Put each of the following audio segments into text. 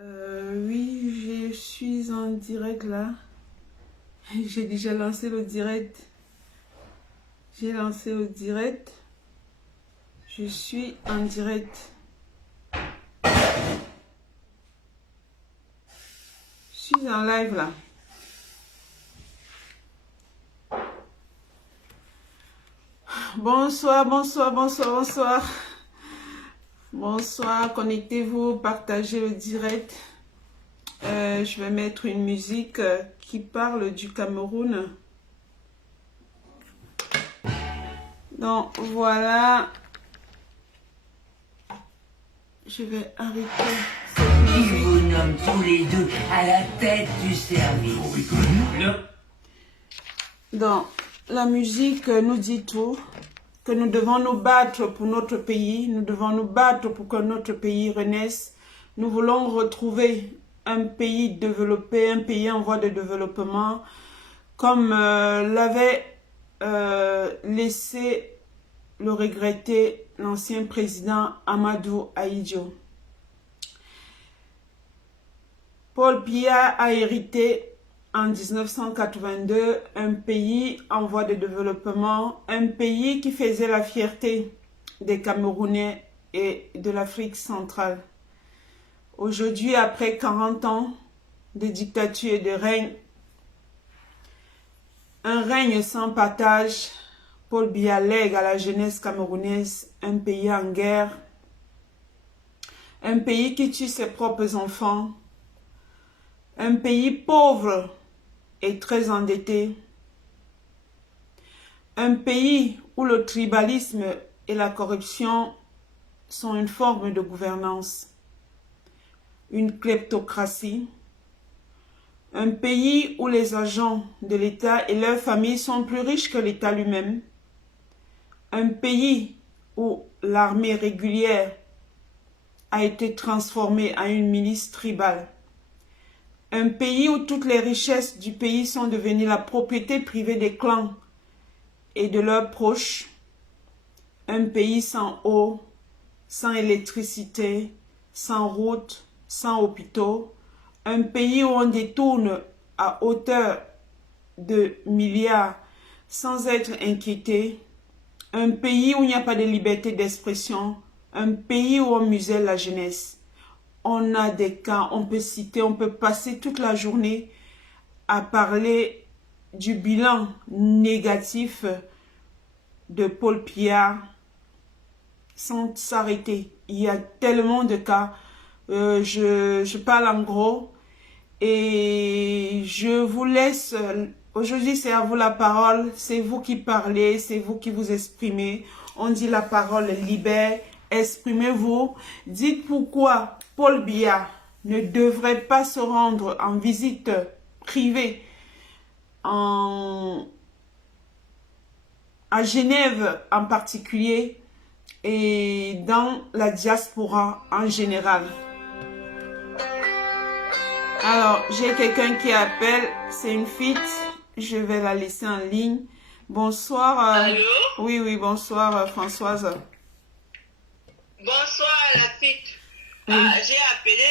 Oui, je suis en direct là. J'ai déjà lancé le direct. J'ai lancé le direct. Je suis en direct. Je suis en live là. Bonsoir, bonsoir, bonsoir, bonsoir. Bonsoir, connectez-vous, partagez le direct. Je vais mettre une musique qui parle du Cameroun. Donc voilà. Je vais arrêter. Ils vous nomment tous les deux à la tête du service. Donc, la musique nous dit tout, que nous devons nous battre pour notre pays, nous devons nous battre pour que notre pays renaisse. Nous voulons retrouver un pays développé, un pays en voie de développement, comme l'avait laissé le regretter l'ancien président Amadou Ahidjo. Paul Biya a hérité en 1982 un pays en voie de développement, un pays qui faisait la fierté des Camerounais et de l'Afrique centrale. Aujourd'hui, après 40 ans de dictature et de règne, un règne sans partage, Paul Biya lègue à la jeunesse camerounaise un pays en guerre, un pays qui tue ses propres enfants, un pays pauvre et très endetté, un pays où le tribalisme et la corruption sont une forme de gouvernance, une kleptocratie, un pays où les agents de l'État et leurs familles sont plus riches que l'État lui-même, un pays où l'armée régulière a été transformée en une milice tribale, un pays où toutes les richesses du pays sont devenues la propriété privée des clans et de leurs proches, un pays sans eau, sans électricité, sans route, sans hôpitaux, un pays où on détourne à hauteur de milliards sans être inquiété, un pays où il n'y a pas de liberté d'expression, un pays où on muselle la jeunesse. On a des cas, on peut citer, on peut passer toute la journée à parler du bilan négatif de Paul Biya sans s'arrêter. Il y a tellement de cas. Je parle en gros et je vous laisse. Aujourd'hui, c'est à vous la parole. C'est vous qui parlez, c'est vous qui vous exprimez. On dit la parole libère. Exprimez-vous. Dites pourquoi Paul Biya ne devrait pas se rendre en visite privée à Genève en particulier et dans la diaspora en général. Alors, j'ai quelqu'un qui appelle, c'est une fille, je vais la laisser en ligne. Bonsoir. Allô? Oui, bonsoir Françoise. Bonsoir la fille. Oui. J'ai appelé,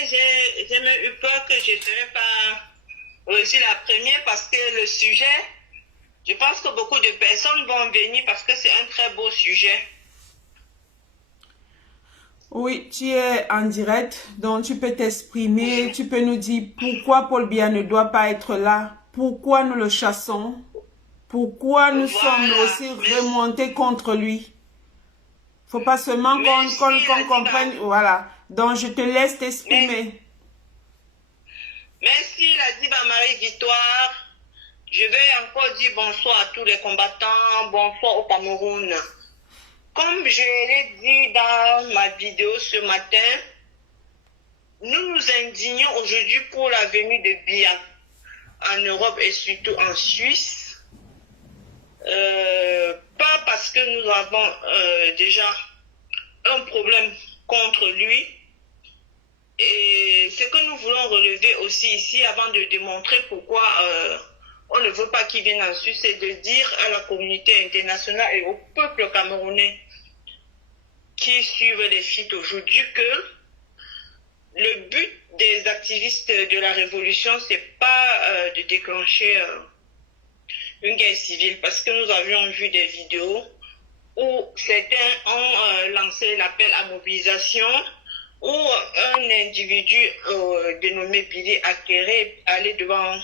j'ai même eu peur que je ne serais pas reçue la première parce que le sujet, je pense que beaucoup de personnes vont venir parce que c'est un très beau sujet. Oui, tu es en direct, donc tu peux t'exprimer, tu peux nous dire pourquoi Paul Biya ne doit pas être là, pourquoi nous le chassons, pourquoi nous sommes aussi remontés contre lui. Faut pas seulement qu'on comprenne, voilà. Donc je te laisse t'exprimer. Merci la Diva Marie-Victoire. Je vais encore dire bonsoir à tous les combattants, bonsoir au Cameroun. Comme je l'ai dit dans ma vidéo ce matin, nous nous indignons aujourd'hui pour la venue de Biya en Europe et surtout en Suisse. Pas parce que nous avons déjà un problème contre lui. Et ce que nous voulons relever aussi ici, avant de démontrer pourquoi on ne veut pas qu'il vienne en Suisse, c'est de dire à la communauté internationale et au peuple camerounais qui suivent les sites aujourd'hui que le but des activités activistes de la révolution, c'est pas de déclencher une guerre civile, parce que nous avions vu des vidéos où certains ont lancé l'appel à mobilisation, où un individu dénommé Billy Akere allait devant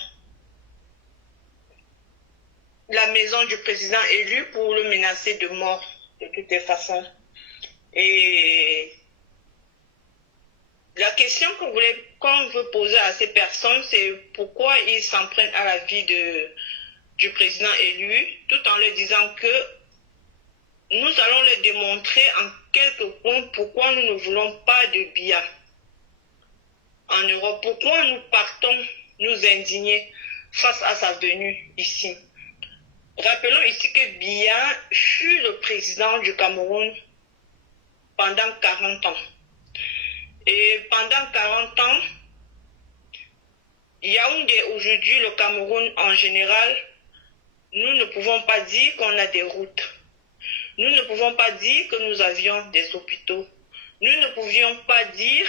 la maison du président élu pour le menacer de mort de toutes les façons. Et la question qu'on veut poser à ces personnes, c'est pourquoi ils s'en prennent à la vie du président élu, tout en leur disant que nous allons leur démontrer en quelques points pourquoi nous ne voulons pas de Biya en Europe, pourquoi nous partons nous indigner face à sa venue ici. Rappelons ici que Biya fut le président du Cameroun pendant 40 ans. Et pendant 40 ans, Yaoundé aujourd'hui, le Cameroun en général, nous ne pouvons pas dire qu'on a des routes. Nous ne pouvons pas dire que nous avions des hôpitaux. Nous ne pouvions pas dire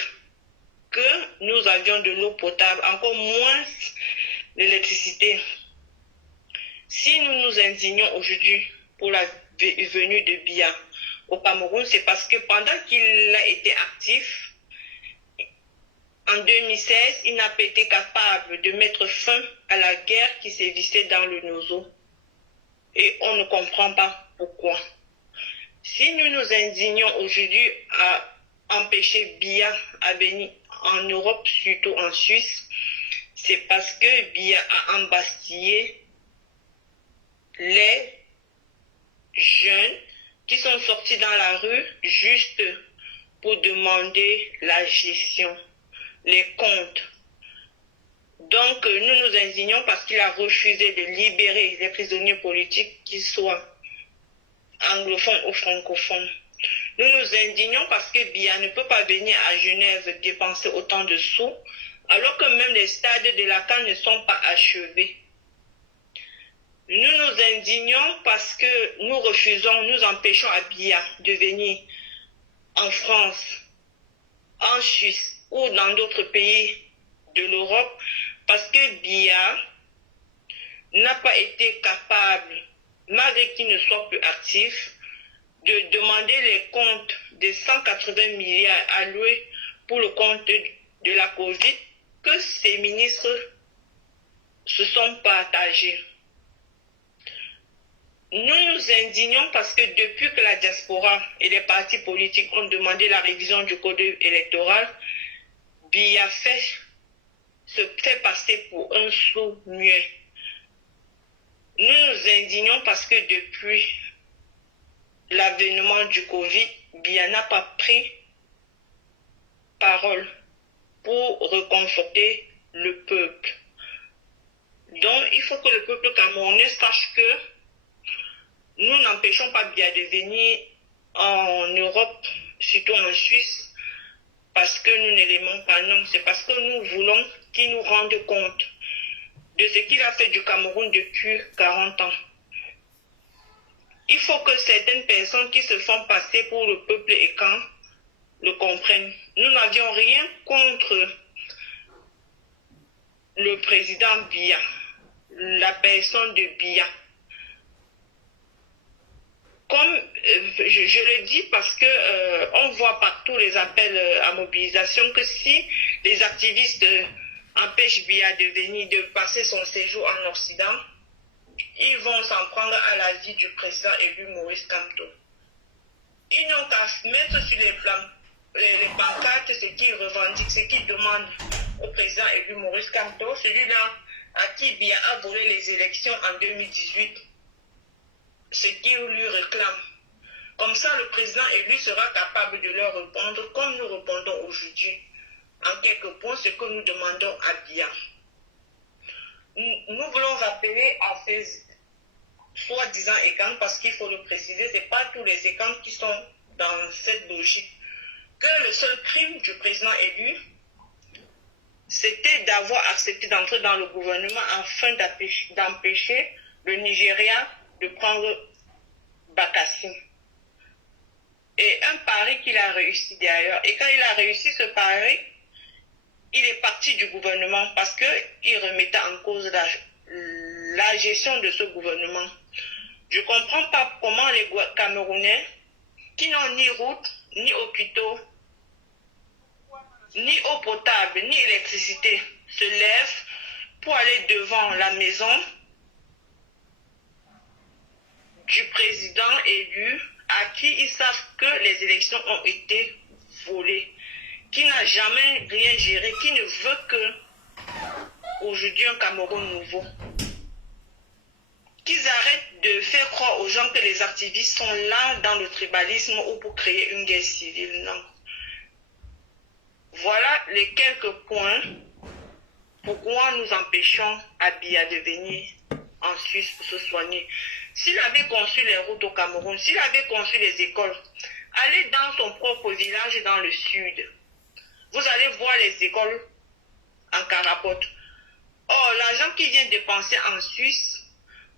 que nous avions de l'eau potable, encore moins l'électricité. Si nous nous indignons aujourd'hui pour la venue de Biya au Cameroun, c'est parce que pendant qu'il a été actif, en 2016, il n'a pas été capable de mettre fin à la guerre qui sévissait dans le Nozo. Et on ne comprend pas pourquoi. Si nous nous indignons aujourd'hui à empêcher Biya à venir en Europe, surtout en Suisse, c'est parce que Biya a embastillé les jeunes qui sont sortis dans la rue juste pour demander la gestion, les comptes. Donc nous nous indignons parce qu'il a refusé de libérer les prisonniers politiques, qu'ils soient anglophones ou francophones. Nous nous indignons parce que Biya ne peut pas venir à Genève dépenser autant de sous, alors que même les stades de la CAN ne sont pas achevés. Nous nous indignons parce que nous refusons, nous empêchons à Biya de venir en France, en Suisse ou dans d'autres pays de l'Europe, parce que Biya n'a pas été capable, malgré qu'il ne soit plus actif, de demander les comptes de 180 milliards alloués pour le compte de la Covid, que ces ministres se sont partagés. Nous nous indignons parce que depuis que la diaspora et les partis politiques ont demandé la révision du code électoral, Biya se fait passer pour un sourd-muet. Nous nous indignons parce que depuis l'avènement du Covid, Biya n'a pas pris parole pour reconforter le peuple. Donc, il faut que le peuple camerounais sache que nous n'empêchons pas Biya de venir en Europe, surtout en Suisse, parce que nous ne l'aimons pas. Non, c'est parce que nous voulons qu'il nous rende compte de ce qu'il a fait du Cameroun depuis 40 ans. Il faut que certaines personnes qui se font passer pour le peuple écan le comprennent. Nous n'avions rien contre le président Biya, la personne de Biya. Comme je le dis parce que on voit partout les appels à mobilisation que si les activistes empêchent Biya de venir, de passer son séjour en Occident, ils vont s'en prendre à la vie du président élu Maurice Kamto. Ils n'ont qu'à mettre sur les pancartes ce qu'ils revendiquent, ce qu'ils demandent au président élu Maurice Kamto, celui-là à qui Biya a volé les élections en 2018, ce qu'ils lui réclament. Comme ça, le président élu sera capable de leur répondre comme nous répondons aujourd'hui. En quelques points, ce que nous demandons à Biya. Nous voulons rappeler à ces soi-disant écans, parce qu'il faut le préciser, ce n'est pas tous les écans qui sont dans cette logique, que le seul crime du président élu, c'était d'avoir accepté d'entrer dans le gouvernement afin d'empêcher le Nigeria de prendre Bakassi. Et un pari qu'il a réussi d'ailleurs. Et quand il a réussi ce pari, il est parti du gouvernement parce qu'il remettait en cause la gestion de ce gouvernement. Je ne comprends pas comment les Camerounais, qui n'ont ni route, ni hôpitaux, ni eau potable, ni électricité, se lèvent pour aller devant la maison du président élu à qui ils savent que les élections ont été volées, qui n'a jamais rien géré, qui ne veut que aujourd'hui un Cameroun nouveau. Qu'ils arrêtent de faire croire aux gens que les activistes sont là dans le tribalisme ou pour créer une guerre civile. Non. Voilà les quelques points pourquoi nous empêchons Abiya de venir en Suisse pour se soigner. S'il avait construit les routes au Cameroun, s'il avait construit les écoles, allez dans son propre village dans le sud. Vous allez voir les écoles en carapote. Or, l'argent qu'il vient dépenser en Suisse,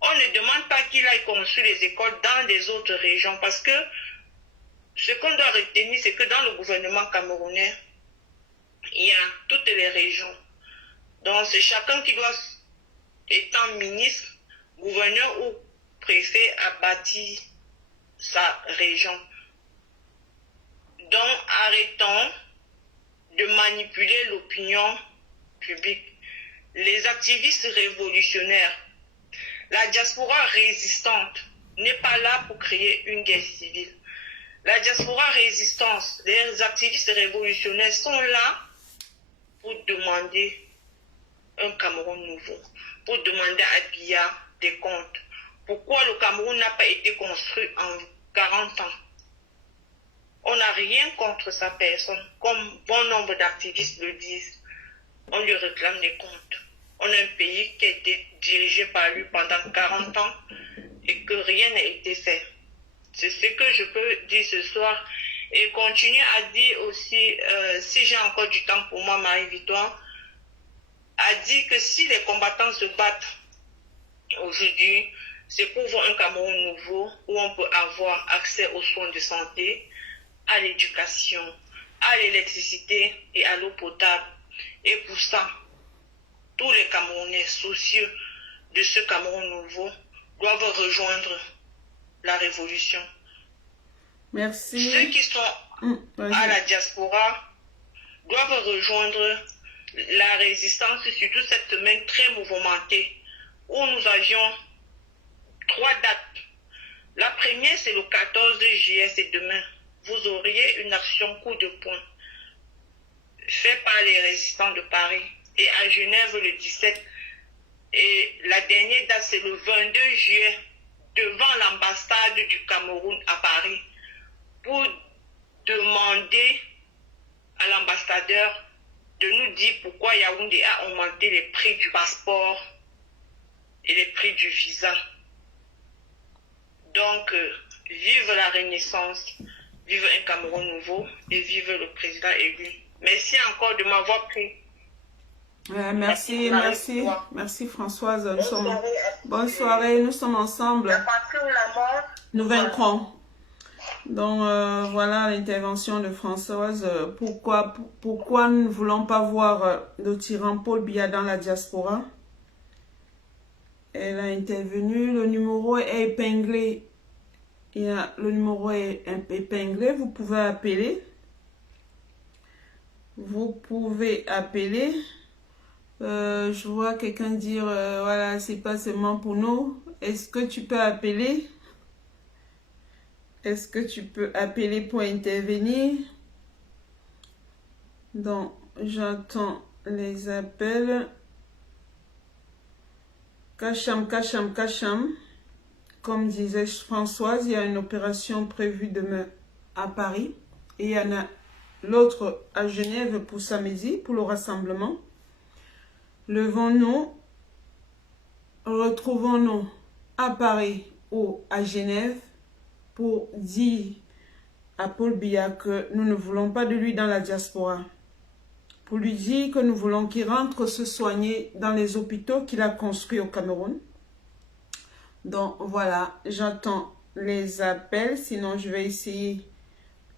on ne demande pas qu'il aille construire les écoles dans les autres régions parce que ce qu'on doit retenir, c'est que dans le gouvernement camerounais, il y a toutes les régions. Donc, c'est chacun qui doit, étant ministre, gouverneur ou préfet, à bâtir sa région. Donc, arrêtons de manipuler l'opinion publique. Les activistes révolutionnaires, la diaspora résistante n'est pas là pour créer une guerre civile. La diaspora résistante, les activistes révolutionnaires sont là pour demander un Cameroun nouveau, pour demander à Abiya des comptes. Pourquoi le Cameroun n'a pas été construit en 40 ans? On n'a rien contre sa personne, comme bon nombre d'activistes le disent. On lui réclame des comptes. On a un pays qui a été dirigé par lui pendant 40 ans et que rien n'a été fait. C'est ce que je peux dire ce soir. Et continuer à dire aussi, si j'ai encore du temps pour moi, Marie-Victoire, a dit que si les combattants se battent aujourd'hui, c'est pour voir un Cameroun nouveau où on peut avoir accès aux soins de santé, à l'éducation, à l'électricité et à l'eau potable. Et pour ça, tous les Camerounais soucieux de ce Cameroun nouveau doivent rejoindre la révolution. Merci. Ceux qui sont à la diaspora doivent rejoindre la résistance, surtout cette semaine très mouvementée, où nous avions 3 dates. La première, c'est le 14 juillet, c'est demain. Vous auriez une action coup de poing faite par les résistants de Paris. Et à Genève, le 17. Et la dernière date, c'est le 22 juillet, devant l'ambassade du Cameroun à Paris, pour demander à l'ambassadeur de nous dire pourquoi Yaoundé a augmenté les prix du passeport et les prix du visa. Donc, vive la Renaissance, vive un Cameroun nouveau et vive le président élu. Merci encore de m'avoir pris. Merci Françoise. Bonne soirée, nous sommes ensemble. Nous vaincrons. Donc voilà l'intervention de Françoise. Pourquoi nous ne voulons pas voir le tyran Paul Biya dans la diaspora? Elle a intervenu, le numéro est épinglé. Le numéro est épinglé, vous pouvez appeler. Vous pouvez appeler. Je vois quelqu'un dire, voilà, c'est pas seulement pour nous. Est-ce que tu peux appeler? Est-ce que tu peux appeler pour intervenir? Donc, j'attends les appels. Kacham. Comme disait Françoise, il y a une opération prévue demain à Paris. Et il y en a l'autre à Genève pour samedi, pour le rassemblement. Levons-nous, retrouvons-nous à Paris ou à Genève pour dire à Paul Biya que nous ne voulons pas de lui dans la diaspora. Pour lui dire que nous voulons qu'il rentre se soigner dans les hôpitaux qu'il a construits au Cameroun. Donc voilà, j'attends les appels, sinon je vais essayer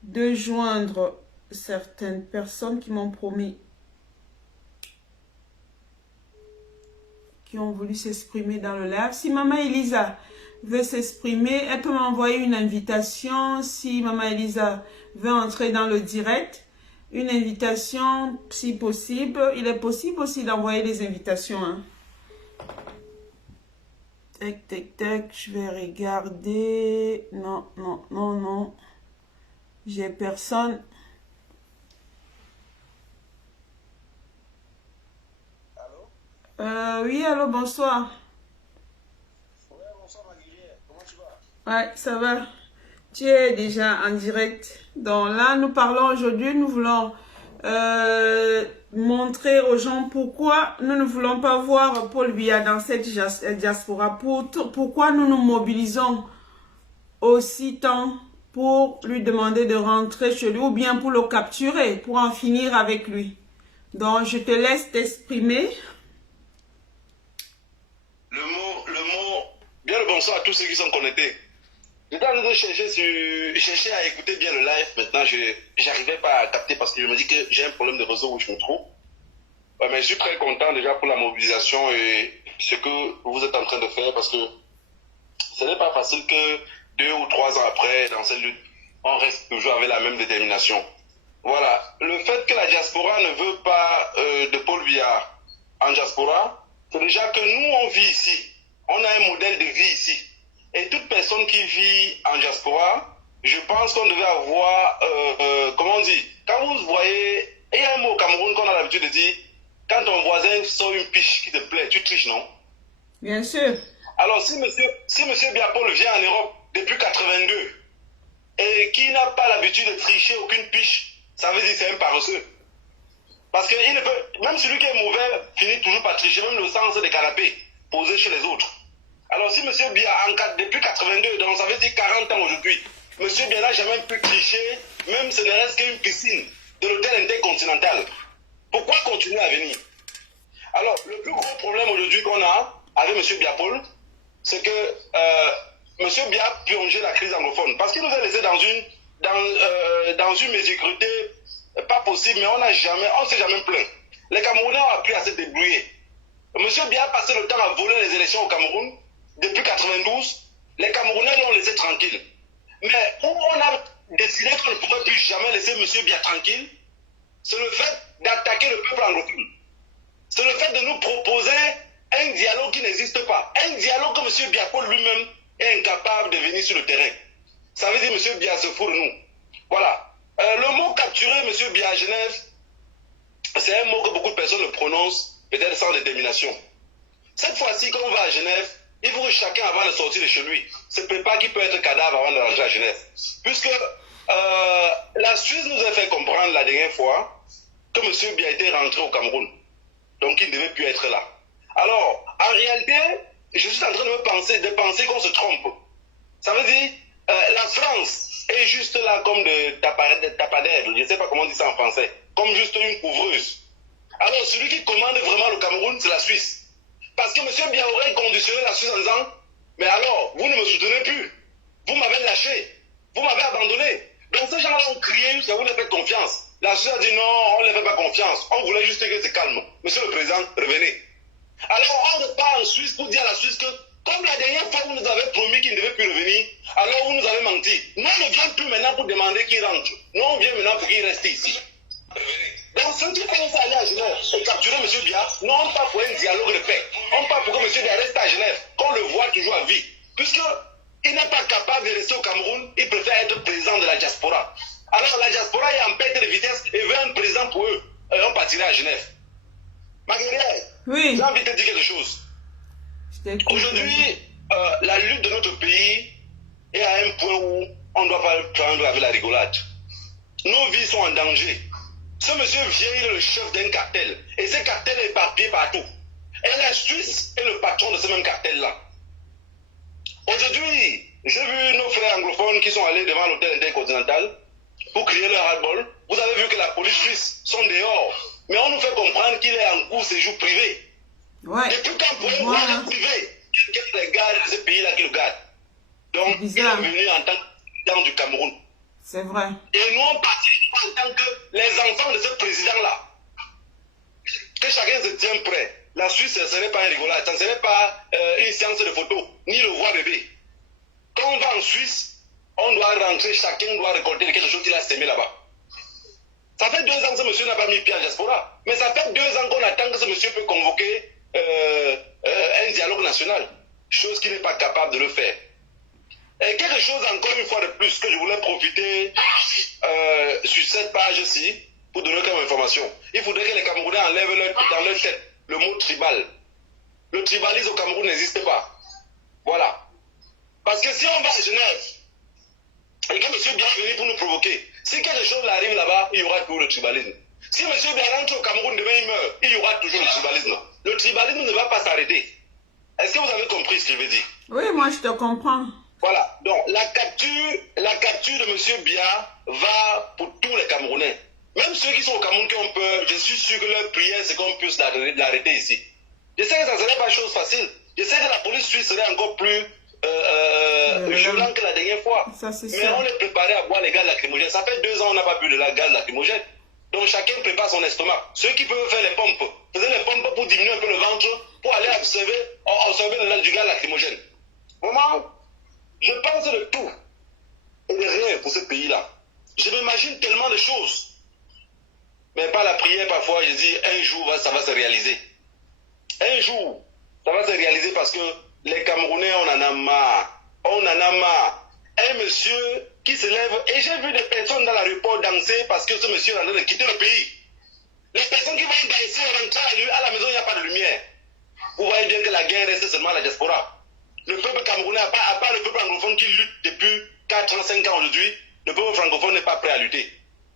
de joindre certaines personnes qui m'ont promis qui ont voulu s'exprimer dans le live. Si Maman Elisa veut s'exprimer, elle peut m'envoyer une invitation. Si Maman Elisa veut entrer dans le direct, une invitation si possible. Il est possible aussi d'envoyer des invitations. Hein. Tac, tac, tac, je vais regarder. Non, non, non, non. J'ai personne. Oui, allô, bonsoir. Ouais, bonsoir Maguillet, comment tu vas? Ouais, ça va. Tu es déjà en direct. Donc là, nous parlons aujourd'hui, nous voulons montrer aux gens pourquoi nous ne voulons pas voir Paul Biya dans cette diaspora. Pourquoi nous nous mobilisons aussi tant pour lui demander de rentrer chez lui ou bien pour le capturer, pour en finir avec lui. Donc, je te laisse t'exprimer. Bien le bonsoir à tous ceux qui sont connectés. J'étais en train de chercher à écouter bien le live. Maintenant, je n'arrivais pas à capter parce que je me dis que j'ai un problème de réseau où je me trouve. Ouais, mais je suis très content déjà pour la mobilisation et ce que vous êtes en train de faire parce que ce n'est pas facile que 2 ou 3 ans après, dans cette lutte, on reste toujours avec la même détermination. Voilà. Le fait que la diaspora ne veut pas de Paul Biya en diaspora, c'est déjà que nous, on vit ici. On a un modèle de vie ici. Et toute personne qui vit en diaspora, je pense qu'on devait avoir, comment on dit, quand vous voyez, il y a un mot au Cameroun qu'on a l'habitude de dire, quand ton voisin sort une piche qui te plaît, tu triches, non? Bien sûr. Alors, si monsieur Biya Paul vient en Europe depuis 82 et qui n'a pas l'habitude de tricher aucune piche, ça veut dire que c'est un paresseux. Parce que il ne peut, même celui qui est mauvais finit toujours par tricher, même le sens des canapés posés chez les autres. Alors si M. Biya, depuis 82, donc ça veut dire 40 ans aujourd'hui, M. Biya n'a jamais pu tricher, même ce ne reste qu'une piscine de l'hôtel intercontinental. Pourquoi continuer à venir? Alors, le plus gros problème aujourd'hui qu'on a avec M. Biya Paul, c'est que M. Biya a plongé la crise anglophone. Parce qu'il nous a laissé dans une médiocrité pas possible, mais on ne s'est jamais plaint. Les Camerounais ont appris à se débrouiller. M. Biya a passé le temps à voler les élections au Cameroun. Depuis 92, les Camerounais l'ont laissé tranquille. Mais où on a décidé qu'on ne pouvait plus jamais laisser M. Biya tranquille, c'est le fait d'attaquer le peuple anglophone. C'est le fait de nous proposer un dialogue qui n'existe pas. Un dialogue que M. Biya Paul lui-même est incapable de venir sur le terrain. Ça veut dire que M. Biya se fout de nous. Voilà. Le mot capturer M. Biya à Genève, c'est un mot que beaucoup de personnes le prononcent, peut-être sans détermination. Cette fois-ci, quand on va à Genève, il faut que chacun, avant de sortir de chez lui, se prépare qu'il peut être cadavre avant de rentrer à Genève. Puisque la Suisse nous a fait comprendre la dernière fois que M. Biya était rentré au Cameroun. Donc il ne devait plus être là. Alors, en réalité, je suis en train de penser qu'on se trompe. Ça veut dire, la France est juste là comme de tapadère, je ne sais pas comment on dit ça en français, comme juste une couvreuse. Alors celui qui commande vraiment le Cameroun, c'est la Suisse. Parce que M. Biya aurait conditionné la Suisse en disant, mais alors, vous ne me soutenez plus, vous m'avez lâché, vous m'avez abandonné. Donc ces gens-là ont crié jusqu'à vous ne faites confiance. La Suisse a dit non, on ne les fait pas confiance, on voulait juste que c'est calme. Monsieur le Président, revenez. Alors on repart en Suisse pour dire à la Suisse que, comme la dernière fois vous nous avez promis qu'il ne devait plus revenir, alors vous nous avez menti. Nous on ne vient plus maintenant pour demander qu'il rentre. Nous on vient maintenant pour qu'il reste ici. Donc ceux qui commencent à aller à Genève et capturer M. Biya, non pas pour un dialogue de paix, non pas pour que M. Biya reste à Genève, qu'on le voit toujours à vie. Puisqu'il n'est pas capable de rester au Cameroun, il préfère être président de la diaspora. Alors la diaspora est en perte de vitesse et veut un président pour eux. On partirait à Genève. Maguillet, Oui. j'ai envie de te dire quelque chose. Aujourd'hui, la lutte de notre pays est à un point où on ne doit pas le prendre avec la rigolade. Nos vies sont en danger. Ce monsieur vient, il est le chef d'un cartel. Et ce cartel est éparpillé partout. Et la Suisse est le patron de ce même cartel-là. Aujourd'hui, j'ai vu nos frères anglophones qui sont allés devant l'hôtel intercontinental pour crier leur ras-le-bol. Vous avez vu que la police suisse sont dehors. Mais on nous fait comprendre qu'il est en cours séjour privé. Ouais. Depuis quand pour un voyage privé, quelqu'un les garde de ce pays-là qui le garde. Donc, il est venu en tant que président du Cameroun. C'est vrai. Et nous, on participe en tant que les enfants de ce président-là. Que chacun se tienne prêt. la Suisse, ce n'est pas un rigolade, ce n'est pas une séance de photo, ni le roi bébé. Quand on va en Suisse, on doit rentrer, chacun doit récolter quelque chose qu'il a sémé là-bas. Ça fait 2 ans que ce monsieur n'a pas mis pied en diaspora. Mais ça fait 2 ans qu'on attend que ce monsieur peut convoquer un dialogue national. Chose qu'il n'est pas capable de le faire. Et quelque chose encore une fois de plus que je voulais profiter sur cette page-ci pour donner comme information. Il faudrait que les Camerounais enlèvent dans leur tête le mot tribal. Le tribalisme au Cameroun n'existe pas. Voilà. Parce que si on va à Genève, et que monsieur Bia venu pour nous provoquer, si quelque chose arrive là-bas, il y aura toujours le tribalisme. Si monsieur Bia rentre au Cameroun, demain il meurt, il y aura toujours le tribalisme. Le tribalisme ne va pas s'arrêter. Est-ce que vous avez compris ce qu'il veut dire? Oui, moi je te comprends. Voilà. Donc la capture de monsieur Bia va pour tous les Camerounais. Même ceux qui sont au Cameroun qui ont peur, je suis sûr que leur prière c'est qu'on puisse l'arrêter ici. Je sais que ça ne serait pas chose facile. Je sais que la police suisse serait encore plus violente que la dernière fois. Mais on est préparé à boire les gaz lacrymogènes. Ça fait 2 ans qu'on n'a pas bu de la gaz lacrymogène. Donc chacun prépare son estomac. Ceux qui peuvent faire les pompes, faisez les pompes pour diminuer un peu le ventre, pour aller absorber du gaz lacrymogène. Vraiment, je pense de tout et de rien pour ce pays-là. Je m'imagine tellement de choses. Mais par la prière, parfois, je dis, un jour, ça va se réaliser. Un jour, ça va se réaliser parce que les Camerounais, on en a marre. On en a marre. Un monsieur qui se lève, et j'ai vu des personnes dans l'aéroport danser parce que ce monsieur est en train de quitter le pays. Les personnes qui vont danser, rentrer à la maison, il n'y a pas de lumière. Vous voyez bien que la guerre reste seulement à la diaspora. Le peuple camerounais, à part le peuple anglophone qui lutte depuis 4 ans, 5 ans aujourd'hui, le peuple francophone n'est pas prêt à lutter.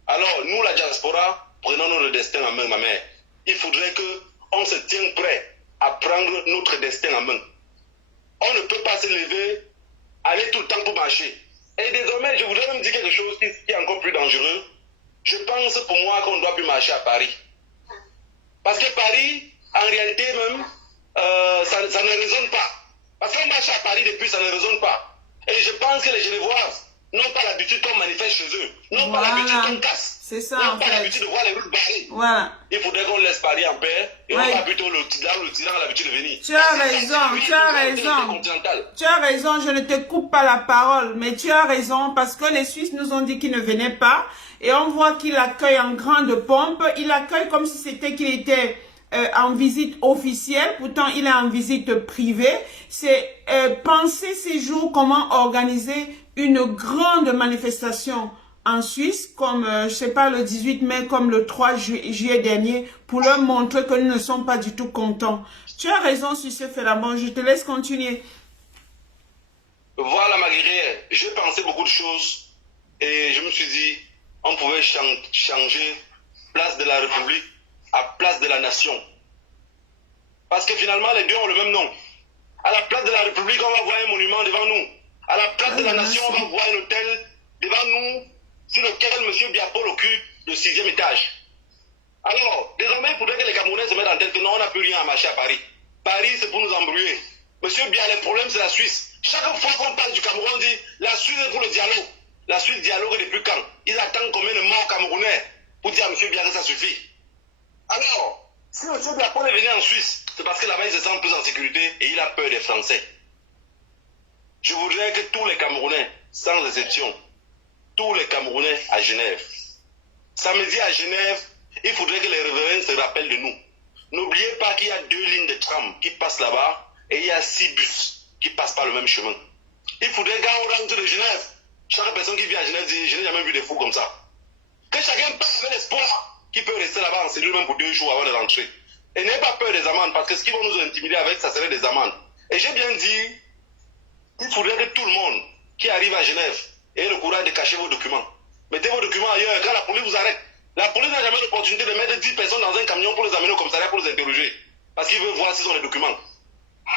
Alors, nous, la diaspora, prenons notre destin en main, ma mère. Il faudrait qu'on se tienne prêt à prendre notre destin en main. On ne peut pas se lever, aller tout le temps pour marcher. Et désormais, je voudrais même dire quelque chose qui est encore plus dangereux. Je pense pour moi qu'on ne doit plus marcher à Paris. Parce que Paris, en réalité même, ça ne résonne pas. Parce qu'on marche à Paris depuis, ça ne résonne pas. Et je pense que les Genevois n'ont pas l'habitude qu'on manifeste chez eux. N'ont pas l'habitude qu'on casse. C'est ça, n'ont pas l'habitude de voir les routes barrées. Voilà. Il faudrait qu'on laisse Paris en paix. Et on va plutôt le tyran a l'habitude de venir. Tu as raison, tu as raison. Tu as raison, je ne te coupe pas la parole. Mais tu as raison parce que les Suisses nous ont dit qu'ils ne venaient pas. Et on voit qu'il accueille en grande pompe. Il accueille comme si c'était qu'il était en visite officielle. Pourtant, il est en visite privée. C'est penser ces jours comment organiser une grande manifestation en Suisse, comme, je sais pas, le 18 mai, comme le 3 juillet dernier, pour leur montrer que nous ne sommes pas du tout contents. Tu as raison sur ce fait-là. Bon, je te laisse continuer. Voilà, Maguire, j'ai pensé beaucoup de choses et je me suis dit, on pouvait changer place de la République à place de la nation. Parce que finalement, les deux ont le même nom. À la place de la République, on va voir un monument devant nous. À la place de la nation, on va voir un hôtel devant nous, sur lequel M. Biapol occupe le 6e étage. Alors, désormais, il faudrait que les Camerounais se mettent en tête que non, on n'a plus rien à marcher à Paris. Paris, c'est pour nous embrouiller. Monsieur Bia, le problème, c'est la Suisse. Chaque fois qu'on parle du Cameroun, on dit la Suisse est pour le dialogue. La Suisse dialogue depuis quand? Ils attendent combien de morts camerounais pour dire à M. Bia que ça suffit. Alors, si M. Biapol est venu en Suisse, c'est parce que là-bas, il se sent plus en sécurité et il a peur des Français. Je voudrais que tous les Camerounais, sans exception, tous les Camerounais à Genève, samedi à Genève, il faudrait que les révérends se rappellent de nous. N'oubliez pas qu'il y a 2 lignes de tram qui passent là-bas et il y a 6 bus qui passent par le même chemin. Il faudrait qu'on rentre de Genève. Chaque personne qui vient à Genève dit, je n'ai jamais vu des fous comme ça. Que chacun passe l'espoir qu'il peut rester là-bas en cellule même pour 2 jours avant de rentrer. Et n'ayez pas peur des amendes, parce que ce qu'ils vont nous intimider avec, ça serait des amendes. Et j'ai bien dit, il faudrait que tout le monde qui arrive à Genève ait le courage de cacher vos documents. Mettez vos documents ailleurs, quand la police vous arrête. La police n'a jamais l'opportunité de mettre 10 personnes dans un camion pour les amener au commissariat pour les interroger. Parce qu'ils veulent voir s'ils ont les documents.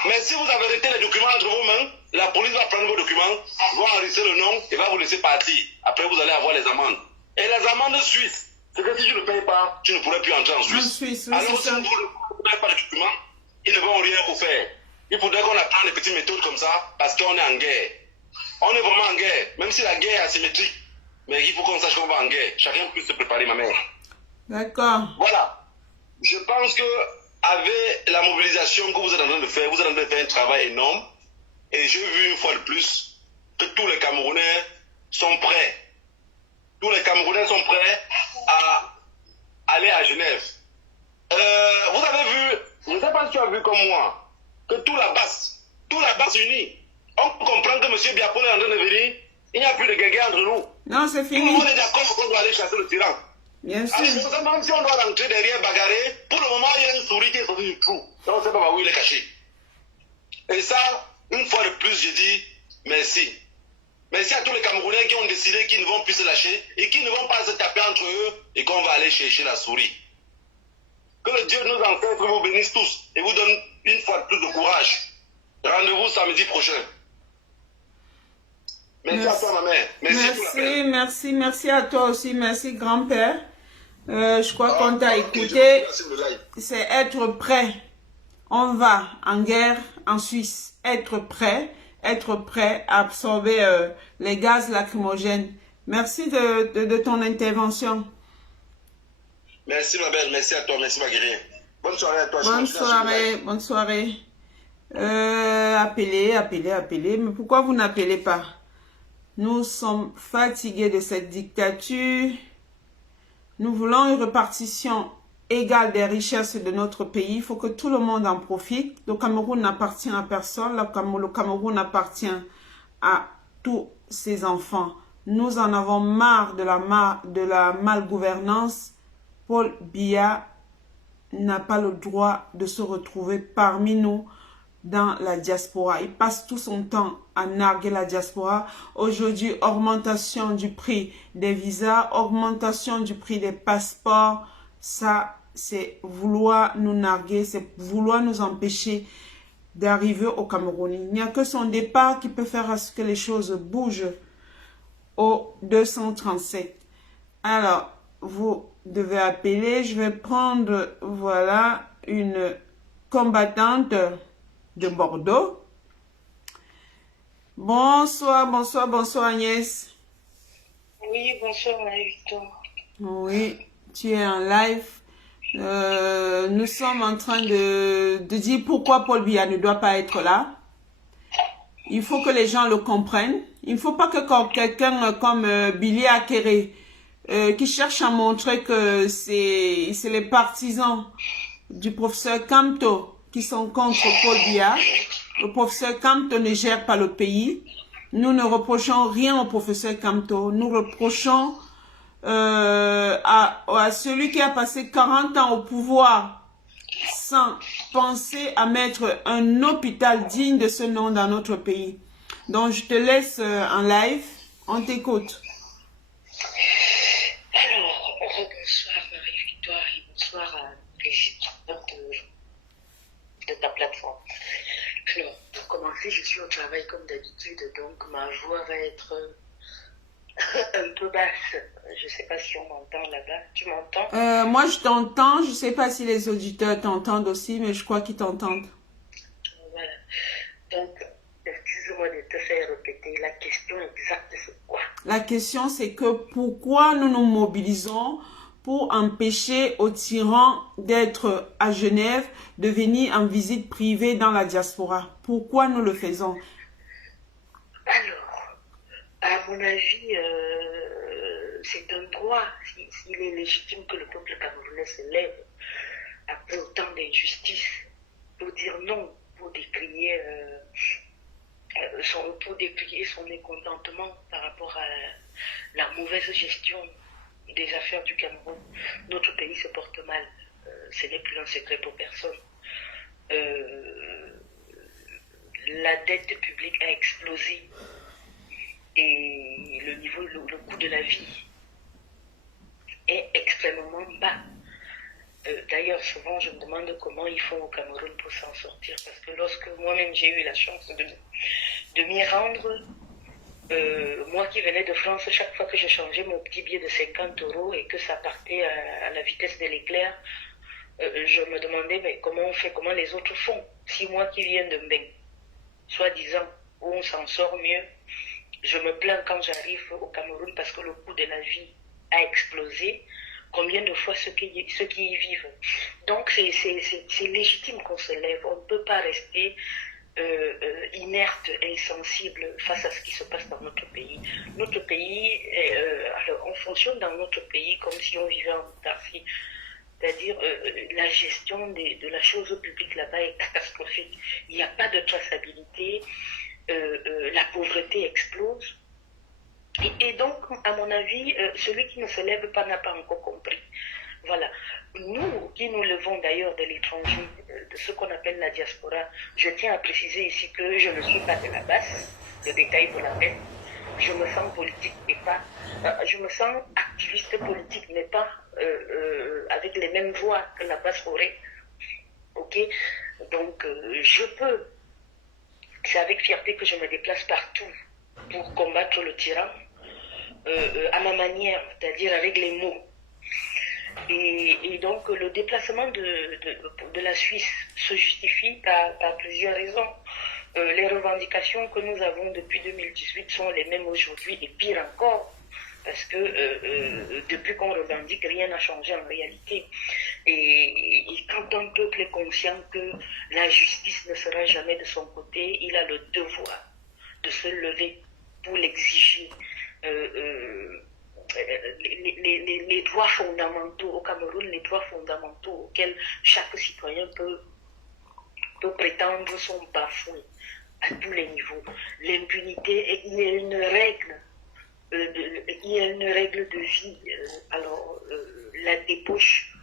Mais si vous avez arrêté les documents entre vos mains, la police va prendre vos documents, va enregistrer le nom et va vous laisser partir. Après, vous allez avoir les amendes. Et les amendes suisses, c'est que si tu ne payes pas, tu ne pourrais plus entrer en Suisse. En Suisse, oui, alors, si vous n'avez pas de documents, ils ne vont rien vous faire. Il faudrait qu'on apprenne des petites méthodes comme ça parce qu'on est en guerre. On est vraiment en guerre, même si la guerre est asymétrique. Mais il faut qu'on sache qu'on va en guerre. Chacun puisse se préparer, ma mère. D'accord. Voilà. Je pense que avec la mobilisation que vous êtes en train de faire, vous êtes en train de faire un travail énorme. Et j'ai vu une fois de plus que tous les Camerounais sont prêts. Tous les Camerounais sont prêts à aller à Genève. Vous avez vu, je ne sais pas si tu as vu comme moi, que toute la base unie, on comprend que M. Biapol est en train de venir, il n'y a plus de guerre entre nous. Non, c'est Tout fini. le monde est d'accord qu'on doit aller chasser le tyran. Bien sûr. Alors, même si on doit rentrer derrière bagarrer, pour le moment, il y a une souris qui est sortie du trou. Donc, on ne sait pas où il est caché. Et ça, une fois de plus, je dis merci. Merci à tous les Camerounais qui ont décidé qu'ils ne vont plus se lâcher et qui ne vont pas se taper entre eux et qu'on va aller chercher la souris. Que le Dieu de nos ancêtres vous bénisse tous et vous donne une fois de plus de courage. Rendez-vous samedi prochain. Merci à toi, ma mère. Merci à toi aussi. Merci, grand-père. Je crois qu'on t'a écouté. C'est être prêt. On va en guerre en Suisse. Être prêt à absorber les gaz lacrymogènes. Merci de ton intervention. Merci, ma belle. Merci à toi. Merci, ma guerrière. Bonne soirée à toi. Bonne soirée. Appelez. Mais pourquoi vous n'appelez pas? Nous sommes fatigués de cette dictature. Nous voulons une répartition égale des richesses de notre pays. Il faut que tout le monde en profite. Le Cameroun n'appartient à personne. Le Cameroun appartient à tous ses enfants. Nous en avons marre de la malgouvernance. Paul Biya n'a pas le droit de se retrouver parmi nous dans la diaspora. Il passe tout son temps à narguer la diaspora. Aujourd'hui, augmentation du prix des visas, augmentation du prix des passeports. Ça, c'est vouloir nous narguer, c'est vouloir nous empêcher d'arriver au Cameroun. Il n'y a que son départ qui peut faire à ce que les choses bougent au 237. Alors, vous devez appeler. Je vais prendre, voilà, une combattante de Bordeaux. Bonsoir Agnès. Oui, bonsoir Marie-Victoire. Oui, tu es en live. Nous sommes en train de dire pourquoi Paul Biya ne doit pas être là. Il faut que les gens le comprennent. Il ne faut pas que quelqu'un comme Billy Akere qui cherche à montrer que c'est les partisans du professeur Kamto qui sont contre Paul Biya. Le professeur Kamto ne gère pas le pays. Nous ne reprochons rien au professeur Kamto. Nous reprochons à celui qui a passé 40 ans au pouvoir sans penser à mettre un hôpital digne de ce nom dans notre pays. Donc, je te laisse en live. On t'écoute. Alors, bonsoir Marie-Victoire et bonsoir à les éditeurs de ta plateforme. Alors, pour commencer, je suis au travail comme d'habitude, donc ma voix va être un peu basse. Je ne sais pas si on m'entend là-bas. Tu m'entends? Moi, je t'entends. Je ne sais pas si les auditeurs t'entendent aussi, mais je crois qu'ils t'entendent. Voilà. Donc, excuse-moi de te faire répéter. La question exacte, c'est quoi? La question, c'est que pourquoi nous nous mobilisons pour empêcher aux tyrans d'être à Genève, de venir en visite privée dans la diaspora? Pourquoi nous le faisons? Alors, à mon avis, c'est un droit. S'il est légitime que le peuple camerounais se lève après autant d'injustice pour dire non, pour décrier son mécontentement par rapport à la mauvaise gestion des affaires du Cameroun. Notre pays se porte mal. Ce n'est plus un secret pour personne. La dette publique a explosé et le coût de la vie est extrêmement bas. D'ailleurs, souvent, je me demande comment ils font au Cameroun pour s'en sortir, parce que lorsque moi-même j'ai eu la chance de m'y rendre, moi qui venais de France, chaque fois que je changeais mon petit billet de 50 € et que ça partait à la vitesse de l'éclair, je me demandais mais comment on fait, comment les autres font. Si moi qui viens de Mbeng, soi-disant, où on s'en sort mieux, je me plains quand j'arrive au Cameroun parce que le coût de la vie a explosé. Combien de fois ceux qui y vivent Donc c'est légitime qu'on se lève. On ne peut pas rester inerte et insensible face à ce qui se passe dans notre pays. Notre pays, alors on fonctionne dans notre pays comme si on vivait en autarcie. C'est-à-dire la gestion de la chose publique là-bas est catastrophique. Il n'y a pas de traçabilité, la pauvreté explose. Et donc, à mon avis, celui qui ne se lève pas n'a pas encore compris. Voilà. Nous, qui nous levons d'ailleurs de l'étranger, de ce qu'on appelle la diaspora, je tiens à préciser ici que je ne suis pas de la basse, le détail pour la peine. Je me sens politique et pas, je me sens activiste politique, mais pas avec les mêmes voix que la basse aurait. Ok? Donc, je peux, c'est avec fierté que je me déplace partout pour combattre le tyran, à ma manière, c'est-à-dire avec les mots. Et donc le déplacement de la Suisse se justifie par plusieurs raisons. Les revendications que nous avons depuis 2018 sont les mêmes aujourd'hui et pire encore, parce que depuis qu'on revendique, rien n'a changé en réalité. Et quand un peuple est conscient que la justice ne sera jamais de son côté, il a le devoir de se lever pour l'exiger. Les droits fondamentaux au Cameroun, les droits fondamentaux auxquels chaque citoyen peut prétendre sont bafoués à tous les niveaux. L'impunité, il y a une règle, de vie. Alors, la débauche,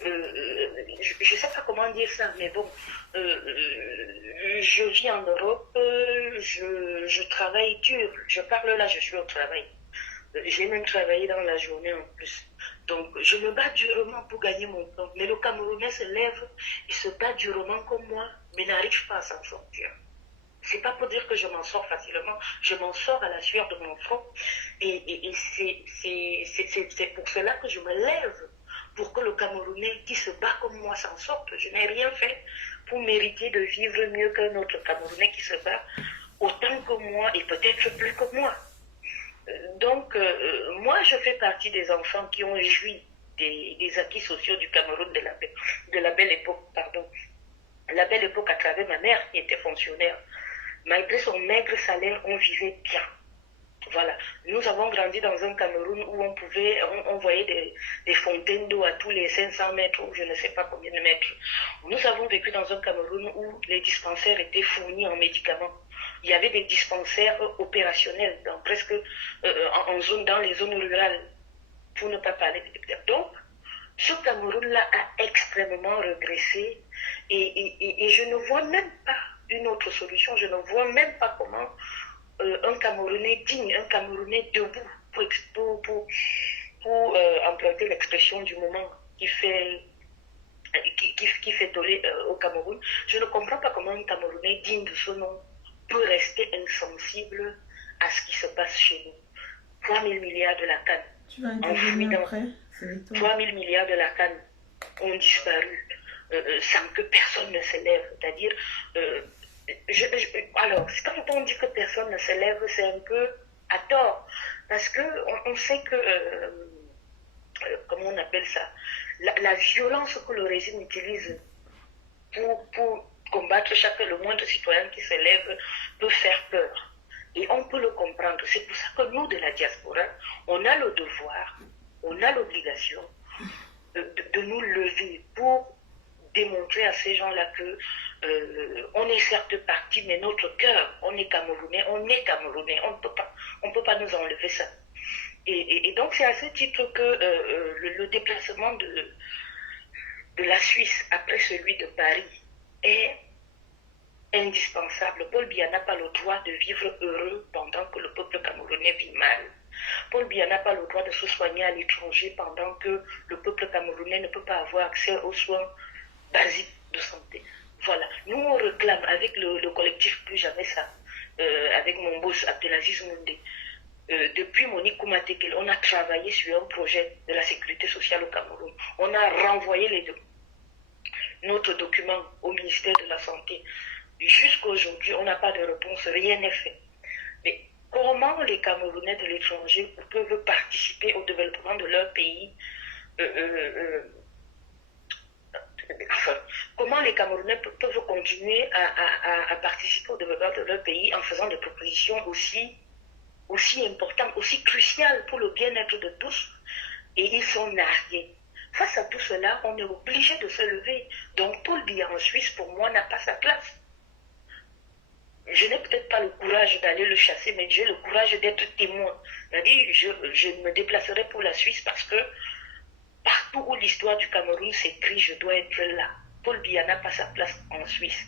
je ne sais pas comment dire ça, mais bon, je vis en Europe, je travaille dur, je parle là, je suis au travail. J'ai même travaillé dans la journée en plus. Donc, je me bats durement pour gagner mon temps. Mais le Camerounais se lève, il se bat durement comme moi, mais n'arrive pas à s'en sortir. C'est pas pour dire que je m'en sors facilement, je m'en sors à la sueur de mon front. Et c'est pour cela que je me lève, pour que le Camerounais qui se bat comme moi s'en sorte. Je n'ai rien fait pour mériter de vivre mieux qu'un autre Camerounais qui se bat autant que moi et peut-être plus que moi. Donc, moi, je fais partie des enfants qui ont joui des acquis sociaux du Cameroun de la belle époque, pardon. La belle époque à travers ma mère qui était fonctionnaire. Malgré son maigre salaire, on vivait bien. Voilà. Nous avons grandi dans un Cameroun où on voyait des fontaines d'eau à tous les 500 mètres ou je ne sais pas combien de mètres. Nous avons vécu dans un Cameroun où les dispensaires étaient fournis en médicaments. Il y avait des dispensaires opérationnels dans les zones rurales, pour ne pas parler de... Donc, ce Cameroun-là a extrêmement régressé et je ne vois même pas une autre solution. Je ne vois même pas comment un Camerounais digne, un Camerounais debout, pour emprunter l'expression du moment qui fait toller au Cameroun. Je ne comprends pas comment un Camerounais digne de ce nom peut rester insensible à ce qui se passe chez nous. 3 000 milliards de la canne. Tu vas intervenir après. 3 000 milliards de la canne ont disparu sans que personne ne se lève. C'est-à-dire, alors, quand on dit que personne ne se lève, c'est un peu à tort. Parce qu'on sait que, comment on appelle ça, la violence que le régime utilise pour combattre le moindre citoyen qui se lève peut faire peur. Et on peut le comprendre. C'est pour ça que nous, de la diaspora, on a le devoir, on a l'obligation de nous lever pour démontrer à ces gens-là que on est certes parti, mais notre cœur, on est Camerounais, on ne peut pas nous enlever ça. Et donc c'est à ce titre que le déplacement de la Suisse après celui de Paris est indispensable. Paul Biya n'a pas le droit de vivre heureux pendant que le peuple camerounais vit mal. Paul Biya n'a pas le droit de se soigner à l'étranger pendant que le peuple camerounais ne peut pas avoir accès aux soins basiques de santé. Voilà. Nous, on réclame avec le collectif Plus Jamais Ça, avec mon boss Abdelaziz Moundé. Depuis Monique Koumatekel, on a travaillé sur un projet de la sécurité sociale au Cameroun. On a renvoyé notre document au ministère de la Santé. Jusqu'à aujourd'hui, on n'a pas de réponse, rien n'est fait. Mais comment les Camerounais de l'étranger peuvent participer au développement de leur pays les Camerounais peuvent continuer à participer au développement de leur pays en faisant des propositions aussi importantes, aussi cruciales pour le bien-être de tous, et ils sont nargués. Face à tout cela, on est obligé de se lever. Donc Paul Biya en Suisse, pour moi, n'a pas sa place. Je n'ai peut-être pas le courage d'aller le chasser, mais j'ai le courage d'être témoin. C'est-à-dire, je me déplacerai pour la Suisse parce que partout où l'histoire du Cameroun s'écrit, je dois être là. Paul Biya n'a pas sa place en Suisse.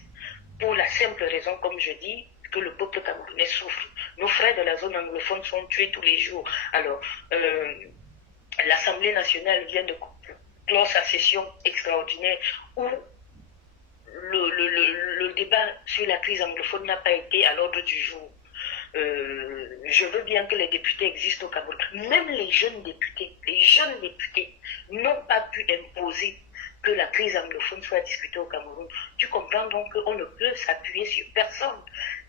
Pour la simple raison, comme je dis, que le peuple camerounais souffre. Nos frères de la zone anglophone sont tués tous les jours. Alors, l'Assemblée nationale vient de clore sa session extraordinaire où le débat sur la crise anglophone n'a pas été à l'ordre du jour. Je veux bien que les députés existent au Cameroun. Même les jeunes députés n'ont pas pu imposer que la crise anglophone soit discutée au Cameroun. Tu comprends donc qu'on ne peut s'appuyer sur personne.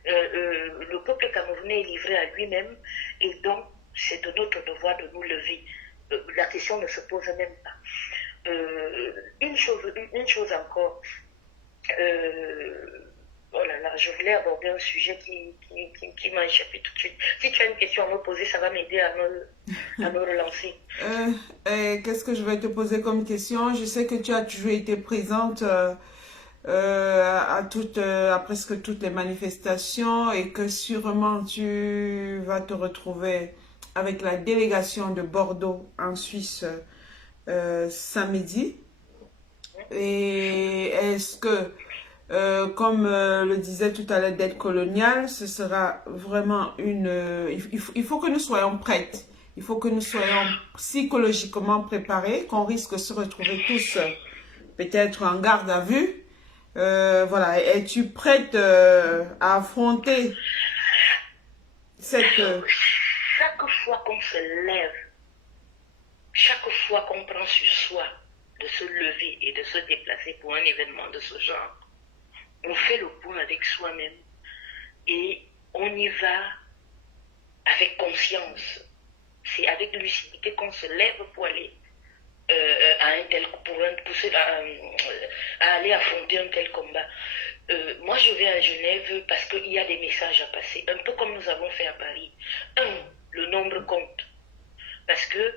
Le peuple camerounais est livré à lui-même et donc c'est de notre devoir de nous lever. La question ne se pose même pas. Une chose encore. Oh là là, je voulais aborder un sujet qui m'a échappé tout de suite. Si tu as une question à me poser, ça va m'aider à me relancer. Qu'est-ce que je vais te poser comme question? Je sais que tu as toujours été présente à presque toutes les manifestations et que sûrement tu vas te retrouver avec la délégation de Bordeaux en Suisse samedi. Et est-ce que, comme le disait tout à l'heure d'aide coloniale, ce sera vraiment il faut que nous soyons prêtes. Il faut que nous soyons psychologiquement préparés, qu'on risque de se retrouver tous peut-être en garde à vue. Voilà, es-tu prête à affronter cette... Chaque fois qu'on se lève, chaque fois qu'on prend sur soi de se lever et de se déplacer pour un événement de ce genre, on fait le point avec soi-même et on y va avec conscience. C'est avec lucidité qu'on se lève pour aller à aller affronter un tel combat. Moi, je vais à Genève parce qu'il y a des messages à passer, un peu comme nous avons fait à Paris. Le nombre compte. Parce que,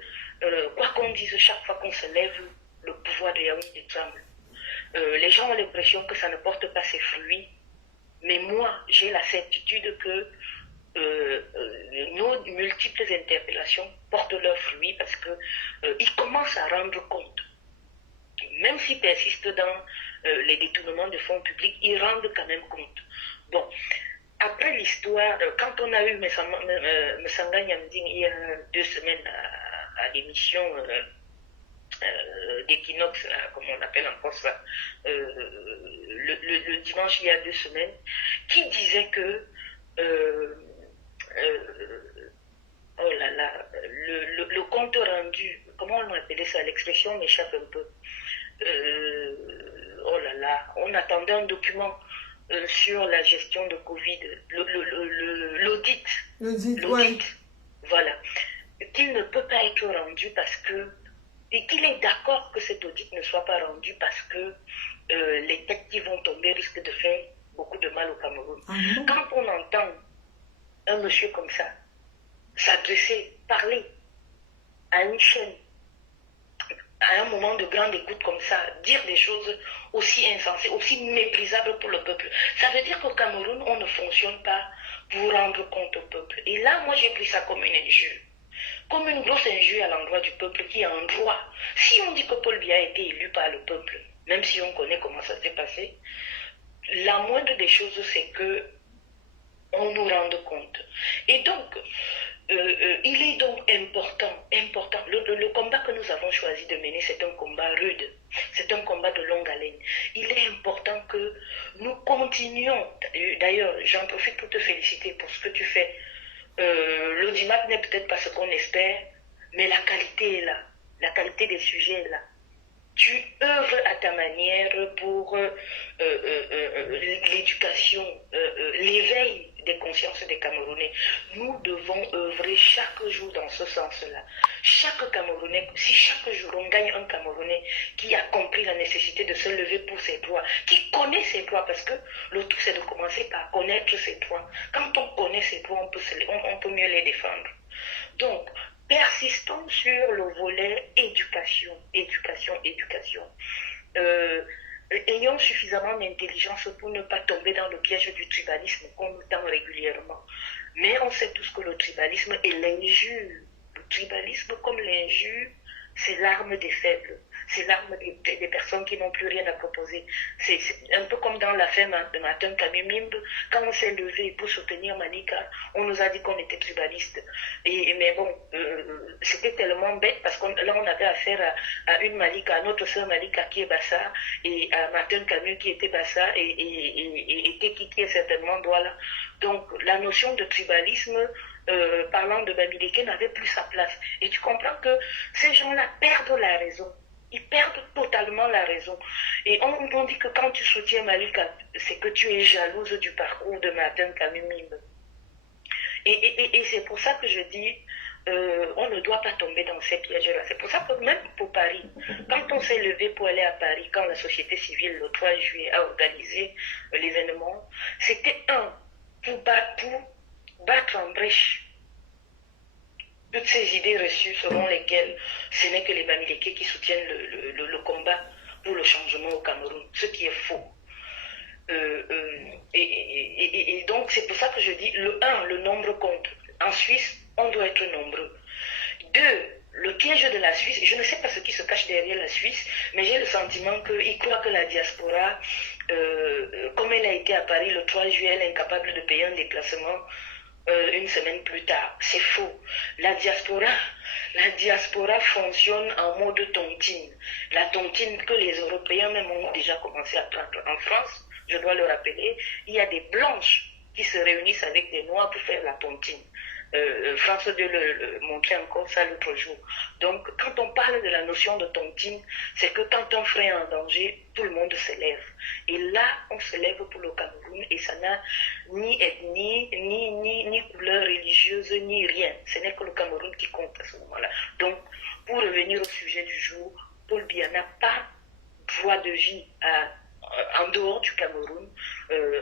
quoi qu'on dise, chaque fois qu'on se lève, le pouvoir de Yaoundé tremble. Les gens ont l'impression que ça ne porte pas ses fruits, mais moi, j'ai la certitude que nos multiples interpellations portent leurs fruits parce que ils commencent à rendre compte. Même s'ils persistent dans les détournements de fonds publics, ils rendent quand même compte. Bon, après l'histoire, quand on a eu Messanga Nyamding il y a 2 semaines à l'émission d'Equinox, comme on appelle encore ça, le dimanche il y a 2 semaines, qui disait que oh là là, le compte rendu, comment on appelait ça, l'expression m'échappe un peu. Oh là là, on attendait un document sur la gestion de Covid, l'audit. L'audit, ouais. Voilà. Qu'il ne peut pas être rendu parce que, et qu'il est d'accord que cet audit ne soit pas rendu parce que les têtes qui vont tomber risquent de faire beaucoup de mal au Cameroun. Quand on entend un monsieur comme ça s'adresser, parler à une chaîne, à un moment de grande écoute comme ça, dire des choses aussi insensées, aussi méprisables pour le peuple, ça veut dire qu'au Cameroun, on ne fonctionne pas pour rendre compte au peuple. Et là, moi, j'ai pris ça comme une injure. Comme une grosse injure à l'endroit du peuple qui a un droit. Si on dit que Paul Biya a été élu par le peuple, même si on connaît comment ça s'est passé, la moindre des choses, c'est que on nous rende compte. Et donc, il est donc important. Le combat que nous avons choisi de mener, c'est un combat rude. C'est un combat de longue haleine. Il est important que nous continuions. D'ailleurs, j'en profite pour te féliciter pour ce que tu fais. L'audimat n'est peut-être pas ce qu'on espère, mais la qualité est là. La qualité des sujets est là. Tu œuvres à ta manière pour l'éducation, l'éveil des consciences des Camerounais. Nous devons œuvrer chaque jour dans ce sens-là. Chaque Camerounais, si chaque jour on gagne un Camerounais qui a compris la nécessité de se lever pour ses droits, qui connaît ses droits, parce que le tout c'est de commencer par connaître ses droits. Quand on connaît ses droits, on peut mieux les défendre. Donc, persistons sur le volet éducation, éducation, éducation. Ayons suffisamment d'intelligence pour ne pas tomber dans le piège du tribalisme qu'on nous tend régulièrement. Mais on sait tous que le tribalisme est l'injure. Le tribalisme, comme l'injure, c'est l'arme des faibles. C'est l'arme des personnes qui n'ont plus rien à proposer. C'est un peu comme dans l'affaire de Martin Kamimimbe, quand on s'est levé pour soutenir Malika, on nous a dit qu'on était tribaliste. Mais bon, c'était tellement bête parce que là on avait affaire à une Malika, à notre sœur Malika qui est Bassa, et à Martin Camus qui était Bassa, et qui est certainement Douala. Donc la notion de tribalisme, parlant de Bamileke, n'avait plus sa place. Et tu comprends que ces gens-là perdent la raison. Ils perdent totalement la raison. Et on dit que quand tu soutiens Malika, c'est que tu es jalouse du parcours de Martin Kamimimbe. Et c'est pour ça que je dis, on ne doit pas tomber dans ces pièges-là. C'est pour ça que même pour Paris, quand on s'est levé pour aller à Paris, quand la société civile, le 3 juillet, a organisé l'événement, c'était pour battre en brèche toutes ces idées reçues selon lesquelles ce n'est que les Bamileke qui soutiennent le combat pour le changement au Cameroun, ce qui est faux. Et donc c'est pour ça que je dis, le nombre compte. En Suisse, on doit être nombreux. 2, le piège de la Suisse, je ne sais pas ce qui se cache derrière la Suisse, mais j'ai le sentiment qu'ils croient que la diaspora, comme elle a été à Paris le 3 juillet, elle est incapable de payer un déplacement une semaine plus tard. C'est faux. La diaspora fonctionne en mode tontine. La tontine que les Européens même ont déjà commencé à prendre. En France, je dois le rappeler, il y a des blanches qui se réunissent avec des noirs pour faire la tontine. François de le montrer encore ça l'autre jour. Donc, quand on parle de la notion de tontine, c'est que quand un frère est en danger, tout le monde se lève. Et là, on se lève pour le Cameroun et ça n'a ni ethnie, ni couleur religieuse, ni rien. Ce n'est que le Cameroun qui compte à ce moment-là. Donc, pour revenir au sujet du jour, Paul Biya n'a pas voie de vie en dehors du Cameroun.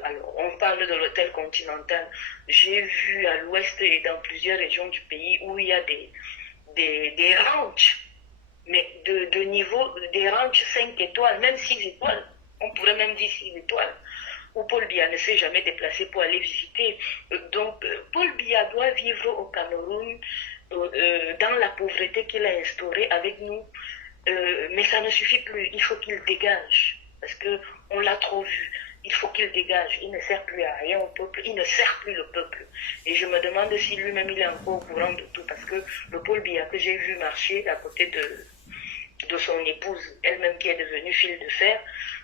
Alors, on parle de l'hôtel continental. J'ai vu à l'ouest et dans plusieurs régions du pays où il y a des ranchs, mais de niveau, des ranchs 5 étoiles, même 6 étoiles. On pourrait même dire 6 étoiles, où Paul Biya ne s'est jamais déplacé pour aller visiter. Donc, Paul Biya doit vivre au Cameroun dans la pauvreté qu'il a instaurée avec nous. Mais ça ne suffit plus. Il faut qu'il dégage. Parce qu'on l'a trop vu. Il faut qu'il dégage. Il ne sert plus à rien au peuple. Il ne sert plus le peuple. Et je me demande si lui-même il est encore au courant de tout. Parce que le Paul Biya que j'ai vu marcher à côté de son épouse, elle-même qui est devenue fil de fer,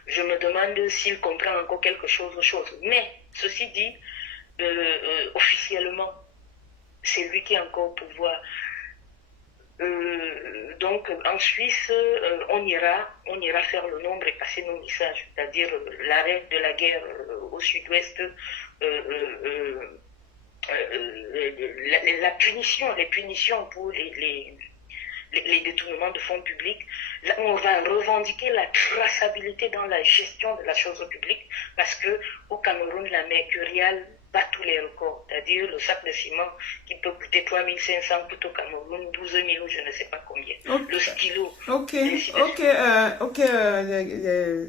je me demande s'il comprend encore quelque chose. Mais, ceci dit, officiellement, c'est lui qui est encore au pouvoir. Donc en Suisse, on ira faire le nombre et passer nos messages, c'est-à-dire l'arrêt de la guerre au sud-ouest, les punitions pour les détournements de fonds publics. Là, on va revendiquer la traçabilité dans la gestion de la chose publique, parce que au Cameroun, la mercuriale bat tous les records, c'est-à-dire le sac de ciment qui peut coûter 3500 coûte au Cameroun 12 000 ou je ne sais pas combien. Okay. Le stylo. Ok,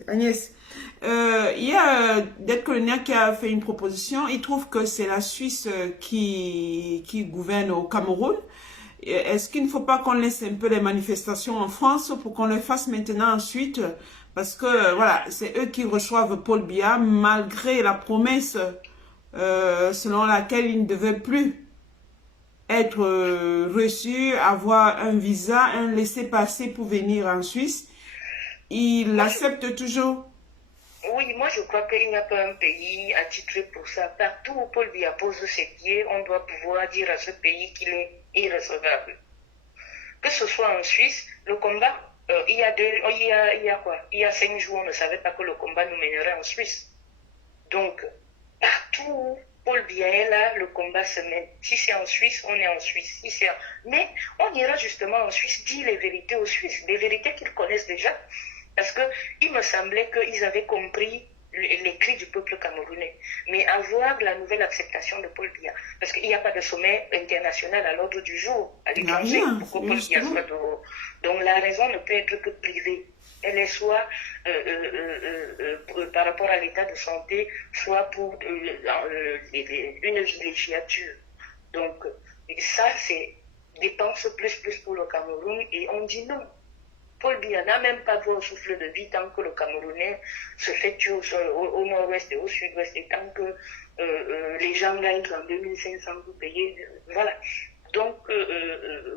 Agnès. Il y a Dette Coloniale qui a fait une proposition. Il trouve que c'est la Suisse qui gouverne au Cameroun. Est-ce qu'il ne faut pas qu'on laisse un peu les manifestations en France pour qu'on les fasse maintenant ensuite? Parce que voilà, c'est eux qui reçoivent Paul Biya malgré la promesse selon laquelle il ne devait plus être reçu, avoir un visa, un laissez-passer pour venir en Suisse. Il l'accepte toujours. Oui, moi je crois qu'il n'y a pas un pays attitré pour ça. Partout où Paul Biya pose ses pieds, on doit pouvoir dire à ce pays qu'il est irrecevable. Que ce soit en Suisse, le combat Il y a 5 jours, on ne savait pas que le combat nous mènerait en Suisse. Donc, partout où Paul Biya est là, le combat se mène. Si c'est en Suisse, on est en Suisse. Mais on ira justement en Suisse dire les vérités aux Suisses, des vérités qu'ils connaissent déjà, parce qu'il me semblait qu'ils avaient compris les cris du peuple camerounais. Mais avoir la nouvelle acceptation de Paul Biya, parce qu'il n'y a pas de sommet international à l'ordre du jour à l'étranger pour que Paul Biya soit dehors. Donc la raison ne peut être que privée. Elle est soit par rapport à l'état de santé, soit pour une villégiature. Donc ça, c'est dépense plus pour le Cameroun, et on dit non. Paul Biya n'a même pas droit au souffle de vie tant que le Camerounais se fait tuer au nord-ouest et au sud-ouest, et tant que les gens gagnent 32 500 pour payer. Voilà. Donc,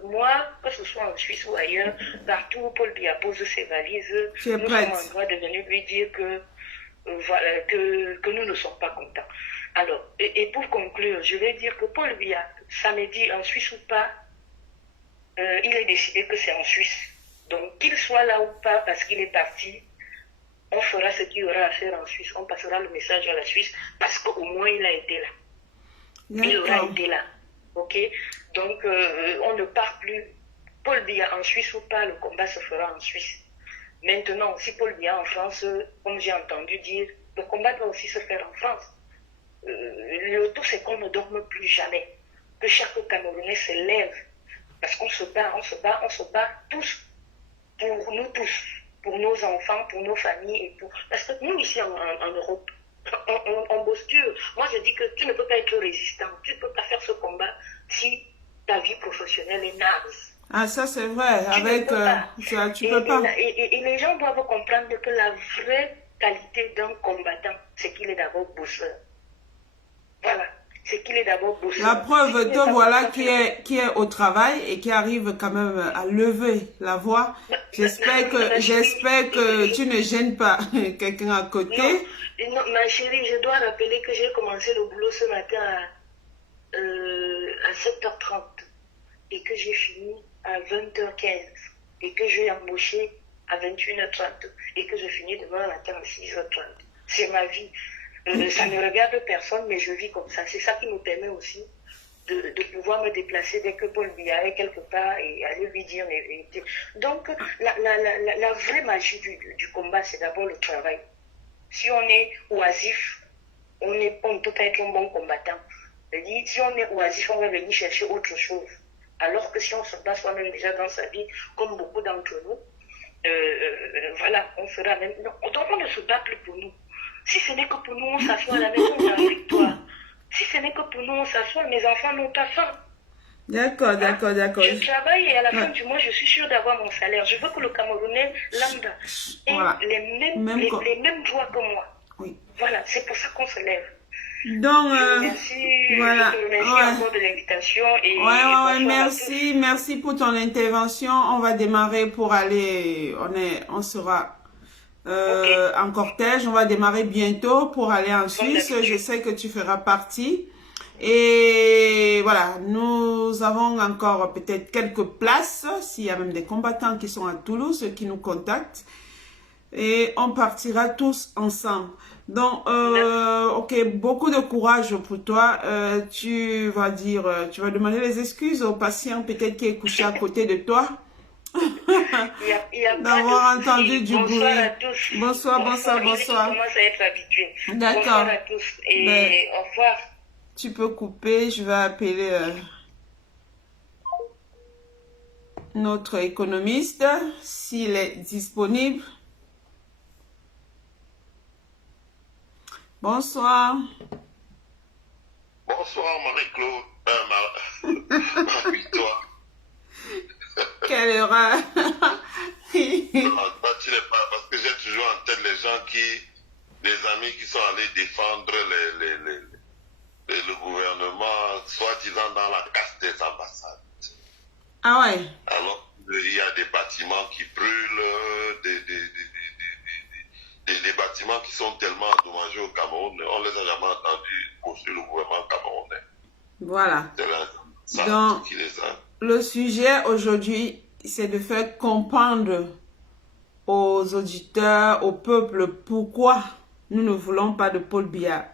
moi, que ce soit en Suisse ou ailleurs, partout où Paul Biya pose ses valises, nous sommes en droit de venir lui dire que nous ne sommes pas contents. Alors, et pour conclure, je vais dire que Paul Biya, samedi, en Suisse ou pas, il est décidé que c'est en Suisse. Donc, qu'il soit là ou pas, parce qu'il est parti, on fera ce qu'il y aura à faire en Suisse. On passera le message à la Suisse, parce qu'au moins, il a été là. Il aura été là. OK? Donc, on ne part plus. Paul Biya en Suisse ou pas, le combat se fera en Suisse. Maintenant, si Paul Biya en France, comme j'ai entendu dire, le combat doit aussi se faire en France. Le tout, c'est qu'on ne dorme plus jamais. Que chaque Camerounais se lève. Parce qu'on se bat tous. Pour nous tous, pour nos enfants, pour nos familles, et pour... Parce que nous, ici en Europe, on bosse dur. Moi, je dis que tu ne peux pas être résistant, tu ne peux pas faire ce combat si ta vie professionnelle est naze. Ah, ça c'est vrai, tu peux pas. Et les gens doivent comprendre que la vraie qualité d'un combattant, c'est qu'il est d'abord bosseur. Voilà. C'est qu'il est d'abord bosseur. La preuve, te voilà qui est au travail et qui arrive quand même à lever la voix. J'espère que tu ne gênes pas quelqu'un à côté. Non, ma chérie, je dois rappeler que j'ai commencé le boulot ce matin à 7h30 et que j'ai fini à 20h15 et que j'ai embauché à 21h30 et que je finis demain matin à 6h30. C'est ma vie. Ça ne regarde personne, mais je vis comme ça. C'est ça qui me permet aussi de pouvoir me déplacer dès que Paul Biya est quelque part et aller lui dire les vérités. Donc, la vraie magie du combat, c'est d'abord le travail. Si on est oisif, on ne peut pas être un bon combattant. Si on est oisif, on va venir chercher autre chose. Alors que si on se bat soi-même déjà dans sa vie, comme beaucoup d'entre nous, voilà, on fera même... Donc, on ne se bat plus pour nous. Si ce n'est que pour nous, on s'assoit à la maison, on a une victoire. Si ce n'est que pour nous, on s'assoit, mes enfants n'ont pas faim. D'accord. Je travaille et à la fin du mois, je suis sûre d'avoir mon salaire. Je veux que le Camerounais lambda ait les mêmes droits que moi. Oui. Voilà, c'est pour ça qu'on se lève. Donc, voilà. Je te remercie encore de l'invitation. Merci pour ton intervention. On va démarrer pour aller, on sera en cortège. On va démarrer bientôt pour aller en Suisse. Je sais que tu feras partie. Et voilà, nous avons encore peut-être quelques places. S'il y a même des combattants qui sont à Toulouse, qui nous contactent. Et on partira tous ensemble. Donc, ok, beaucoup de courage pour toi. Tu vas demander les excuses au patient peut-être qui est couché à côté de toi. D'avoir entendu du bruit. Bonsoir à tous. Bonsoir. Je commence à être habituée. D'accord. Bonsoir à tous et au revoir. Tu peux couper, je vais appeler notre économiste s'il est disponible. Bonsoir. Bonsoir Marie-Claude. Marie-Victoire. Quelle erreur. Non, tu n'es pas, parce que j'ai toujours en tête les amis qui sont allés défendre le gouvernement, soi-disant dans la casse des ambassades. Ah ouais. Alors, il y a des bâtiments qui brûlent, des bâtiments qui sont tellement endommagés au Cameroun, on ne les a jamais entendus poursuivre le gouvernement camerounais. Voilà. C'est donc, qui les a. Le sujet aujourd'hui, c'est de faire comprendre aux auditeurs, au peuple, pourquoi nous ne voulons pas de Paul Biya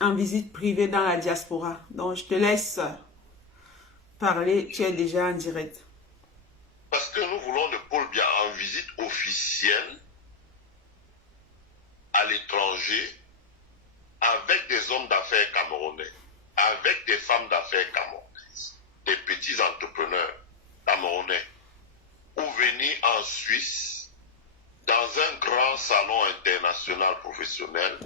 en visite privée dans la diaspora. Donc, je te laisse parler, tu es déjà en direct. Parce que nous voulons de Paul Biya en visite officielle à l'étranger avec des hommes d'affaires camerounais, avec des femmes d'affaires camerounaises, des petits entrepreneurs camerounais, ou venir en Suisse dans un grand salon international professionnel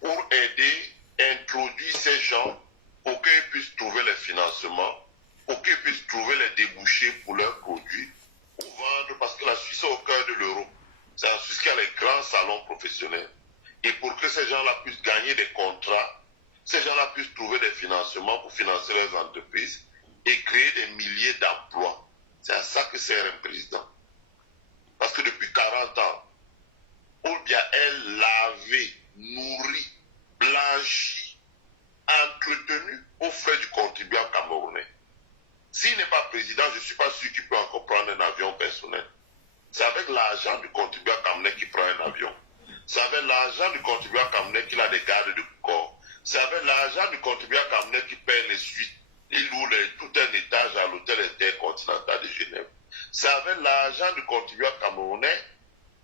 pour aider, introduire ces gens pour qu'ils puissent trouver les financements, pour qu'ils puissent trouver les débouchés pour leurs produits, ou vendre, parce que la Suisse est au cœur de l'Europe. C'est en Suisse qu'il y a les grands salons professionnels. Et pour que ces gens-là puissent gagner des contrats, ces gens-là puissent trouver des financements pour financer leurs entreprises et créer des milliers d'emplois. C'est à ça que sert un président. Parce que depuis 40 ans, Paul Biya est lavé, nourri, blanchi, entretenu aux frais du contribuable camerounais. S'il n'est pas président, je ne suis pas sûr qu'il peut encore prendre un avion personnel. C'est avec l'argent du contribuable camerounais qu'il prend un avion. C'est avec l'argent du contribuable camerounais qu'il a des gardes de corps. C'est avec l'argent du contribuable camerounais qu'il paie les suites. Il loue tout un étage à l'hôtel intercontinental de Genève. C'est avec l'argent du contribuable camerounais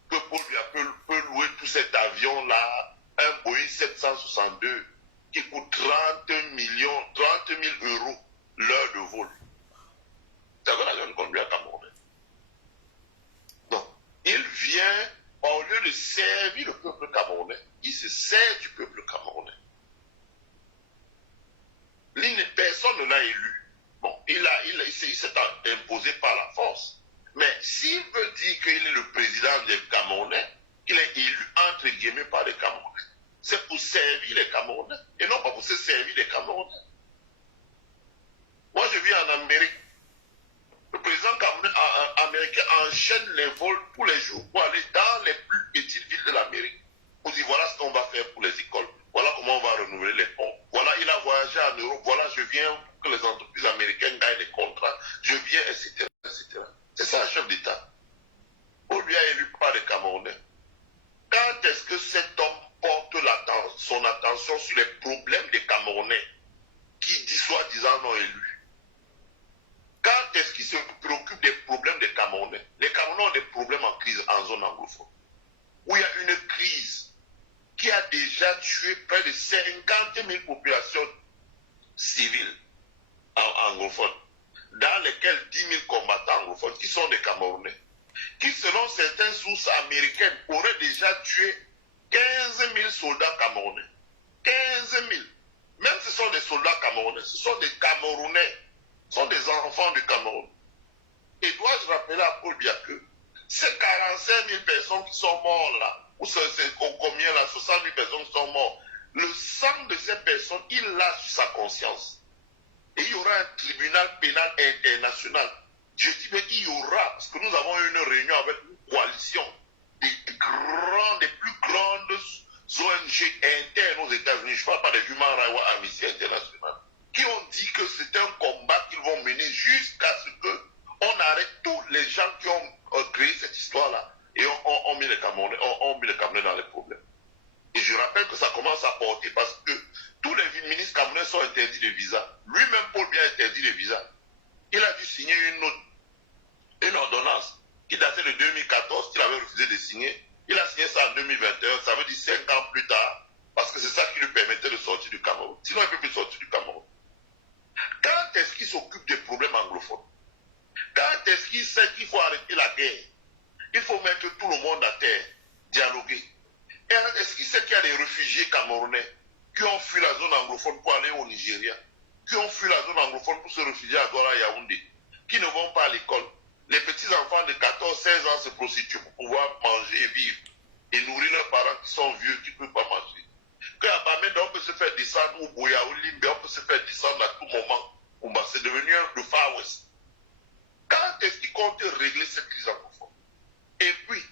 que Paul Biya peut louer tout cet avion-là, un Boeing 762, qui coûte 30 000 euros l'heure de vol. C'est avec l'argent du contribuable camerounais. Donc, il vient, au lieu de servir le peuple camerounais, il se sert du peuple camerounais. Personne ne l'a élu. Bon, il s'est imposé par la force. Mais s'il veut dire qu'il est le président des Camerounais, qu'il est élu entre guillemets par les Camerounais, c'est pour servir les Camerounais et non pas pour se servir des Camerounais. Moi, je vis en Amérique. Le président américain enchaîne les vols tous les jours pour aller dans les plus petites villes de l'Amérique. Pour dire voilà ce qu'on va faire pour les écoles, voilà comment on va renouveler les ponts. Voilà, il a voyagé en Europe, voilà, je viens pour que les entreprises américaines gagnent des contrats, je viens, etc. etc. C'est ça un chef d'État. On lui a élu par les Camerounais. Quand est-ce que cet homme porte son attention sur les problèmes des Camerounais qui dit soi-disant non élus? Quand est-ce qu'il se préoccupe des problèmes des Camerounais? Les Camerounais ont des problèmes en crise en zone anglophone, où il y a une crise qui a déjà tué près de 50 000 populations civiles anglophones, dans lesquelles 10 000 combattants anglophones, qui sont des Camerounais, qui selon certaines sources américaines auraient déjà tué 15 000 soldats camerounais. 15 000. Même si ce sont des soldats camerounais, ce sont des Camerounais, ce sont des enfants du Cameroun. Et dois-je rappeler à Paul Biya que ces 45 000 personnes qui sont mortes là, ou c'est combien là, 60 000 personnes qui sont mortes, le sang de ces personnes, il l'a sur sa conscience. Et il y aura un tribunal pénal international. Je dis mais il y aura, parce que nous avons eu une réunion avec une coalition des plus grandes ONG internes aux États-Unis, je ne parle pas des Human Rights Watch, Amnesty International, qui ont dit que c'est un combat qu'ils vont mener jusqu'à ce qu'on arrête tous les gens qui ont créé cette histoire-là et on met les Camerounais dans les problèmes. Et je rappelle que ça commence à porter parce que tous les ministres camerounais sont interdits de visa. Lui-même, Paul Biya, interdit de visa. Il a dû signer une ordonnance qui datait de 2014, qu'il avait refusé de signer. Il a signé ça en 2021, ça veut dire 5 ans plus tard, parce que c'est ça qui lui permettait de sortir du Cameroun. Sinon, il ne peut plus sortir du Cameroun. Quand est-ce qu'il s'occupe des problèmes anglophones? Quand est-ce qu'il sait qu'il faut arrêter la guerre? Il faut mettre tout le monde à terre, dialoguer. Est-ce qu'il sait qu'il y a des réfugiés camerounais qui ont fui la zone anglophone pour aller au Nigeria, qui ont fui la zone anglophone pour se réfugier à Douala, Yaoundé, qui ne vont pas à l'école? Les petits-enfants de 14-16 ans se prostituent pour pouvoir manger et vivre et nourrir leurs parents qui sont vieux, qui ne peuvent pas manger. Qu'à Bamenda, on peut se faire descendre, ou Boya, ou Limbe, on peut se faire descendre à tout moment. C'est devenu le Far West. Quand est-ce qu'il compte régler cette crise anglophone? Et puis,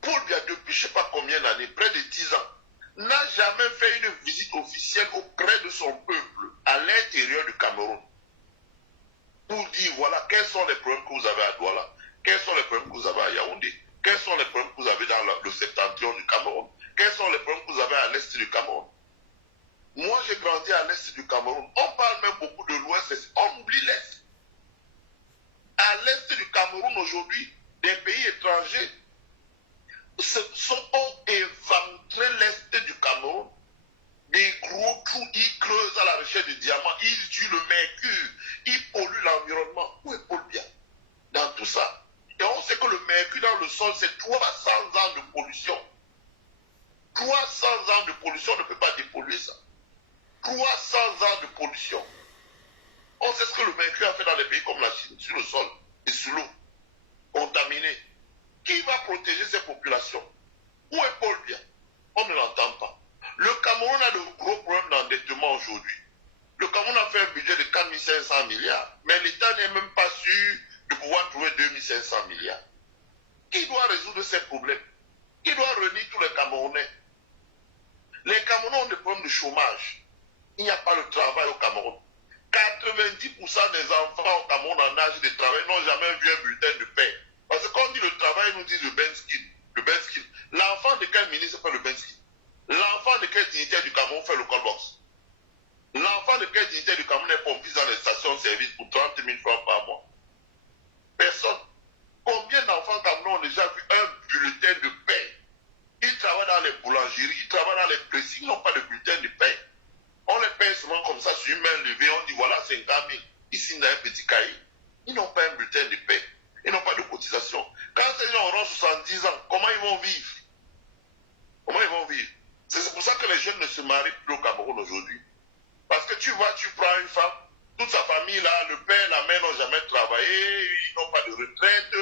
Paul Biya, depuis je ne sais pas combien d'années, près de 10 ans, n'a jamais fait une visite officielle auprès de son peuple à l'intérieur du Cameroun pour dire voilà quels sont les problèmes que vous avez à Douala, Quels sont les problèmes que vous avez à Yaoundé? Quels sont les problèmes que vous avez dans le septentrion du Cameroun? Quels sont les problèmes que vous avez à l'est du Cameroun? Moi, j'ai grandi à l'est du Cameroun. On parle même beaucoup de l'ouest, on oublie l'est. À l'est du Cameroun aujourd'hui, des pays étrangers ont éventré l'est du Cameroun. Des gros trous, ils creusent à la recherche de diamants, ils tuent le mercure, ils polluent l'environnement. Où est Paul Biya dans tout ça? Et on sait que le mercure dans le sol, c'est 300 ans de pollution. 300 ans de pollution, on ne peut pas dépolluer ça. 300 ans de pollution. On sait ce que le mercure a fait dans les pays comme la Chine, sur le sol et sous l'eau, contaminé. Qui va protéger ces populations? Où est Paul Biya? On ne l'entend pas. Le Cameroun a de gros problèmes d'endettement aujourd'hui. Le Cameroun a fait un budget de 4 500 milliards, mais l'État n'est même pas sûr de pouvoir trouver 2 500 milliards. Qui doit résoudre ces problèmes? Qui doit réunir tous les Camerounais? Les Camerounais ont des problèmes de chômage. Il n'y a pas de travail au Cameroun. 90% des enfants au Cameroun en âge de travail n'ont jamais vu un bulletin de paie. Parce que quand on dit le travail, ils nous disent le Ben Skin. Le Ben Skin. L'enfant de quel ministre fait le Ben Skin? L'enfant de quel dignitaire du Cameroun fait le callbox? L'enfant de quel dignitaire du Cameroun est pompiste dans les stations-service pour 30 000 francs par mois? Personne. Combien d'enfants camerounais ont déjà vu un bulletin de paie? Ils travaillent dans les boulangeries, ils travaillent dans les pressings, ils n'ont pas de bulletin de paie. On les paye seulement comme ça sur une main levée, on dit voilà 50 000. Ils signent dans un petit cahier. Ils n'ont pas un bulletin de paie. Ils n'ont pas de cotisation. Quand ces gens auront 70 ans, comment ils vont vivre? Comment ils vont vivre? C'est pour ça que les jeunes ne se marient plus au Cameroun aujourd'hui. Parce que tu vois, tu prends une femme, toute sa famille là, le père, la mère n'ont jamais travaillé, ils n'ont pas de retraite,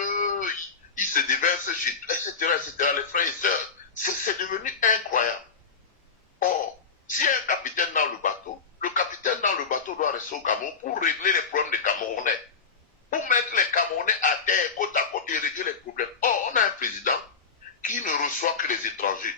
ils se déversent chez tout, etc., etc., les frères et sœurs. C'est devenu incroyable. Or, s'il y a un capitaine dans le bateau doit rester au Cameroun pour régler les problèmes des Camerounais. Pour mettre les Camerounais à terre, côte à côte et régler les problèmes. Or, on a un président qui ne reçoit que les étrangers.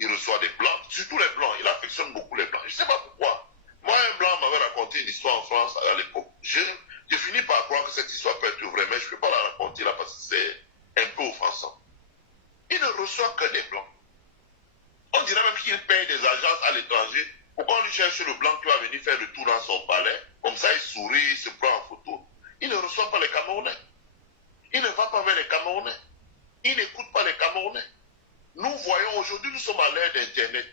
Il reçoit des blancs, surtout les blancs. Il affectionne beaucoup les blancs. Je ne sais pas pourquoi. Moi, un blanc m'avait raconté une histoire en France à l'époque. Je finis par croire que cette histoire peut être vraie, mais je ne peux pas la raconter là parce que c'est un peu offensant. Il ne reçoit que des blancs. On dirait même qu'il paye des agences à l'étranger pour qu'on lui cherche le blanc qui va venir faire le tour dans son palais. Comme ça, il sourit, il se prend en photo. Il ne reçoit pas les Camerounais. Il ne va pas vers les Camerounais. Il n'écoute pas les Camerounais. Nous voyons aujourd'hui, nous sommes à l'ère d'Internet.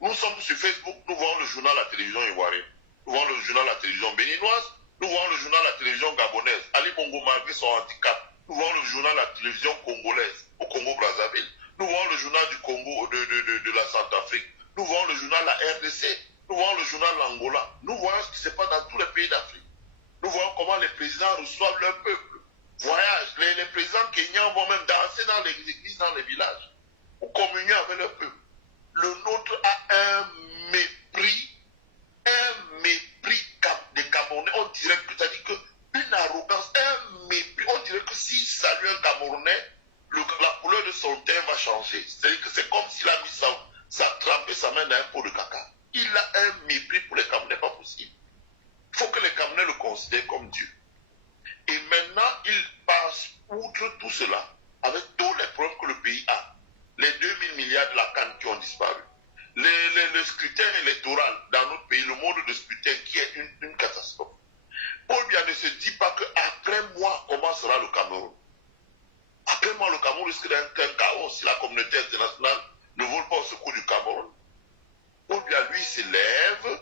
Nous sommes sur Facebook, nous voyons le journal, la télévision ivoirienne. Nous voyons le journal, la télévision béninoise. Nous voyons le journal, la télévision gabonaise. Ali Bongo, malgré son handicap. Nous voyons le journal, la télévision congolaise au Congo-Brazzaville. Nous voyons le journal du Congo, de la Centrafrique. Nous voyons le journal, la RDC. Nous voyons le journal, l'Angola. Nous voyons ce qui se passe dans tous les pays d'Afrique. Nous voyons comment les présidents reçoivent leur peuple. Voyagent. Les présidents kenyans vont même danser dans les églises, dans les villages, pour communier avec leur peuple. Le nôtre a un mépris des Camerounais. On dirait que, c'est-à-dire qu'une arrogance, un mépris. On dirait que s'il salue un Camerounais, la couleur de son teint va changer. C'est-à-dire que c'est comme s'il a mis trempé sa main dans un pot de caca. Il a un mépris pour les Camerounais, pas possible. Il faut que les Camerounais le considèrent comme Dieu. Et maintenant, il passe outre tout cela, avec tous les problèmes que le pays a. Les 2000 milliards de la canne qui ont disparu. Le scrutin électoral dans notre pays, le mode de scrutin qui est une catastrophe. Paul Biya ne se dit pas qu'après moi, comment sera le Cameroun? Après moi, le Cameroun risque d'être un chaos si la communauté internationale ne vole pas au secours du Cameroun. Paul Biya, lui, s'élève.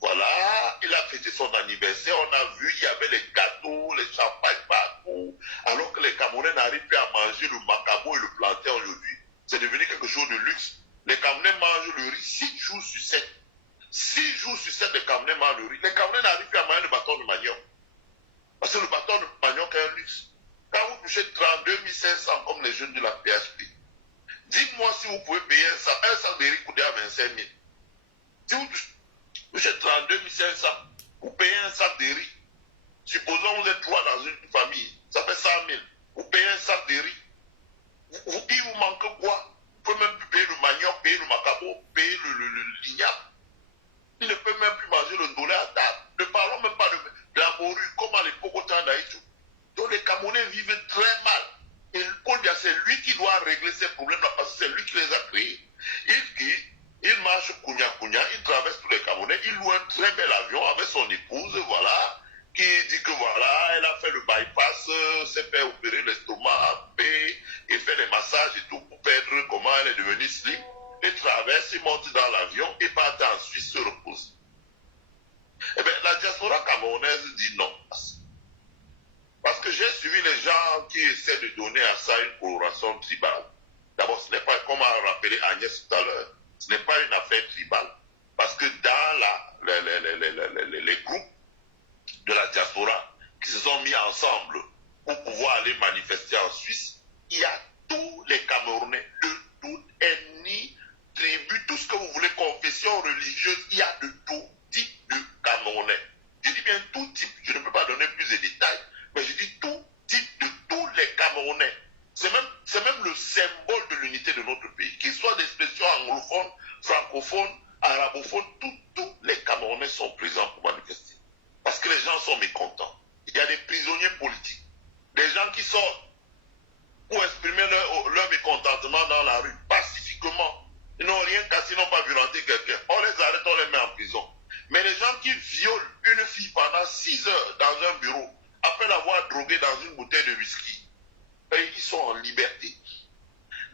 Voilà, il a fêté son anniversaire, on a vu, il y avait les gâteaux, les champagnes partout, alors que les Camerounais n'arrivent plus à manger le macabo et le plantain aujourd'hui. C'est devenu quelque chose de luxe. Les Camerounais mangent le riz 6 jours sur 7. 6 jours sur 7, les Camerounais mangent le riz. Les Camerounais n'arrivent plus à manger le bâton de manioc. Parce que le bâton de manioc est un luxe. Quand vous touchez 32 500 comme les jeunes de la PHP, dites-moi si vous pouvez payer un sac de riz coûté à 25 000. Si vous touchez 32 500, vous payez un sac de riz. Supposons que vous êtes 3 dans une famille, ça fait 100 000. Vous payez un sac de riz. Il vous manque quoi? Vous ne pouvez même plus payer le manioc, payer le macabo, payer le lignap. Il ne peut même plus manger le ndolé à table. Ne parlons même pas de la morue, comme à l'époque au temps d'Aïtou. Donc les Camerounais vivent chemise libre, il traverse, il monte dans l'avion, il part en Suisse, se repose. Eh bien, la diaspora camerounaise dit non. Parce que j'ai suivi les gens qui essaient de donner à ça une coloration tribale. D'abord, ce n'est pas, comme a rappelé Agnès tout à l'heure, ce n'est pas une affaire tribale. Parce que dans les groupes de la diaspora qui se sont mis ensemble pour pouvoir aller manifester en Suisse, il y a tous les Camerounais, de toute ethnie, tribu, tout ce que vous voulez, confession religieuse, il y a de tout type de Camerounais. Je dis bien tout type, je ne peux pas donner plus de détails, mais je dis tout type de tous les Camerounais. C'est même le symbole de l'unité de notre pays, qu'il soit d'expression anglophone, francophone, arabophone, tous les Camerounais sont présents pour manifester. Parce que les gens sont mécontents. Il y a des prisonniers politiques, des gens qui sortent pour exprimer leur mécontentement dans la rue, pacifiquement. Ils n'ont rien cassé, ils n'ont pas violenté quelqu'un. On les arrête, on les met en prison. Mais les gens qui violent une fille pendant 6 heures dans un bureau, après l'avoir droguée dans une bouteille de whisky, ils sont en liberté.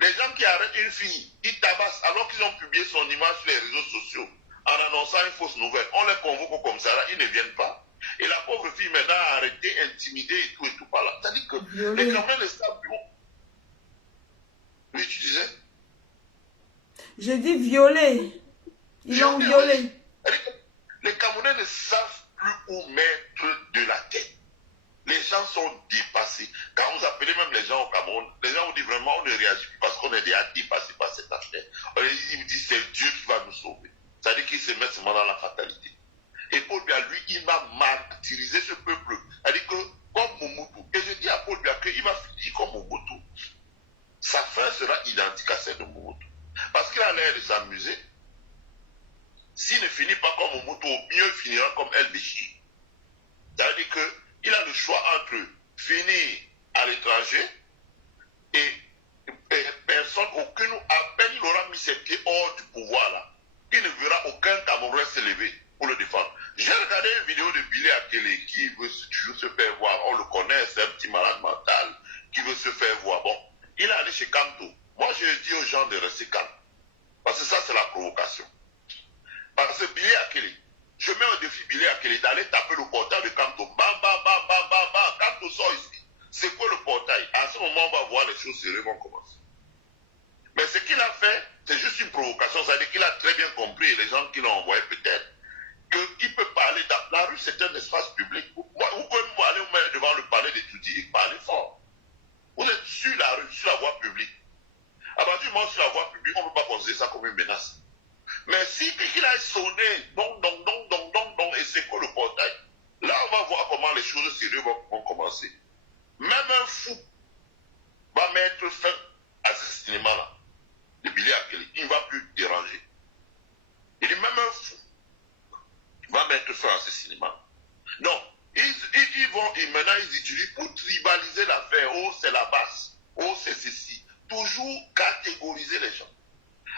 Les gens qui arrêtent une fille, ils tabassent alors qu'ils ont publié son image sur les réseaux sociaux en annonçant une fausse nouvelle. On les convoque au commissariat, ils ne viennent pas. Et la pauvre fille maintenant arrêtée, intimidée et tout par là. C'est-à-dire que les Camerounais ne savent plus. Oui, tu disais? J'ai dit violer. Ils l'ont violé. Les Camerounais ne savent plus où mettre de la tête. Les gens sont dépassés. Quand vous appelez même les gens au Cameroun, les gens vous disent vraiment on ne réagit plus parce qu'on est déjà dépassé par cette affaire. Ils vous disent c'est Dieu qui va nous sauver. C'est-à-dire qu'ils se mettent seulement dans la fatalité. Et Paul Biya, lui, il va martyriser ce peuple. C'est-à-dire que, comme Mobutu, et je dis à Paul Biya qu'il va finir comme Mobutu. Sa fin sera identique à celle de Mobutu. Parce qu'il a l'air de s'amuser. S'il ne finit pas comme Mobutu, au mieux il finira comme El Béchir. C'est-à-dire qu'il a le choix entre finir à l'étranger et personne, aucune, à peine il aura mis ses pieds hors du pouvoir là, il ne verra aucun Camerounais se lever pour le défendre. J'ai regardé une vidéo de Billy Akele qui veut toujours se faire voir. On le connaît, c'est un petit malade mental qui veut se faire voir. Bon, il est allé chez Kamto. Moi, je dis aux gens de rester calmes. Parce que ça, c'est la provocation. Parce que Billy Akele, je mets au défi Billy Akele d'aller taper le portail de Kamto. Bam, bam, bam, bam, bam, bam. Kamto sort ici. C'est quoi le portail? À ce moment, on va voir les choses sérieuses vont commencer. Mais ce qu'il a fait, c'est juste une provocation. C'est-à-dire qu'il a très bien compris, les gens qui l'ont envoyé peut-être, qu'il peut parler dans la rue, c'est un espace public. Moi, vous pouvez aller vous mettre devant le palais d'étudier et parler fort. Vous êtes sur la rue, sur la voie publique. À partir du moment sur la voie publique, on ne peut pas considérer ça comme une menace. Mais si il a sonné, et c'est quoi le portail? Là, on va voir comment les choses sérieuses vont commencer. Même un fou va mettre fin à ce cinéma-là. Le Billy Akele, il ne va plus déranger. Il dit même un fou va mettre fin à ce cinéma. Non, ils vont, et maintenant ils utilisent pour tribaliser l'affaire. Oh, c'est la basse. Oh, c'est ceci. Toujours catégoriser les gens.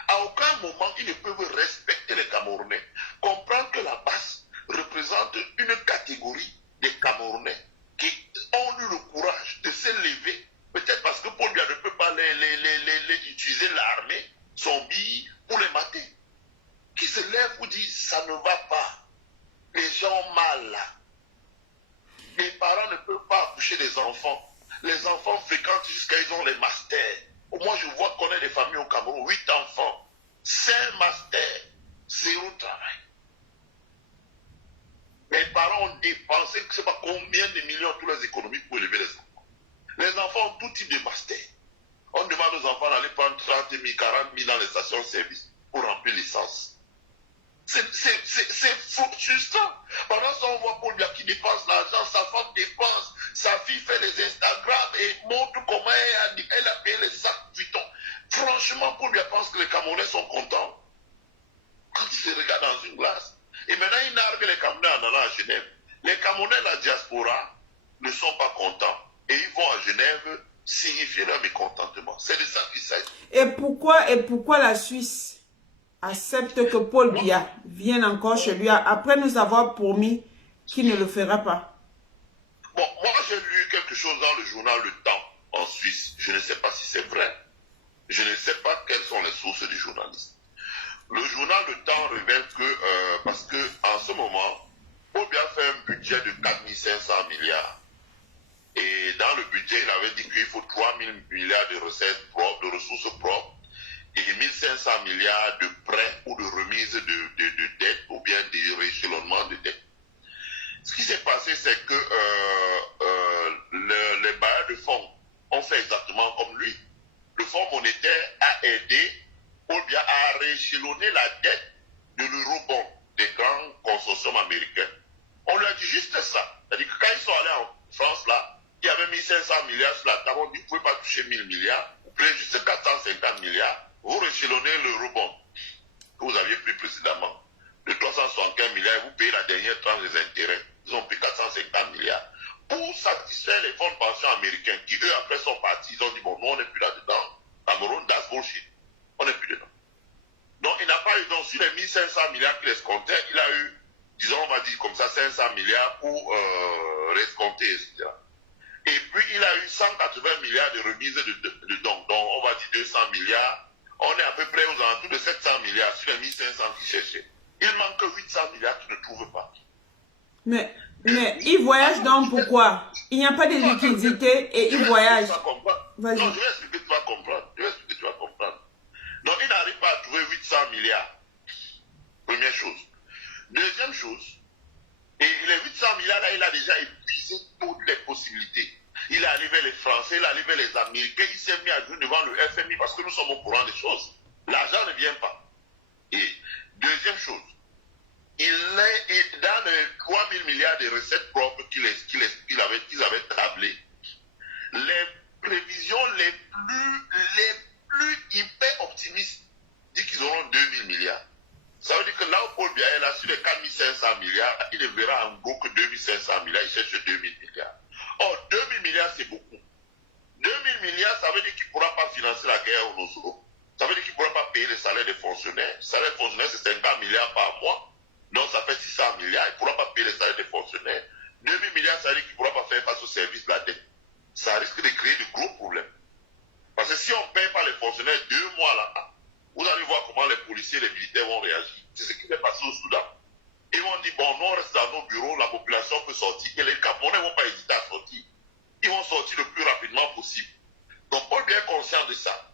À aucun moment, ils ne peuvent respecter les Camerounais. Comprendre que la basse représente une catégorie des Camerounais qui ont eu le courage de se lever. Peut-être parce que Paul Biya ne peut pas utiliser l'armée, son billet, pour les mater. Qui se lève pour dire ça ne va pas. Les gens ont mal là. Les parents ne peuvent pas accoucher des enfants. Les enfants fréquentent jusqu'à ils ont les masters. Moi, je vois qu'on a des familles au Cameroun, 8 enfants, 5 masters, 0 travail. Les parents ont dépensé, je ne sais pas combien de millions tous les économies pour élever les enfants. Les enfants ont tout type de masters. On demande aux enfants d'aller prendre 30 000, 40 000 dans les stations-service pour remplir l'essence. C'est frustrant. Pendant ce temps, on voit Paul Biya qui dépense l'argent, sa femme dépense, sa fille fait les Instagram et montre comment elle a payé les sacs Vuitton. Franchement, Paul Biya pense que les Camerounais sont contents quand ils se regardent dans une glace. Et maintenant, il nargue les Camerounais en allant à Genève. Les Camerounais de la diaspora ne sont pas contents. Et ils vont à Genève signifier leur mécontentement. C'est de ça qu'il s'agit. Et pourquoi la Suisse accepte que Paul Biya vienne encore chez lui après nous avoir promis qu'il ne le fera pas? Bon, moi j'ai lu quelque chose dans le journal Le Temps en Suisse. Je ne sais pas si c'est vrai. Je ne sais pas quelles sont les sources de 1500 milliards. Et dans le budget, il avait dit qu'il faut 3 000 milliards de recettes propres, de ressources propres, et 1500 milliards de prêts ou de remises de dettes, ou bien de rééchelonnement de dettes. Ce qui s'est passé, c'est que les bailleurs de fonds ont fait exactement comme lui. Le Fonds monétaire a aidé Paul Biya à rééchelonner la dette de l'eurobond des grands consortiums américains. On lui a dit juste ça. C'est-à-dire que quand ils sont allés en France, là, il y avait 1500 milliards sur la table. On dit que vous ne pouvez pas toucher 1000 milliards. Vous prenez juste 450 milliards. Vous rééchelonnez l'eurobond que vous aviez pris précédemment de 375 milliards. Vous payez la dernière tranche des intérêts. Ils ont pris 450 milliards. Pour satisfaire les fonds de pension américains qui, eux, après sont partis, ils ont dit, bon, nous, on n'est plus là-dedans. Cameroun, that's bullshit. On n'est plus dedans. Donc, il n'a pas eu, donc, sur les 1500 milliards qu'il escomptait, il a eu, disons, on va dire comme ça, 500 milliards pour rescompter, etc. Et puis, il a eu 180 milliards de remises de dons. Donc, on va dire 200 milliards. On est à peu près aux alentours de 700 milliards sur les 1500 qu'il cherchait. Il manque 800 milliards qu'il ne trouve pas. Mais il voyage donc pourquoi? Il n'y a pas de liquidité et il voyage. Non, je vais expliquer, tu vas comprendre. Tu vas comprendre. Donc, il n'arrive pas à trouver 800 milliards. Première chose. Deuxième chose, et les 800 milliards, là, il a déjà épuisé toutes les possibilités. Il est arrivé les Français, il est arrivé les Américains, il s'est mis à jouer devant le FMI parce que nous sommes au courant des choses. L'argent ne vient pas. Et deuxième chose, il est dans les 3 000 milliards de recettes propres qu'ils avaient tablées. Les prévisions les plus hyper optimistes disent qu'ils auront 2 000 milliards. Ça veut dire que là où Paul Biya est là, sur les 4 500 milliards, il ne verra en gros que 2 500 milliards, il cherche 2 000 milliards. Or, 2 000 milliards, c'est beaucoup. 2 000 milliards, ça veut dire qu'il ne pourra pas financer la guerre au Nozo. Ça veut dire qu'il ne pourra pas payer les salaires des fonctionnaires. Le salaire des fonctionnaires, c'est 50 milliards par mois. Donc, ça fait 600 milliards. Il ne pourra pas payer les salaires des fonctionnaires. 2 000 milliards, ça veut dire qu'il ne pourra pas faire face au service de la dette. Ça risque de créer de gros problèmes. Parce que si on ne paye pas les fonctionnaires 2 mois là, vous allez voir comment les policiers et les militaires vont réagir. C'est ce qui s'est passé au Soudan. Ils vont dire, bon, nous on reste dans nos bureaux, la population peut sortir. Et les Camerounais ne vont pas hésiter à sortir. Ils vont sortir le plus rapidement possible. Donc, Paul Biya est conscient de ça.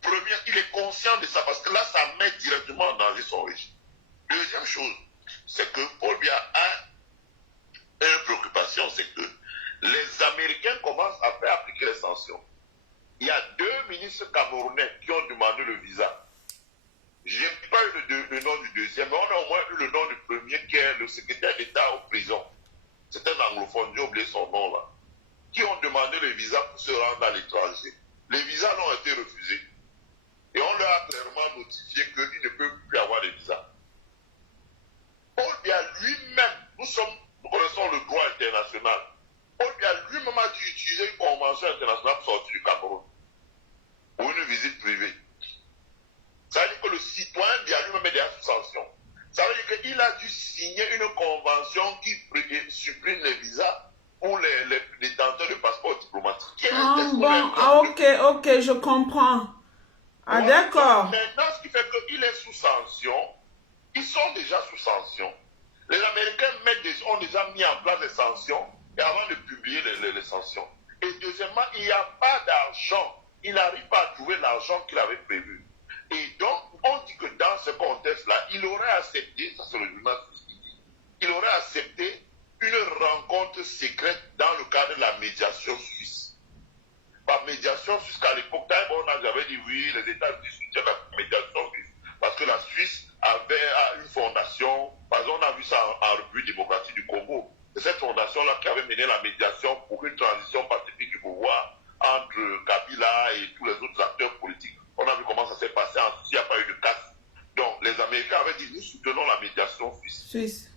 Première, il est conscient de ça parce que là, ça met directement en danger son régime. Deuxième chose, c'est que Paul Biya a une préoccupation, c'est que les Américains commencent à faire appliquer les sanctions. Il y a 2 ministres camerounais qui ont demandé le visa. Je n'ai pas eu le nom du deuxième, mais on a au moins eu le nom du premier qui est le secrétaire d'État en prison. C'est un anglophone, j'ai oublié son nom là. Qui ont demandé le visa pour se rendre à l'étranger. Les visas ont été refusés. Et on leur a clairement notifié qu'ils ne peuvent plus avoir de visa. Paul Biya lui-même, nous connaissons le droit international. Paul Biya lui-même a dû utiliser une convention internationale pour sortir du Cameroun. Pour une visite privée. Ça veut dire que le citoyen Biya lui-même est déjà sous sanction. Ça veut dire qu'il a dû signer une convention qui supprime les visas pour les détenteurs de passeports diplomatiques. Ok, je comprends. Ah, d'accord. Maintenant, ce qui fait qu'il est sous sanction, ils sont déjà sous sanction. Les Américains ont déjà mis en place des sanctions et avant de publier les sanctions. Et deuxièmement, il n'y a pas d'argent. Il n'arrive pas à trouver l'argent qu'il avait prévu. Et donc, on dit que dans ce contexte-là, il aurait accepté, ça c'est le journaliste qui dit, il aurait accepté une rencontre secrète dans le cadre de la médiation suisse. Par médiation suisse, qu'à l'époque, on avait dit oui, les États-Unis soutiennent la médiation suisse. Parce que la Suisse avait une fondation, par exemple, on a vu ça en République démocratique du Congo. C'est cette fondation-là qui avait mené la médiation pour une transition pacifique du pouvoir entre Kabila et tous les autres acteurs politiques. On a vu comment ça s'est passé en Suisse, il n'y a pas eu de casse. Donc, les Américains avaient dit, nous soutenons la médiation suisse.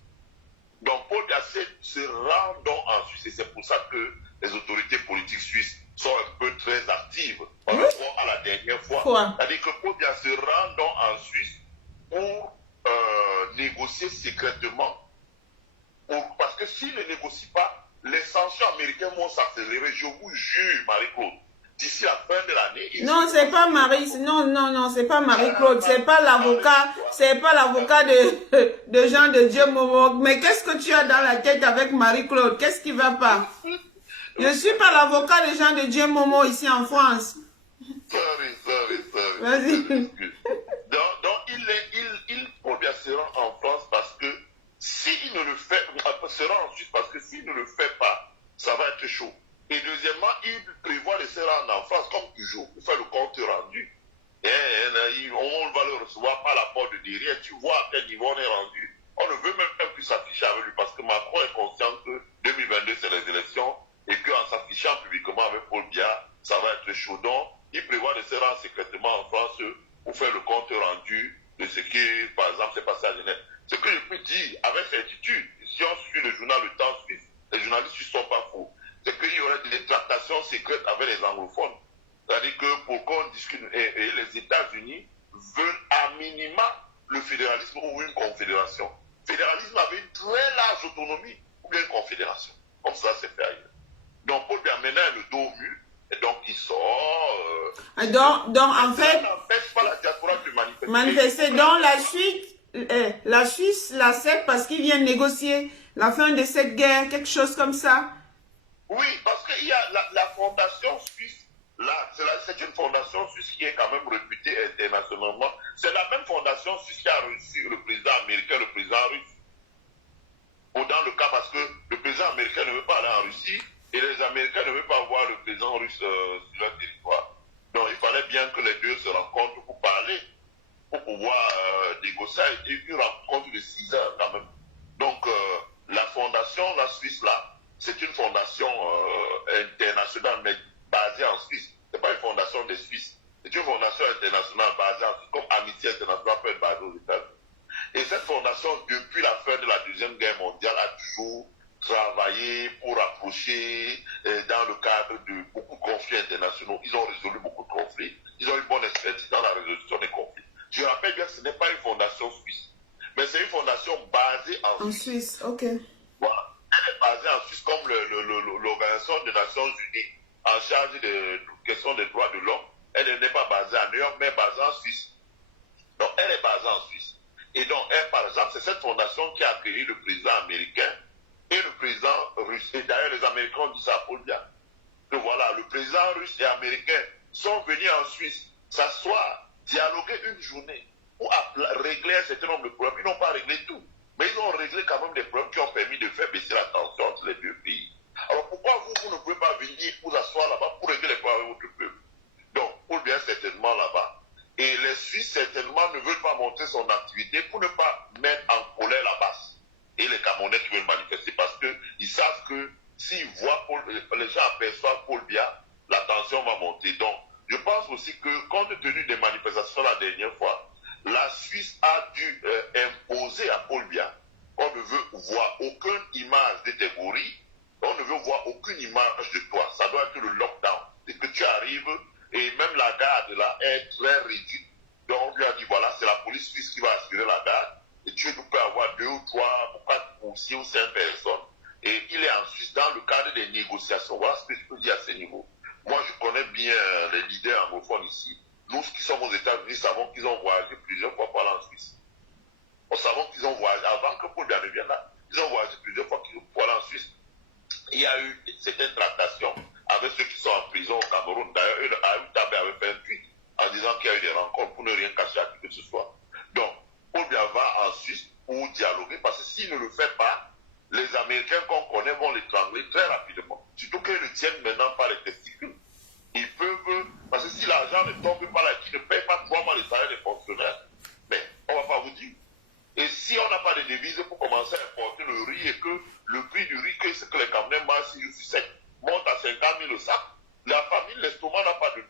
Donc, Paul Biya se rend donc en Suisse et c'est pour ça que les autorités politiques suisses sont un peu très actives par rapport à la dernière fois. C'est-à-dire que Paul Biya se rend donc en Suisse pour négocier secrètement. Parce que s'il ne négocie pas, les sanctions américaines vont s'accélérer. Je vous jure, Marie-Claude. d'ici la fin de l'année. Non, c'est pas Marie, non, c'est pas Marie-Claude, c'est pas l'avocat de Jean de Dieu Momo. Mais qu'est-ce que tu as dans la tête avec Marie-Claude? Qu'est-ce qui va pas? Je ne suis pas l'avocat de Jean de Dieu Momo ici en France. Sorry. Vas-y. Donc, il bien sera en France parce que s'il ne le fait, sera en Suisse parce que s'il ne le fait pas, ça va être chaud. Et deuxièmement, il prévoit de se rendre en France comme toujours pour faire le compte rendu. On va le recevoir par la porte de derrière. Tu vois à quel niveau on est rendu. On ne veut même plus s'afficher avec lui parce que Macron est conscient que 2022 c'est les élections et qu'en s'affichant publiquement avec Paul Biya, ça va être chaud. Donc, il prévoit de se rendre secrètement en France pour faire le compte rendu de ce qui, par exemple, s'est passé à Genève. Ce que je peux dire avec certitude, si on suit le journal Le Temps suisse, les journalistes suisses ne sont pas faux, c'est qu'il y aurait des tractations secrètes avec les anglophones. C'est-à-dire que pour qu'on discute, et les États-Unis veulent à minima le fédéralisme ou une confédération. Le fédéralisme avait une très large autonomie ou bien une confédération. Comme ça, c'est fait ailleurs. Donc, Paul Biya maintenant est le dos mûr, et donc il sort. Donc en fait, ça n'empêche pas la diaspora de manifester. Donc, la Suisse l'accepte parce qu'ils viennent négocier la fin de cette guerre, quelque chose comme ça. Oui, parce qu'il y a la fondation suisse, c'est une fondation suisse qui est quand même réputée internationalement. C'est la même fondation suisse qui a reçu le président américain, le président russe. Ou dans le cas parce que le président américain ne veut pas aller en Russie et les Américains ne veulent pas voir le président russe sur leur territoire. Donc il fallait bien que les deux se rencontrent pour parler, pour pouvoir négocier une rencontre de 6 heures quand même. Donc la fondation, la Suisse là, c'est une fondation internationale mais basée en Suisse. Ce n'est pas une fondation des Suisses. C'est une fondation internationale basée en Suisse, comme Amnesty International peut être basée aux États-Unis. Et cette fondation, depuis la fin de la Deuxième Guerre mondiale, a toujours travaillé pour rapprocher dans le cadre de beaucoup de conflits internationaux. Ils ont résolu beaucoup de conflits. Ils ont une bonne expertise dans la résolution des conflits. Je rappelle bien que ce n'est pas une fondation suisse, mais c'est une fondation basée en Suisse. En Suisse, ok. Voilà. Elle est basée en Suisse comme l'Organisation des Nations Unies en charge de questions des droits de l'homme. Elle n'est pas basée à New York, mais basée en Suisse. Donc, elle est basée en Suisse. Et donc, elle, par exemple, c'est cette fondation qui a accueilli le président américain et le président russe. Et d'ailleurs, les Américains ont dit ça à Paul Biya. Que voilà, le président russe et américain sont venus en Suisse s'asseoir, dialoguer une journée pour régler un certain nombre de problèmes. Ils n'ont pas réglé tout, mais ils ont réglé quand même des problèmes qui ont permis de faire baisser la tension entre les deux pays. Alors pourquoi vous ne pouvez pas venir vous asseoir là-bas pour régler les problèmes avec votre peuple? Donc, Paul Biya certainement là-bas. Et les Suisses, certainement, ne veulent pas montrer son activité pour ne pas mettre en colère la base. Et les Camerounais qui veulent manifester parce qu'ils savent que s'ils voient les gens aperçoivent Paul Biya, la tension va monter. Donc, je pense aussi que, compte tenu des manifestations la dernière fois, la Suisse a dû imposer à Paul Biya qu'on ne veut voir aucune image de tes gorilles, on ne veut voir aucune image de toi. Ça doit être le lockdown. C'est que tu arrives. Et même la garde là est très réduite. Donc on lui a dit voilà, c'est la police suisse qui va assurer la garde. Et tu peux avoir 2 ou 3 ou 4 ou 6 ou 5 personnes. Et il est en Suisse dans le cadre des négociations. Voilà ce que je peux dire à ce niveau. Moi je connais bien les leaders anglophones ici. Nous qui sommes aux États-Unis savons qu'ils ont voyagé plusieurs fois pour aller en Suisse. Nous savons qu'ils ont voyagé, avant que Paul Biya ne vienne là, ils ont voyagé plusieurs fois pour aller en Suisse. Il y a eu certaines tractations avec ceux qui sont en prison au Cameroun. D'ailleurs, Ayoub Tabé avait fait un tweet en disant qu'il y a eu des rencontres pour ne rien cacher à qui que ce soit. Donc, Paul Biya va en Suisse pour dialoguer parce que s'il ne le fait pas, les Américains qu'on connaît vont l'étrangler très rapidement. Surtout qu'ils ne tiennent maintenant pas les testicules. Ils peuvent, parce que si l'argent ne tombe pas là, qu'ils ne payent pas 3 mois les salaires des fonctionnaires, mais on ne va pas vous dire. Et si on n'a pas de devises pour commencer à importer le riz et que le prix du riz, que ce que les Camerounais mangent 6 jours sur 7, monte à 50 000 le sac, la famille, l'estomac n'a pas de...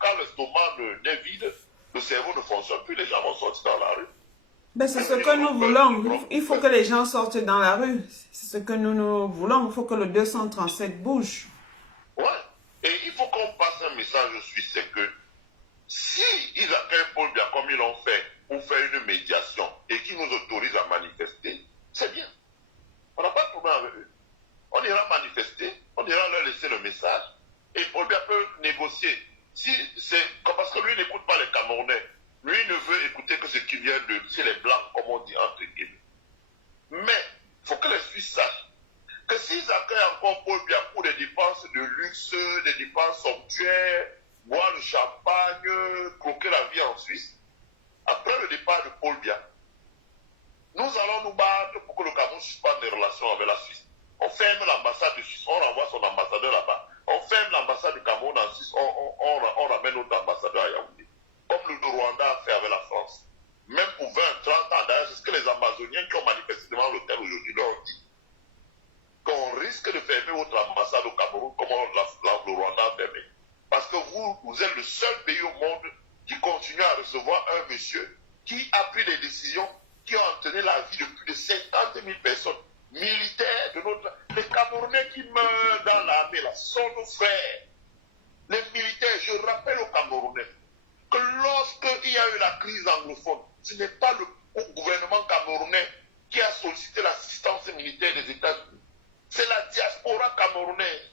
quand l'estomac est vide, le cerveau ne fonctionne plus, les gens vont sortir dans la rue. Ben, c'est ce que nous voulons. Il faut que les gens sortent dans la rue. C'est ce que nous voulons. Il faut que le 237 bouge. Ouais. Et il faut qu'on passe un message aux Suisses, c'est que si ils accueillent Paul Biya comme ils l'ont fait pour faire une médiation et qu'ils nous autorisent à manifester, c'est bien. On n'a pas de problème avec eux. On ira manifester, on ira leur laisser le message et Paul Biya peut négocier chez les Blancs, comme on dit entre guillemets. Mais, il faut que les Suisses sachent que s'ils accueillent encore Paul Biya pour des dépenses de luxe, des dépenses somptuaires, boire le champagne, croquer la vie en Suisse, après le départ de Paul Biya, nous allons nous battre pour que le Cameroun suspende les relations avec la Suisse. On ferme l'ambassade de Suisse, on renvoie son ambassadeur là-bas. On ferme l'ambassade du Cameroun en Suisse, on ramène notre ambassadeur à Yaoundé. Comme le Rwanda a fait avec la France. Même pour 20, 30 ans, d'ailleurs, c'est ce que les Amazoniens qui ont manifesté devant l'hôtel aujourd'hui leur ont dit. Qu'on risque de fermer votre ambassade au Cameroun comme le Rwanda a fermé. Parce que vous êtes le seul pays au monde qui continue à recevoir un monsieur qui a pris des décisions qui ont entraîné la vie de plus de 50 000 personnes, militaires de notre... Les Camerounais qui meurent dans l'armée, là, sont nos frères. Les militaires, je rappelle aux Camerounais que lorsqu'il y a eu la crise anglophone, ce n'est pas le gouvernement camerounais qui a sollicité l'assistance militaire des États-Unis. C'est la diaspora camerounaise.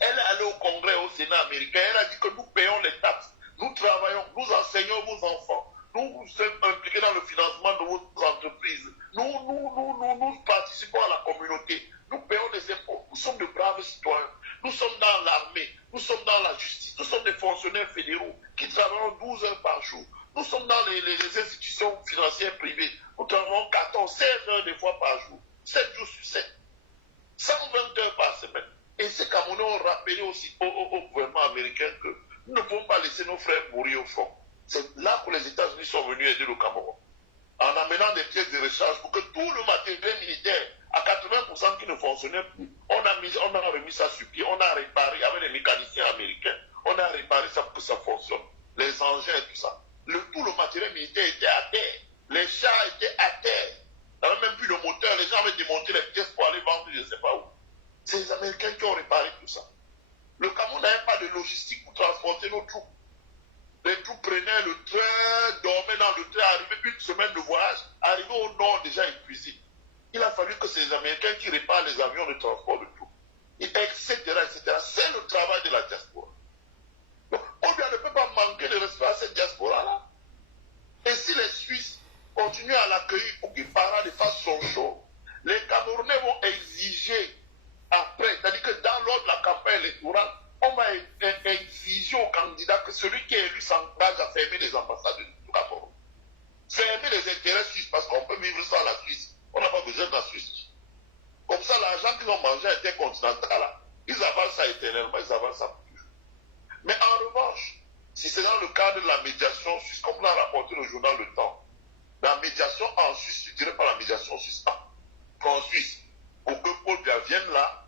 Elle est allée au Congrès, au Sénat américain, elle a dit que nous payons les taxes, nous travaillons, nous enseignons vos enfants, nous sommes impliqués dans le financement de vos entreprises, nous participons à la communauté, nous payons des impôts, nous sommes de braves citoyens, nous sommes dans l'armée, nous sommes dans la justice, nous sommes des fonctionnaires fédéraux qui travaillent 12 heures par jour, nous sommes dans les institutions financières privées, nous travaillons 14, 16 heures des fois par jour, 7 jours sur 7, 120 heures par semaine. Et ces Camerounais ont rappelé aussi au gouvernement américain que nous ne pouvons pas laisser nos frères mourir au front. C'est là que les États-Unis sont venus aider le Cameroun. En amenant des pièces de recharge pour que tout le matériel militaire, à 80% qui ne fonctionnait plus, on a remis ça sur pied, on a réparé avec les mécaniciens américains, on a réparé ça pour que ça fonctionne. Les engins et tout ça. Tout le matériel militaire était à terre. Les chars étaient à terre. Il n'y avait même plus de moteur. Les gens avaient démonté les pièces pour aller vendre je ne sais pas où. C'est les Américains qui ont réparé tout ça. Le Cameroun n'avait pas de logistique pour transporter nos troupes. Les troupes prenaient le train, dormaient dans le train, arrivaient une semaine de voyage, arrivaient au nord déjà épuisés. Il a fallu que c'est les Américains qui réparent les avions de transport de troupes. Etc., etc. C'est le travail de la diaspora. Donc, on ne peut pas manquer de respect à cette diaspora-là. Et si les Suisses continuent à l'accueillir pour qu'il parle de fasse son show, les Camerounais vont exiger après, c'est-à-dire que dans l'ordre de la campagne électorale, on va exiger aux candidats que celui qui est élu s'engage à fermer les ambassades du Cameroun. Fermer les intérêts suisses, parce qu'on peut vivre sans la Suisse. On n'a pas besoin de la Suisse. Comme ça, l'argent qu'ils ont mangé intercontinental, là, ils avalent ça éternellement, ils avalent ça plus. Mais en revanche, si c'est dans le cadre de la médiation suisse, comme l'a rapporté le journal Le Temps, la médiation en Suisse, je ne dirais pas la médiation suisse, en Suisse, pour que Paul Biya vienne là,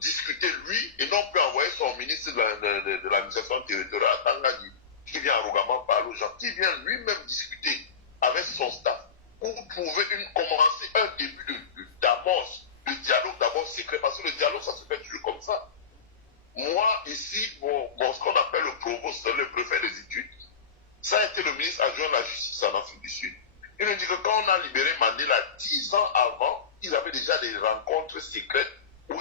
discuter lui, et non plus envoyer son ministre de l'administration territoriale, Tangani, qui vient arrogamment parler aux gens, qui vient lui-même discuter avec son staff, pour trouver commencer un début d'amorce, de dialogue d'abord secret, parce que le dialogue, ça se fait toujours comme ça. Moi, ici, ce qu'on appelle le provost, le préfet des études, ça a été le ministre adjoint de la justice en Afrique du Sud. Il nous dit que quand on a libéré Mandela 10 ans avant, ils avaient déjà des rencontres secrètes où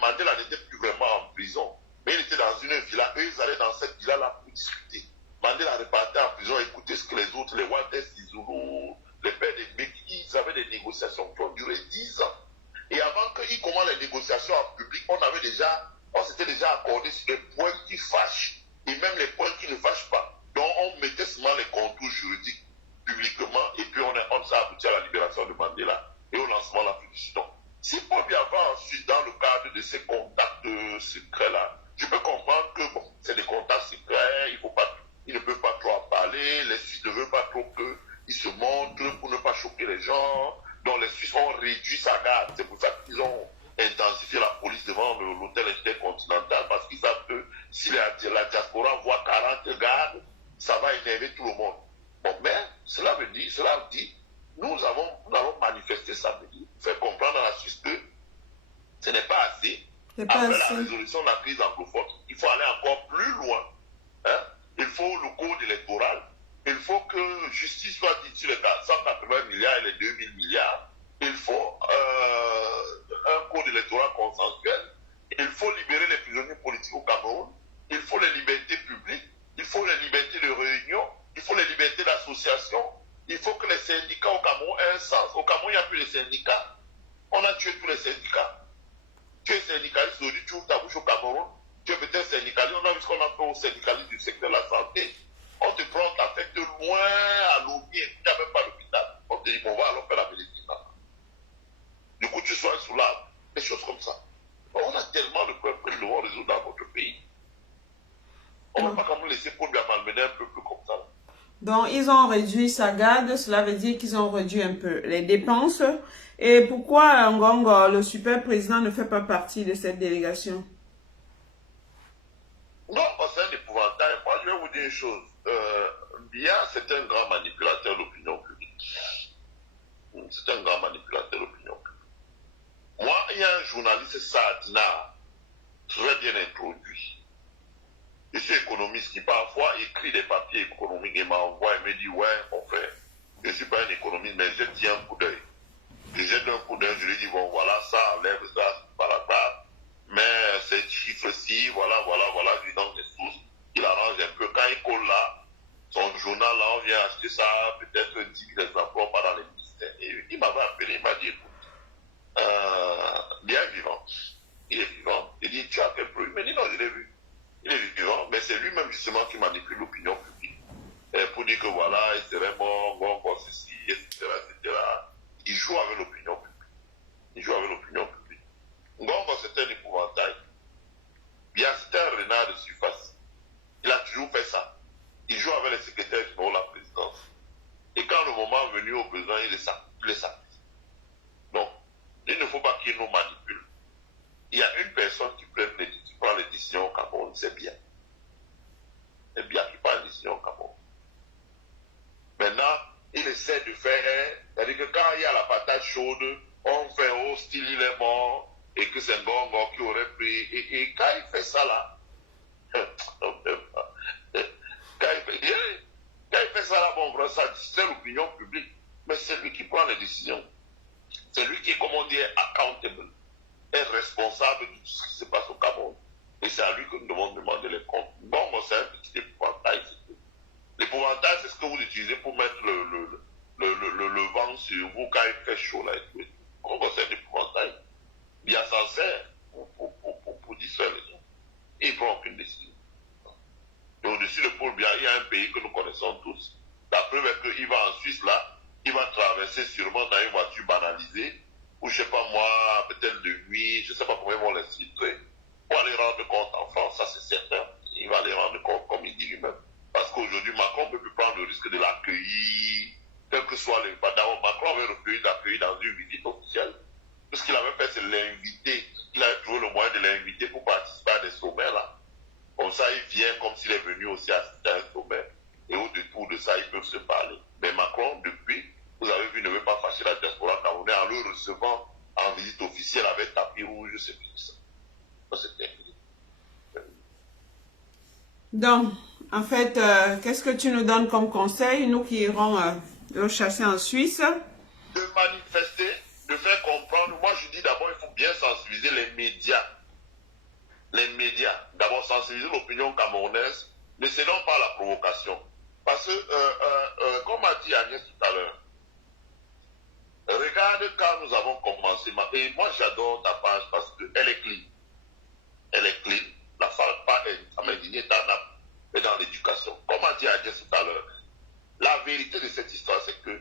Mandela n'était plus vraiment en prison. Mais il était dans une villa, eux ils allaient dans cette villa-là pour discuter. Mandela repartait en prison, écouter ce que les autres, les Walter Sisulu, les pères des mecs, ils avaient des négociations qui ont duré 10 ans. Et avant qu'ils commencent les négociations en public, on s'était déjà accordé sur les points qui fâchent, et même les points qui ne fâchent pas. Donc on mettait seulement les contours juridiques publiquement, et puis on s'est abouti à la libération de Mandela et au lancement de l'Afrique du Sud. Si Paul Biya va ensuite dans le cadre de ces contacts secrets-là, je peux comprendre que c'est des contacts secrets, il ne peut pas trop en parler, les Suisses ne veulent pas trop qu'il se montre pour ne pas choquer les gens, donc les Suisses ont réduit sa garde. C'est pour ça qu'ils ont intensifié la police devant l'hôtel intercontinental, parce qu'ils savent que si la diaspora voit 40 gardes, ça va énerver tout le monde. Bon, mais cela dit, nous allons manifester samedi, faire comprendre à la Suisse que ce n'est pas assez. Après la résolution de la crise anglophone, il faut aller encore plus loin. Hein? Il faut le code électoral. Il faut que justice soit dite sur les 180 milliards et les 2000 milliards. Il faut un code électoral consensuel. Il faut libérer les prisonniers politiques au Cameroun. Il faut les libertés publiques. Il faut les libertés de réunion. Il faut les libertés d'association. il faut que les syndicats au Cameroun aient un sens. Au Cameroun, il n'y a plus de syndicats. On a tué tous les syndicats. Tu es syndicaliste, aujourd'hui, tu ouvres ta bouche au Cameroun. Tu es peut-être syndicaliste. On a vu ce qu'on a fait aux syndicalistes du secteur de la santé. On te prend, on t'affecte loin à l'oubli, il n'y a même pas d'hôpital. On te dit, bon, on va alors faire la médecine là. Du coup, tu sois sous l'arbre. Des choses comme ça. Bon, on a tellement de problèmes que nous devons résoudre dans notre pays. On ne va pas quand même laisser pour bien malmener un peuple comme ça. Donc, ils ont réduit sa garde, cela veut dire qu'ils ont réduit un peu les dépenses. Et pourquoi Ngongo, le super président, ne fait pas partie de cette délégation? Non, c'est un épouvantail. Moi, je vais vous dire une chose. Biya, c'est un grand manipulateur de l'opinion publique. C'est un grand manipulateur de l'opinion publique. Moi, il y a un journaliste, Sadna, très bien introduit. Je suis économiste qui parfois écrit des papiers économiques et m'envoie et me dit, ouais, mon frère, je ne suis pas un économiste, mais je tiens un coup d'œil. Je jette un coup d'œil, je lui dis, bon, voilà, ça enlève ça par la table, mais ces chiffres-ci, voilà, je lui donne des sources, il arrange un peu. Quand il colle là, son journal, là, on vient acheter ça, peut-être 10 000 exemplaires pendant les ministères. Et il m'avait appelé, il m'a dit, écoute, bien vivant. Il est vivant. Il dit, tu as quel produit? Il m'a dit, non, je l'ai vu. Il est vivant, mais c'est lui-même justement qui manipule l'opinion publique. Pour dire que voilà, il serait mort, ceci, etc., etc. Il joue avec l'opinion publique. Il joue avec l'opinion publique. Ngongo, c'est un épouvantail. Bien, c'est un renard de surface. Il a toujours fait ça. Il joue avec les secrétaires généraux de la présidence. Et quand le moment est venu au besoin, il les sape. Donc, il ne faut pas qu'il nous manipule. Il y a une personne qui prend les décisions au Cameroun, c'est bien. C'est bien qui prend les décisions au Cameroun. Maintenant, il essaie de faire, c'est-à-dire que quand il y a la patate chaude, on fait au style il est mort, et que c'est Ngongo qui aurait pris, et quand il fait ça là, quand il fait ça là, bon, ça distrait l'opinion publique, mais c'est lui qui prend les décisions. C'est lui qui est, comme on dit, accountable, est responsable de tout ce qui se passe au Cameroun. Et c'est à lui que nous devons demander les comptes. Bon, c'est un petit épouvantail. L'épouvantail, c'est ce que vous utilisez pour mettre le vent sur vous quand il fait chaud là et tout. Bon, c'est un épouvantail. Bien sincère pour distraire les gens. Et il ne prend aucune décision. Et au-dessus de Paul Biya, il y a un pays que nous connaissons tous. La preuve est qu'il va en Suisse là, il va traverser sûrement dans une voiture banalisée, ou je ne sais pas moi, peut-être de nuit, je ne sais pas comment ils vont les filtrer, pour aller rendre compte en France, ça c'est certain. Il va aller rendre compte comme il dit lui-même. Parce qu'aujourd'hui, Macron ne peut plus prendre le risque de l'accueillir, quel que soit les... D'abord, Macron avait recueilli d'accueillir dans une visite officielle. Tout ce qu'il avait fait, c'est l'inviter. Il avait trouvé le moyen de l'inviter pour participer à des sommets là. Comme ça, il vient comme s'il est venu aussi assister à un sommet. Et au-détour de ça, ils peuvent se parler. Mais Macron, depuis, vous avez vu, ne veut pas fâcher la diaspora camerounaise en le recevant en visite officielle avec tapis rouge, c'est plus ça. Ça, c'est terminé. Donc, en fait, qu'est-ce que tu nous donnes comme conseil, nous qui irons le chasser en Suisse? De manifester, de faire comprendre. Moi, je dis d'abord, il faut bien sensibiliser les médias. Les médias. D'abord, sensibiliser l'opinion camerounaise, mais c'est non pas la provocation. Parce que, comme a dit Agnès tout à l'heure, regarde quand nous avons commencé, et moi j'adore ta page parce qu'elle est clean. Elle est clean. La femme pas indignée dans l'éducation. Comme a dit Agnès tout à l'heure, la vérité de cette histoire, c'est que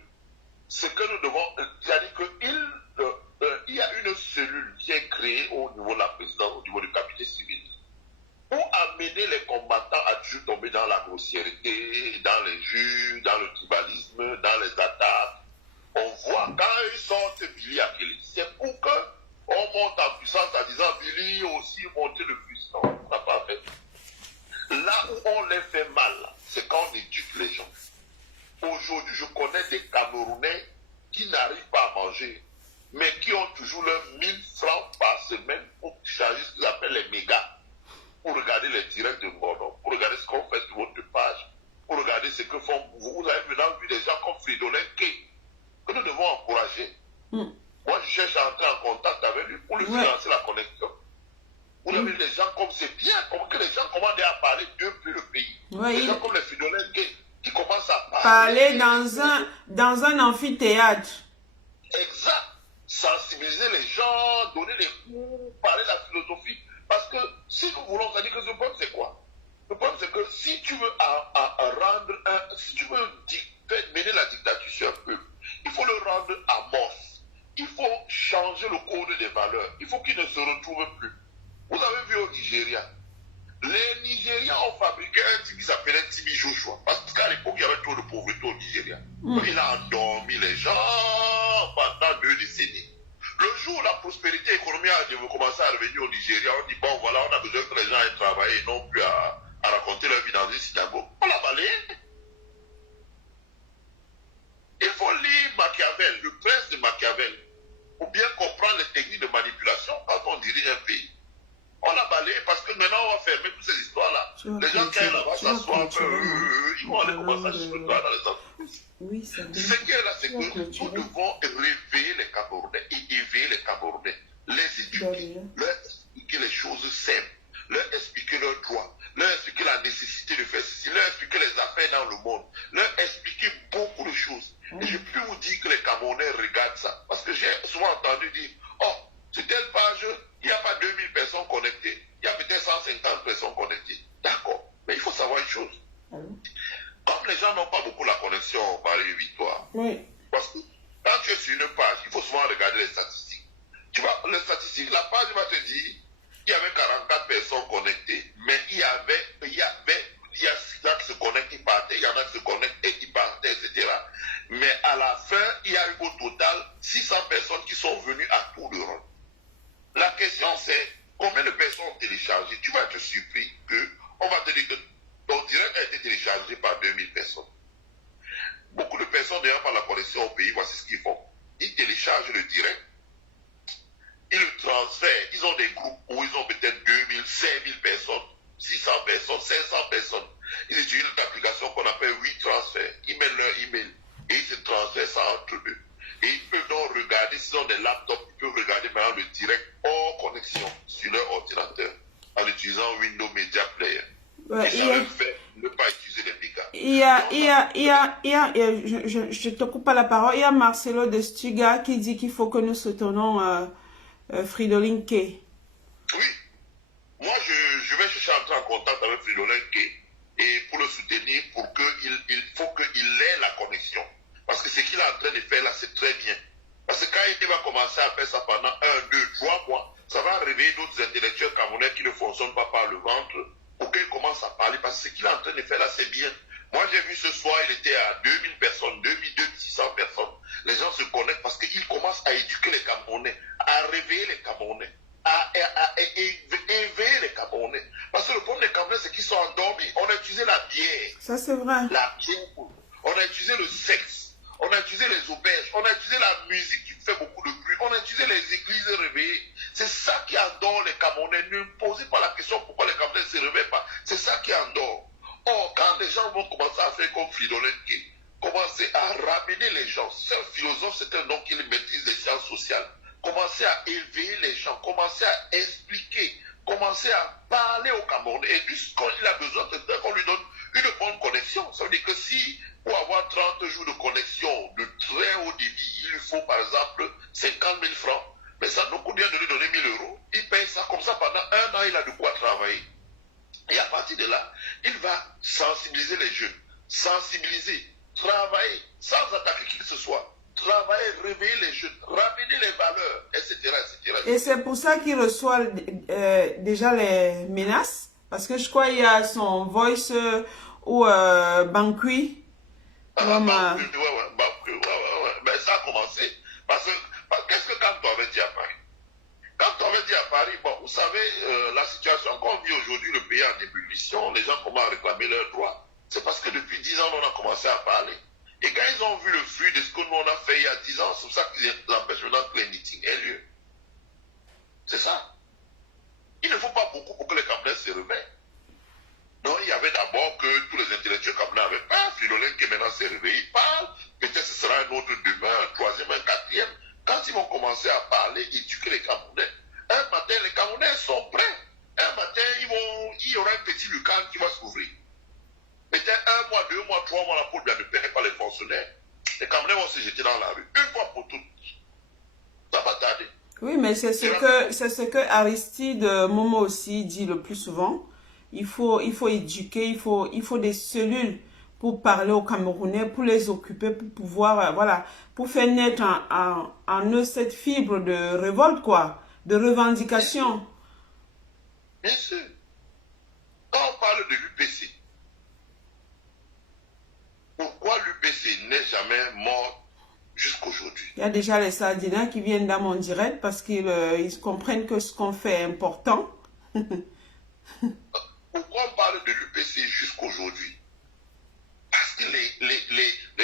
ce que nous devons, c'est-à-dire qu'il y a une cellule qui est créée au niveau de la présidence, au niveau du cabinet civil, pour amener les combattants à toujours tomber dans la grossièreté, dans les jus, dans le tribalisme, dans les attaques. On voit quand ils sortent Billy Akeli, c'est pour qu'on monte en puissance en disant Billy aussi monter de puissance. On n'a pas fait. Là où on les fait mal, c'est quand on éduque les gens. Aujourd'hui, je connais des Camerounais qui n'arrivent pas à manger, mais qui ont toujours leurs 1000 francs par semaine pour charger ce qu'ils appellent les mégas, pour regarder les directs de Ngongo, pour regarder ce qu'on fait sur votre page, pour regarder ce que font. Vous avez maintenant vu des gens comme Fridolin Kay, que nous devons encourager. Moi, je cherche à entrer en contact avec lui pour lui financer la connexion. Vous avez des gens comme c'est bien, comme que les gens commencent à parler d'eux puis le pays. Des gens comme les Fridolin Kay qui commencent à parler. parler dans un amphithéâtre. Exact. Sensibiliser les gens, donner les cours, parler de la philosophie. Parce que si nous voulons, ça dit que ce problème c'est quoi? Le problème c'est que si tu veux si tu veux mener la dictature sur un peuple, il faut le rendre amorphe. Il faut changer le code des valeurs. Il faut qu'il ne se retrouve plus. Vous avez vu au Nigeria, les Nigériens ont fabriqué un type qui s'appelait Tibi Joshua. Parce qu'à l'époque, il y avait trop de pauvreté au Nigeria. Il a endormi les gens pendant 2 décennies. Le jour où la prospérité économique a commencé à revenir au Nigeria, on dit bon voilà, on a besoin que les gens aillent travailler et non plus à raconter leur vie dans une synagogue. On l'a balayé. Il faut lire Machiavel, le prince de Machiavel, pour bien comprendre les techniques de manipulation quand on dirige un pays. On l'a balayé parce que maintenant on va fermer toutes ces histoires-là. Les gens qui aillent là-bas s'assoient un peu, ils vont aller commencer à chercher dans les entreprises. Oui, c'est Ce qui est là, c'est que nous devons réveiller les Camerounais et éveiller les Camerounais, les éduquer, leur expliquer les choses simples, leur expliquer leurs droits, leur expliquer la nécessité de faire ceci, leur expliquer les affaires dans le monde, leur expliquer beaucoup de choses. Et je peux vous dire que les Camerounais regardent ça. Parce que j'ai souvent entendu dire, oh, sur telle page, il n'y a pas 2000 personnes connectées. Il y a peut-être 150 personnes connectées. D'accord. Mais il faut savoir une chose. Comme les gens n'ont pas beaucoup la connexion Paris-Victoire, parce que quand tu es sur une page, il faut souvent regarder les statistiques. Tu vois, les statistiques, la page va te dire, il y avait 44 personnes connectées, mais il y a ceux qui se connectent, ils partaient, il y en a qui se connectent et qui partaient, etc. Mais à la fin, il y a eu au total 600 personnes qui sont venues à tour de rôle. La question c'est, combien de personnes ont téléchargé? Tu vas être surpris on va te dire que ton direct a été téléchargé par 2000 personnes. Beaucoup de personnes n'ayant pas la connexion au pays, voici ce qu'ils font. Ils téléchargent le direct, ils le transfèrent, ils ont des groupes où ils ont peut-être 2000, 5000 personnes, 600 personnes, 500 personnes. Ils utilisent une application qu'on appelle WeTransfer. Ils mettent leur email et ils se transfèrent ça entre eux. Et ils peuvent donc regarder, s'ils ont des laptops, ils peuvent regarder maintenant le direct hors connexion sur leur ordinateur en utilisant Windows Media Player. Et ça leur fait ne pas utiliser les mégas. Je te coupe pas la parole. Il y a Marcelo de Stuga qui dit qu'il faut que nous soutenons Fridolin K. Oui. Moi, je vais chercher à entrer en contact avec Fridolin K et pour le soutenir, pour qu'il faut qu'il ait la connexion. Parce que ce qu'il est en train de faire là, c'est très bien. Parce que quand il va commencer à faire ça pendant 1, 2, 3 mois, ça va réveiller d'autres intellectuels camerounais qui ne fonctionnent pas par le ventre pour qu'ils commencent à parler. Parce que ce qu'il est en train de faire là, c'est bien. Moi, j'ai vu ce soir, il était à 2000 personnes, 2600 personnes. Les gens se connectent parce qu'il commence à éduquer les Camerounais, à réveiller les Camerounais, à éveiller les Camerounais. Parce que le problème des Camerounais, c'est qu'ils sont endormis. On a utilisé la bière. Ça, c'est vrai. La bière. On a utilisé le sexe. On a utilisé les auberges, on a utilisé la musique qui fait beaucoup de bruit, on a utilisé les églises réveillées. C'est ça qui endort les Camerounais. Ne posez pas la question pourquoi les Camerounais ne se réveillent pas. C'est ça qui endort. Or, quand les gens vont commencer à faire comme Fridolin K, commencer à ramener les gens, c'est un philosophe, c'est un homme qui maîtrise les sciences sociales. Commencer à éveiller les gens, commencer à expliquer, commencer à parler aux Camerounais. Et juste quand il a besoin, c'est qu'on lui donne une bonne connexion. Ça veut dire que si pour avoir 30 jours de connexion de très haut débit, il lui faut par exemple 50 000 francs, mais ça nous coûte bien de lui donner 1 000 euros. Il paye ça comme ça pendant 1 an, il a de quoi travailler. Et à partir de là, il va sensibiliser les jeunes, travailler sans attaquer qui que ce soit, travailler, réveiller les jeunes, ramener les valeurs, etc. etc. Et c'est pour ça qu'il reçoit déjà les menaces, parce que je crois qu'il y a son voice ou Bankui. Ouais. Ben, ça a commencé. Parce que, qu'est-ce que quand on avait dit à Paris? Quand on avait dit à Paris, bon, vous savez, la situation qu'on vit aujourd'hui, le pays en ébullition, les gens commencent à réclamer leurs droits. C'est parce que depuis 10 ans, on a commencé à parler. Et quand ils ont vu le fruit de ce que nous on a fait il y a 10 ans, c'est pour ça qu'ils empêchent maintenant que les meetings aient lieu. C'est ça. Il ne faut pas beaucoup pour que les Camerounais se réveillent. Non, il y avait d'abord que tous les intellectuels camerounais avaient peur. Fridolin qui maintenant s'est réveillé, il parle. Peut-être ce sera un autre demain, un troisième, un quatrième. Quand ils vont commencer à parler, éduquer les Camerounais, un matin, les Camerounais sont prêts. Un matin, il y aura un petit lucan qui va s'ouvrir. Peut-être 1 mois, 2 mois, 3 mois, la poule ne paierait pas les Camerounais, les Camerounais vont se jeter dans la rue. Une fois pour toutes. Ça va tarder. Oui, mais c'est ce que Aristide Momo aussi dit le plus souvent. Il faut éduquer, il faut des cellules pour parler aux Camerounais, pour les occuper, pour pouvoir, voilà, pour faire naître en eux cette fibre de révolte, quoi, de revendication. Bien sûr. Quand on parle de l'UPC, pourquoi l'UPC n'est jamais mort jusqu'aujourd'hui? Il y a déjà les Sardiniens qui viennent dans mon direct parce qu'ils ils comprennent que ce qu'on fait est important. Pourquoi on parle de l'UPC jusqu'aujourd'hui? Parce que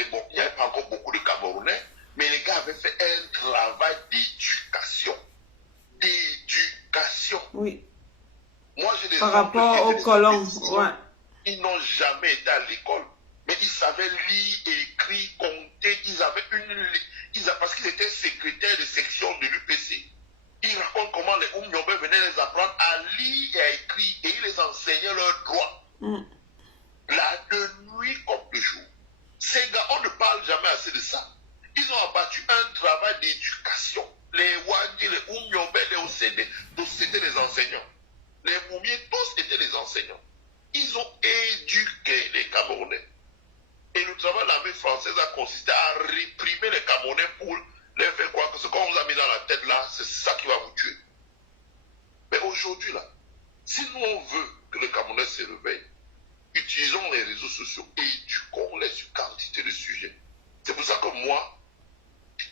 bon, il n'y avait pas encore beaucoup de Camerounais, mais les gars avaient fait un travail d'éducation. D'éducation. Oui. Moi, j'ai des Par oncles rapport qui aux étaient colons, des ouais. Ils n'ont jamais été à l'école, mais ils savaient lire, écrire, compter. Parce qu'ils étaient secrétaires de section de l'UPC. Ils racontent comment les Oumyobé venaient les apprendre à lire et à écrire, et ils les enseignaient leurs droits. Là, de nuit comme de jour. Ces gars, on ne parle jamais assez de ça. Ils ont abattu un travail d'éducation. Les Wadi, les Oumyobé, les OCD, tous c'était des enseignants. Les Moumiers, tous étaient des enseignants. Ils ont éduqué les Camerounais. Et le travail de l'armée française a consisté à réprimer les Camerounais pour les faire croire que ce qu'on vous a mis dans la tête là, c'est ça qui va vous tuer. Mais aujourd'hui là, si nous on veut que les Camerounais se réveillent, utilisons les réseaux sociaux et éduquons-les sur quantité de sujets. C'est pour ça que moi,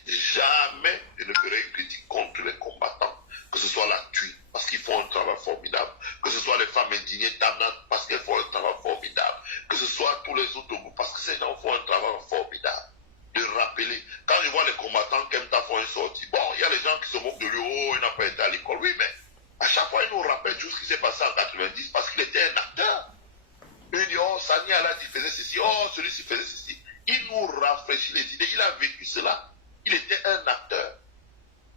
jamais je ne ferai une critique contre les combattants, que ce soit la TUI, parce qu'ils font un travail formidable, que ce soit les femmes indignées d'Amnan, parce qu'elles font un travail formidable, que ce soit tous les autres groupes, parce que ces gens font un travail formidable. De rappeler, quand je vois les combattants Kemta font une sortie, bon, il y a les gens qui se moquent de lui, oh, il n'a pas été à l'école, oui, mais à chaque fois, il nous rappelle tout ce qui s'est passé en 90, parce qu'il était un acteur. Il dit, oh, Sani Aladi faisait ceci, oh, celui-ci faisait ceci. Il nous rafraîchit les idées, il a vécu cela. Il était un acteur.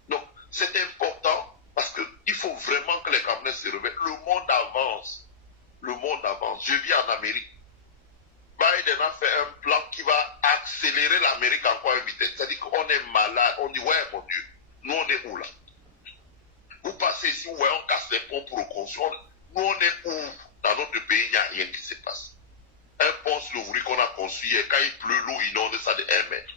Donc, c'est important parce qu'il faut vraiment que les Camerounais se réveillent. Le monde avance. Le monde avance. Je vis en Amérique. Biden a fait un plan qui va accélérer l'Amérique encore à une vitesse. C'est-à-dire qu'on est malade. On dit, ouais, mon Dieu, nous on est où là? Vous passez ici, ouais, on casse les ponts pour reconstruire. Nous on est où? Dans notre pays, il n'y a rien qui se passe. Un pont sur l'ouvrier qu'on a construit, et quand il pleut, l'eau inonde ça de 1 mètre.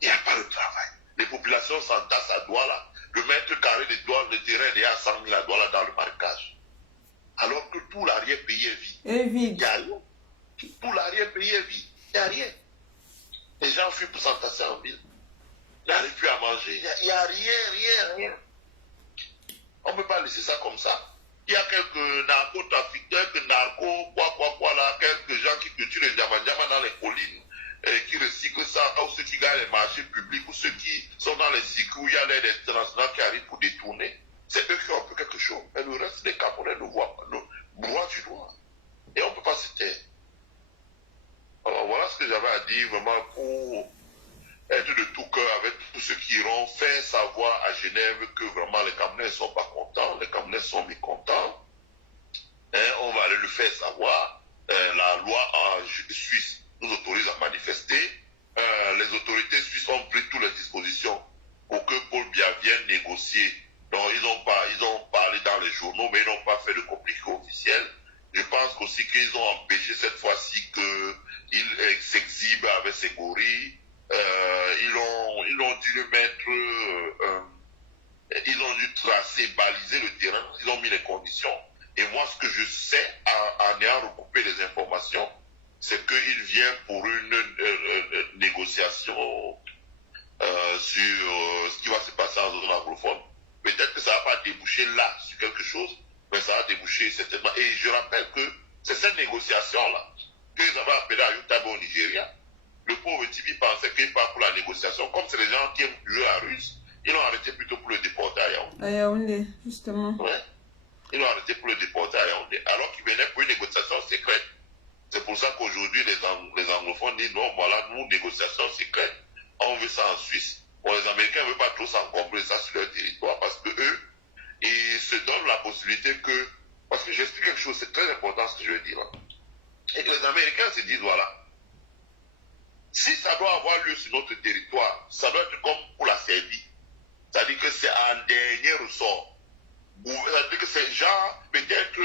Il n'y a pas de travail. Les populations s'entassent à Douala. Le mètre carré de Douala, le terrain est déjà à 100 000 à Douala dans le marécage. Alors que tout l'arrière-pays est vide. Et vide. Il n'y a rien. Tout l'arrière-pays est vide. Il n'y a rien. Les gens fuient pour s'entasser en ville. Ils n'arrivent plus à manger. Il n'y a rien. On ne peut pas laisser ça comme ça. Il y a quelques narcotrafiquants, quelques quoi là, quelques gens qui cultivent les diamants dans les collines, qui recyclent ça, ou ceux qui gagnent les marchés publics, ou ceux qui sont dans les cycles où il y a l'aide internationale qui arrive pour détourner. C'est eux qui ont fait quelque chose. Mais le reste des Camerounais nous voient, nous broient du doigt. Et on ne peut pas se taire. Alors voilà ce que j'avais à dire vraiment pour être de tout cœur avec tous ceux qui iront faire savoir à Genève que vraiment les Camerounais ne sont pas contents, les Camerounais sont mécontents. On va aller le faire savoir. La loi suisse nous autorise à manifester. Les autorités suisses ont pris toutes les dispositions pour que Paul Biya vienne négocier. Donc ils ont parlé dans les journaux, mais ils n'ont pas fait de communiqué officiel. Je pense aussi qu'ils ont empêché cette fois-ci qu'il s'exhibe avec ses gorilles. Ils ont dû le mettre, ils ont dû tracer, baliser le terrain, ils ont mis les conditions. Et moi, ce que je sais, en ayant recoupé les informations, c'est qu'il vient pour une négociation sur ce qui va se passer en zone anglophone. Peut-être que ça ne va pas déboucher là sur quelque chose, mais ça va déboucher certainement. Et je rappelle que c'est cette négociation-là qu'ils avaient appelé à Yutaba au Nigeria. Le pauvre Tibi pensait qu'il part pour la négociation. Comme c'est les gens qui aiment jouer à russe, ils l'ont arrêté plutôt pour le déporter à Yaoundé. À Yaoundé, justement. Ouais. Ils l'ont arrêté pour le déporter à Yaoundé. Alors qu'il venait pour une négociation secrète. C'est pour ça qu'aujourd'hui, les anglophones disent non, voilà, nous, négociation secrète, on veut ça en Suisse. Bon, les Américains ne veulent pas trop s'encombrer ça sur leur territoire parce que eux, ils se donnent la possibilité que. Parce que j'explique quelque chose, c'est très important ce que je veux dire. Et que les Américains se disent voilà. Si doit avoir lieu sur notre territoire. Ça doit être comme pour la Serbie. C'est-à-dire que c'est un dernier ressort. C'est-à-dire que c'est genre, peut-être,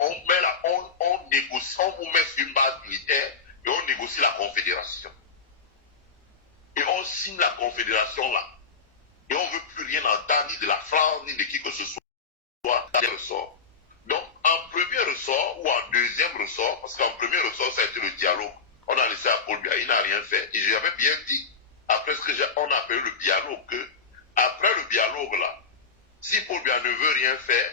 on négocie, on vous met sur une base militaire et on négocie la confédération. Et on signe la confédération là. Et on ne veut plus rien entendre ni de la France, ni de qui que ce soit dans les ressorts. Donc, en premier ressort ou en deuxième ressort, parce qu'en premier ressort, ça a été le dialogue. On a laissé à Paul Biya, il n'a rien fait. Et j'avais bien dit, après ce qu'on a appelé le dialogue, que après le dialogue là, si Paul Biya ne veut rien faire,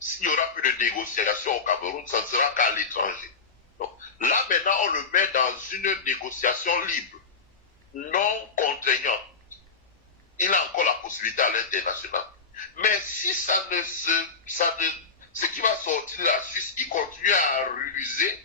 s'il n'y aura plus de négociation au Cameroun, ça ne sera qu'à l'étranger. Donc, là maintenant, on le met dans une négociation libre, non contraignante. Il a encore la possibilité à l'international. Mais si ce qui va sortir de la Suisse, il continue à ruser,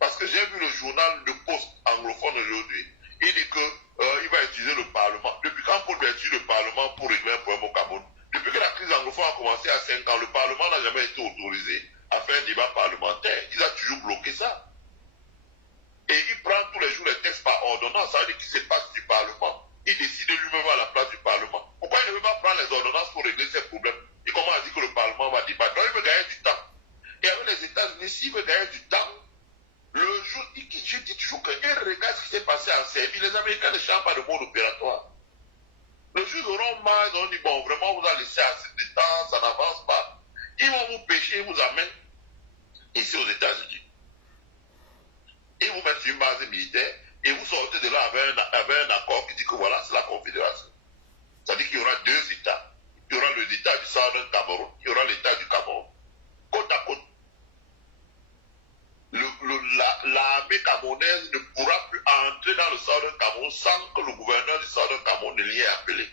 parce que j'ai vu le journal de Post anglophone aujourd'hui, il dit qu'il va utiliser le Parlement. Depuis quand Paul Biya utilise le Parlement pour régler un problème au Cameroun? Depuis que la crise anglophone a commencé à 5 ans, le Parlement n'a jamais été autorisé à faire un débat parlementaire. Il a toujours bloqué ça. Et il prend tous les jours les textes par ordonnance. Ça veut dire qu'il se passe du Parlement. Il décide lui-même à la place du Parlement. Pourquoi il ne veut pas prendre les ordonnances pour régler ces problèmes? Et comment on dit que le Parlement va débattre? Donc il veut gagner du temps. Et avec les États-Unis, s'il veut gagner du temps, le jour, je dis toujours qu'il regarde ce qui s'est passé en Serbie. Les Américains ne changent pas de mode opératoire. Le jour ils auront mal, ils ont dit, bon, vraiment, vous a laissé assez de temps, ça n'avance pas. Ils vont vous pêcher, ils vous amènent ici aux États-Unis. Ils vous mettent sur une base militaire et vous sortez de là avec un accord qui dit que voilà, c'est la confédération. C'est-à-dire qu'il y aura deux États. Il y aura l'État du Southern Cameroun, il y aura l'État du Cameroun. Côte à côte. L'armée camerounaise ne pourra plus entrer dans le Southern Cameroun sans que le gouverneur du Southern Cameroun ne l'y ait appelé.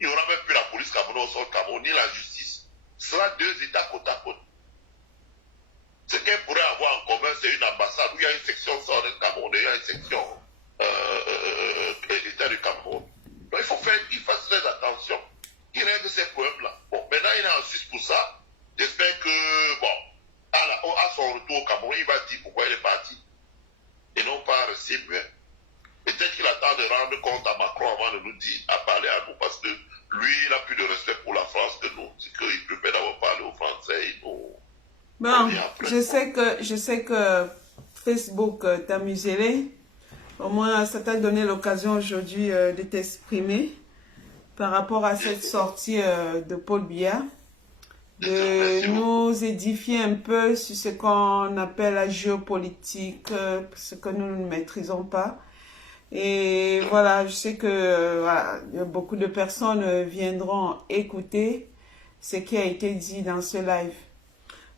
Il n'y aura même plus la police camerounaise au Southern Cameroun, ni la justice. Ce sera deux États côte à côte. Ce qu'elle pourrait avoir en commun, c'est une ambassade où il y a une section Southern Cameroun et il y a une section État du Cameroun. Donc il faut qu'il fasse très attention, qu'il règle ces problèmes-là. Bon, maintenant il est en Suisse pour ça. J'espère que, bon, à son retour au Cameroun, il va dire pourquoi il est parti. Et non pas rester muet. Peut-être qu'il attend de rendre compte à Macron avant de nous dire, à parler à nous, parce que lui, il a plus de respect pour la France que nous. C'est qu'il préfère d'abord parler aux Français et nous. Bon, je sais que Facebook t'a muselé. Au moins, ça t'a donné l'occasion aujourd'hui de t'exprimer par rapport à cette sortie de Paul Biya, de nous édifier un peu sur ce qu'on appelle la géopolitique, ce que nous ne maîtrisons pas. Et voilà, je sais que voilà, beaucoup de personnes viendront écouter ce qui a été dit dans ce live.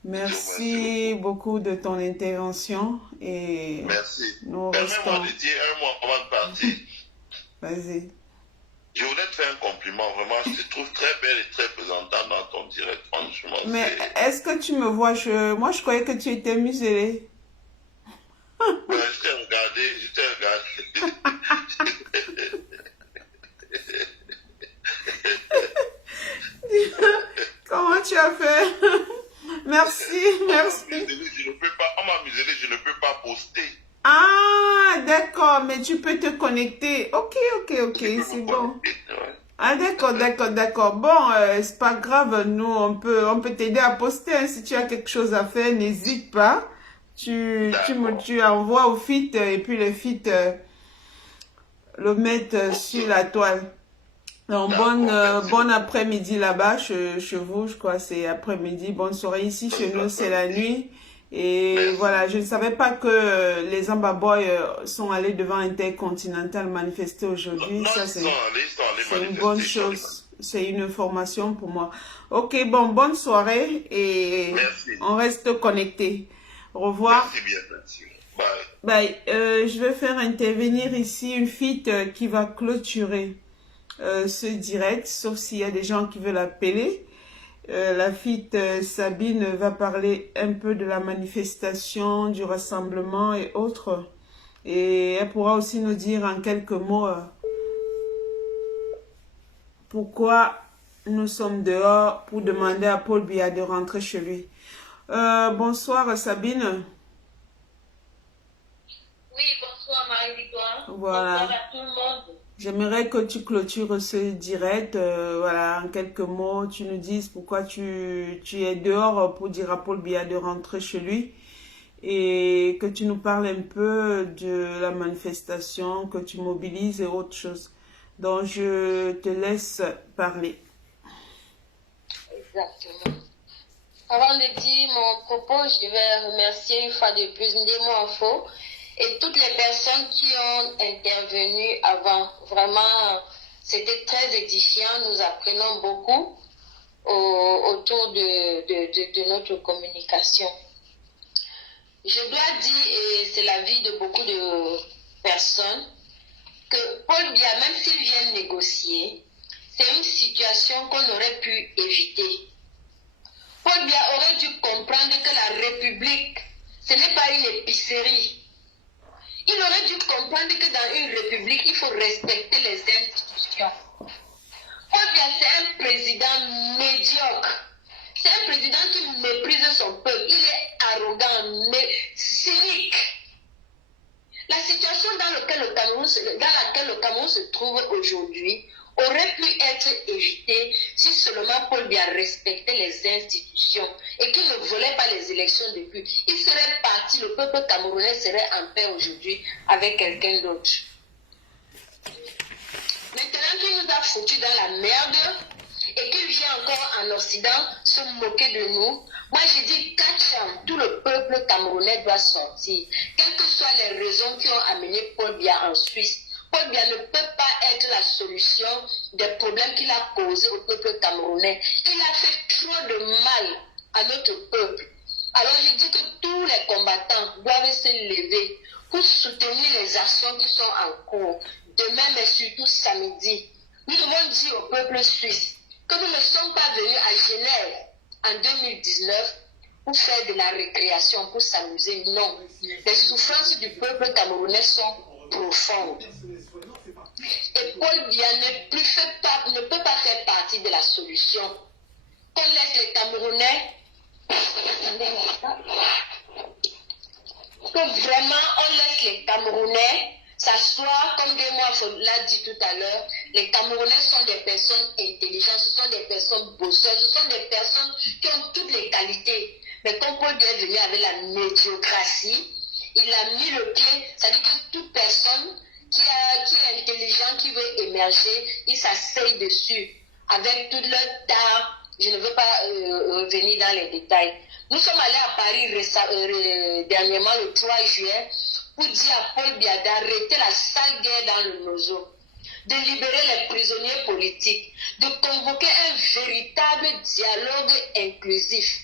Merci beaucoup de ton intervention et merci. Nous Permets-moi de dire un mot avant de partir. Vas-y. Je voulais te faire un compliment, vraiment, je te trouve très belle et très présentable dans ton direct, franchement. Mais est-ce que tu me vois? Moi, je croyais que tu étais muselé. Ouais, je t'ai regardé. Comment tu as fait? Merci. On m'a muselé, je ne peux pas poster. Ah, d'accord, mais tu peux te connecter. Ok, c'est bon. Ah, d'accord. Bon, c'est pas grave, nous, on peut t'aider à poster. Hein. Si tu as quelque chose à faire, n'hésite pas. Tu envoies au fit et puis le fit le mettent sur la toile. Donc, bon après-midi là-bas, chez vous, je crois c'est après-midi. Bonne soirée ici, chez nous, c'est la nuit. Et voilà, je ne savais pas que les Ambaboy sont allés devant Intercontinental manifester aujourd'hui. Ça, c'est une bonne chose. C'est une information pour moi. Ok, bon, bonne soirée et on reste connecté. Au revoir. Merci bien, merci. Bye. Bye. Je vais faire intervenir ici une fille qui va clôturer ce direct, sauf s'il y a des gens qui veulent appeler. La fille Sabine va parler un peu de la manifestation, du rassemblement et autres. Et elle pourra aussi nous dire en quelques mots pourquoi nous sommes dehors pour demander à Paul Biya de rentrer chez lui. Bonsoir Sabine. Oui, bonsoir Marie. toi. Voilà. Bonsoir à tout le monde. J'aimerais que tu clôtures ce direct, voilà, en quelques mots, tu nous dises pourquoi tu es dehors pour dire à Paul Biya de rentrer chez lui et que tu nous parles un peu de la manifestation, que tu mobilises et autre chose. Donc, je te laisse parler. Exactement. Avant de dire mon propos, je vais remercier une fois de plus Ndemo Info et toutes les personnes qui ont intervenu avant. Vraiment, c'était très édifiant. Nous apprenons beaucoup autour de notre communication. Je dois dire, et c'est l'avis de beaucoup de personnes, que Paul Biya, même s'il vient négocier, c'est une situation qu'on aurait pu éviter. Paul Biya aurait dû comprendre que la République, ce n'est pas une épicerie. Il aurait dû comprendre que dans une République, il faut respecter les institutions. Paul Biya, c'est un président médiocre. C'est un président qui méprise son peuple. Il est arrogant, mais cynique. La situation dans laquelle le Cameroun se trouve aujourd'hui aurait pu être évitée si seulement Paul Biya respectait les institutions et qu'il ne volait pas les élections depuis. Il serait parti, le peuple camerounais serait en paix aujourd'hui avec quelqu'un d'autre. Maintenant qu'il nous a foutu dans la merde et qu'il vient encore en Occident se moquer de nous, moi je dis qu'Acham, tout le peuple camerounais doit sortir. Quelles que soient les raisons qui ont amené Paul Biya en Suisse, Paul Biya ne peut pas être la solution des problèmes qu'il a causés au peuple camerounais. Il a fait trop de mal à notre peuple. Alors je dis que tous les combattants doivent se lever pour soutenir les actions qui sont en cours. Demain, mais surtout samedi, nous devons dire au peuple suisse que nous ne sommes pas venus à Genève en 2019 pour faire de la récréation, pour s'amuser. Non. Les souffrances du peuple camerounais sont profondes. Et Paul Biya ne peut pas faire partie de la solution. Qu'on laisse les Camerounais, que vraiment on laisse les Camerounais s'asseoir, comme Ndemo l'a dit tout à l'heure. Les Camerounais sont des personnes intelligentes, ce sont des personnes bosseuses, ce sont des personnes qui ont toutes les qualités. Mais comme Paul Biya est venu avec la médiocratie, il a mis le pied, c'est-à-dire que toute personne qui est intelligent, qui veut émerger, il s'asseye dessus avec tout leur tard. Je ne veux pas revenir dans les détails. Nous sommes allés à Paris dernièrement le 3 juin pour dire à Paul Biya d'arrêter la sale guerre dans le Nozo, de libérer les prisonniers politiques, de convoquer un véritable dialogue inclusif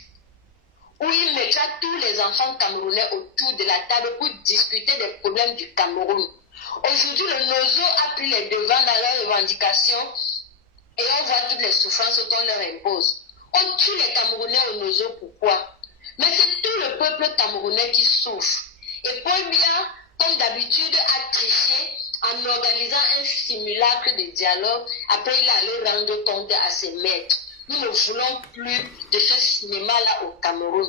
où il mettra tous les enfants camerounais autour de la table pour discuter des problèmes du Cameroun. Aujourd'hui, le Nozo a pris les devants dans leurs revendications et on voit toutes les souffrances qu'on leur impose. On tue les Camerounais au Nozo, pourquoi? Mais c'est tout le peuple camerounais qui souffre. Et Paul Biya, comme d'habitude, a triché en organisant un simulacre de dialogue. Après, il allait rendre compte à ses maîtres. Nous ne voulons plus de ce cinéma-là au Cameroun.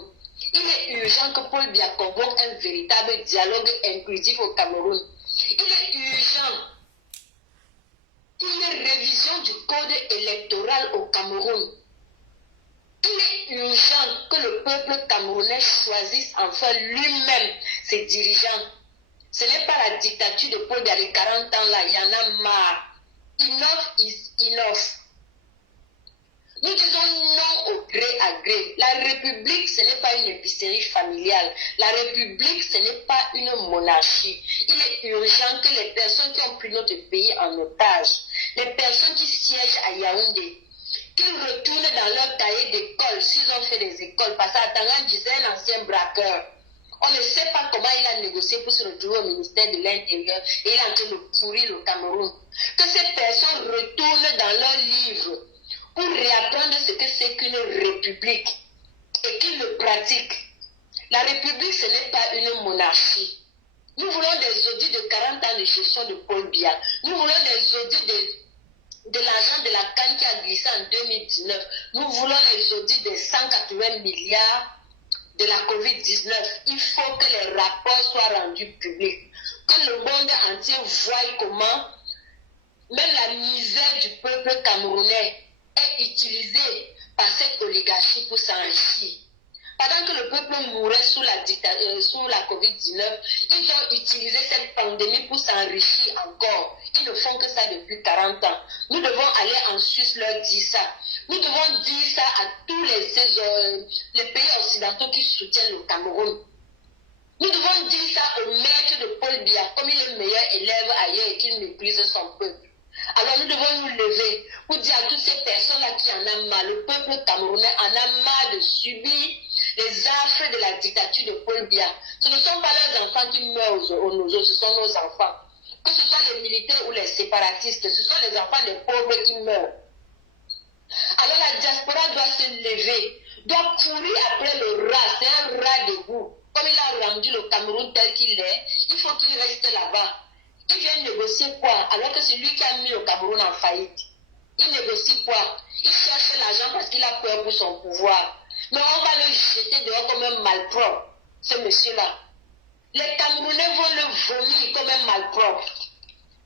Il est urgent que Paul Biya convoque un véritable dialogue inclusif au Cameroun. Il est urgent une révision du code électoral au Cameroun. Il est urgent que le peuple camerounais choisisse enfin lui-même ses dirigeants. Ce n'est pas la dictature de Paul Biya de 40 ans là, il y en a marre. Enough is enough. Nous disons non au gré à gré. La République, ce n'est pas une épicerie familiale. La République, ce n'est pas une monarchie. Il est urgent que les personnes qui ont pris notre pays en otage, les personnes qui siègent à Yaoundé, qu'ils retournent dans leur cahier d'école, s'ils ont fait des écoles. Parce qu'Atanga disait un ancien braqueur. On ne sait pas comment il a négocié pour se retrouver au ministère de l'Intérieur et il est en train de pourrir le Cameroun. Que ces personnes retournent dans leurs livres pour réapprendre ce que c'est qu'une république et qu'ils le pratiquent. La république, ce n'est pas une monarchie. Nous voulons des audits de 40 ans de gestion de Paul Biya. Nous voulons des audits de l'argent de la CAN qui a glissé en 2019. Nous voulons les audits de 180 milliards de la COVID-19, il faut que les rapports soient rendus publics, que le monde entier voie comment même la misère du peuple camerounais est utilisée par cette oligarchie pour s'enrichir. Pendant que le peuple mourait sous la COVID-19, ils ont utilisé cette pandémie pour s'enrichir encore. Ils ne font que ça depuis 40 ans. Nous devons aller en Suisse leur dire ça. Nous devons dire ça à tous les pays occidentaux qui soutiennent le Cameroun. Nous devons dire ça au maître de Paul Biya, comme il est meilleur élève ailleurs et qu'il méprise son peuple. Alors nous devons nous lever pour dire à toutes ces personnes-là qui en ont marre, le peuple camerounais en a marre de subir les affres de la dictature de Paul Biya. Ce ne sont pas leurs enfants qui meurent aux autres, ce sont nos enfants. Que ce soit les militaires ou les séparatistes, ce sont les enfants des pauvres qui meurent. Alors la diaspora doit se lever, doit courir après le rat, c'est un rat de goût. Comme il a rendu le Cameroun tel qu'il est, il faut qu'il reste là-bas. Il vient négocier quoi? Alors que c'est lui qui a mis le Cameroun en faillite. Il négocie quoi? Il cherche l'argent parce qu'il a peur pour son pouvoir. Mais on va le jeter dehors comme un malpropre, ce monsieur-là. Les Camerounais vont le vomir comme un malpropre.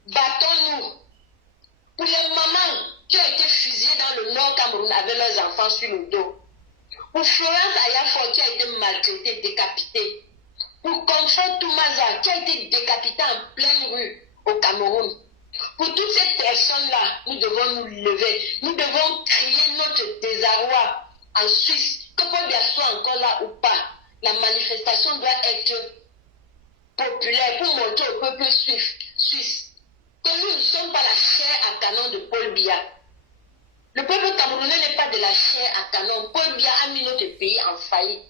Battons-nous. Pour les mamans qui ont été fusillées dans le nord Cameroun avec leurs enfants sur le dos. Pour Florence Ayafor qui a été maltraitée, décapitée. Pour Comfort Toumaza qui a été décapité en pleine rue au Cameroun. Pour toutes ces personnes-là, nous devons nous lever. Nous devons crier notre désarroi en Suisse. Que Paul Biya soit encore là ou pas, la manifestation doit être populaire pour montrer au peuple suisse que nous ne sommes pas la chair à canon de Paul Biya. Le peuple camerounais n'est pas de la chair à canon. Paul Biya a mis notre pays en faillite.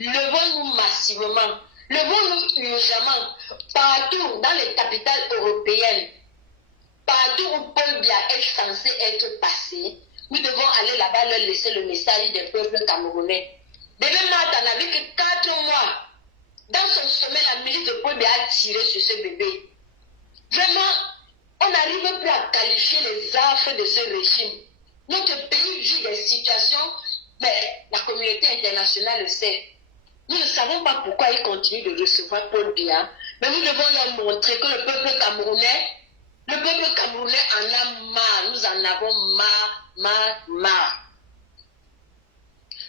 Levons-nous massivement. Levons-nous urgemment partout dans les capitales européennes, partout où Paul Biya est censé être passé. Nous devons aller là-bas leur laisser le message des peuples camerounais. Bébé Martha n'avait que 4 mois. Dans son sommet, la milice de Paul Biya a tiré sur ce bébé. Vraiment, on n'arrive plus à qualifier les affres de ce régime. Notre pays vit des situations, mais la communauté internationale le sait. Nous ne savons pas pourquoi ils continuent de recevoir Paul Biya, mais nous devons leur montrer que le peuple camerounais en a marre. Nous en avons marre.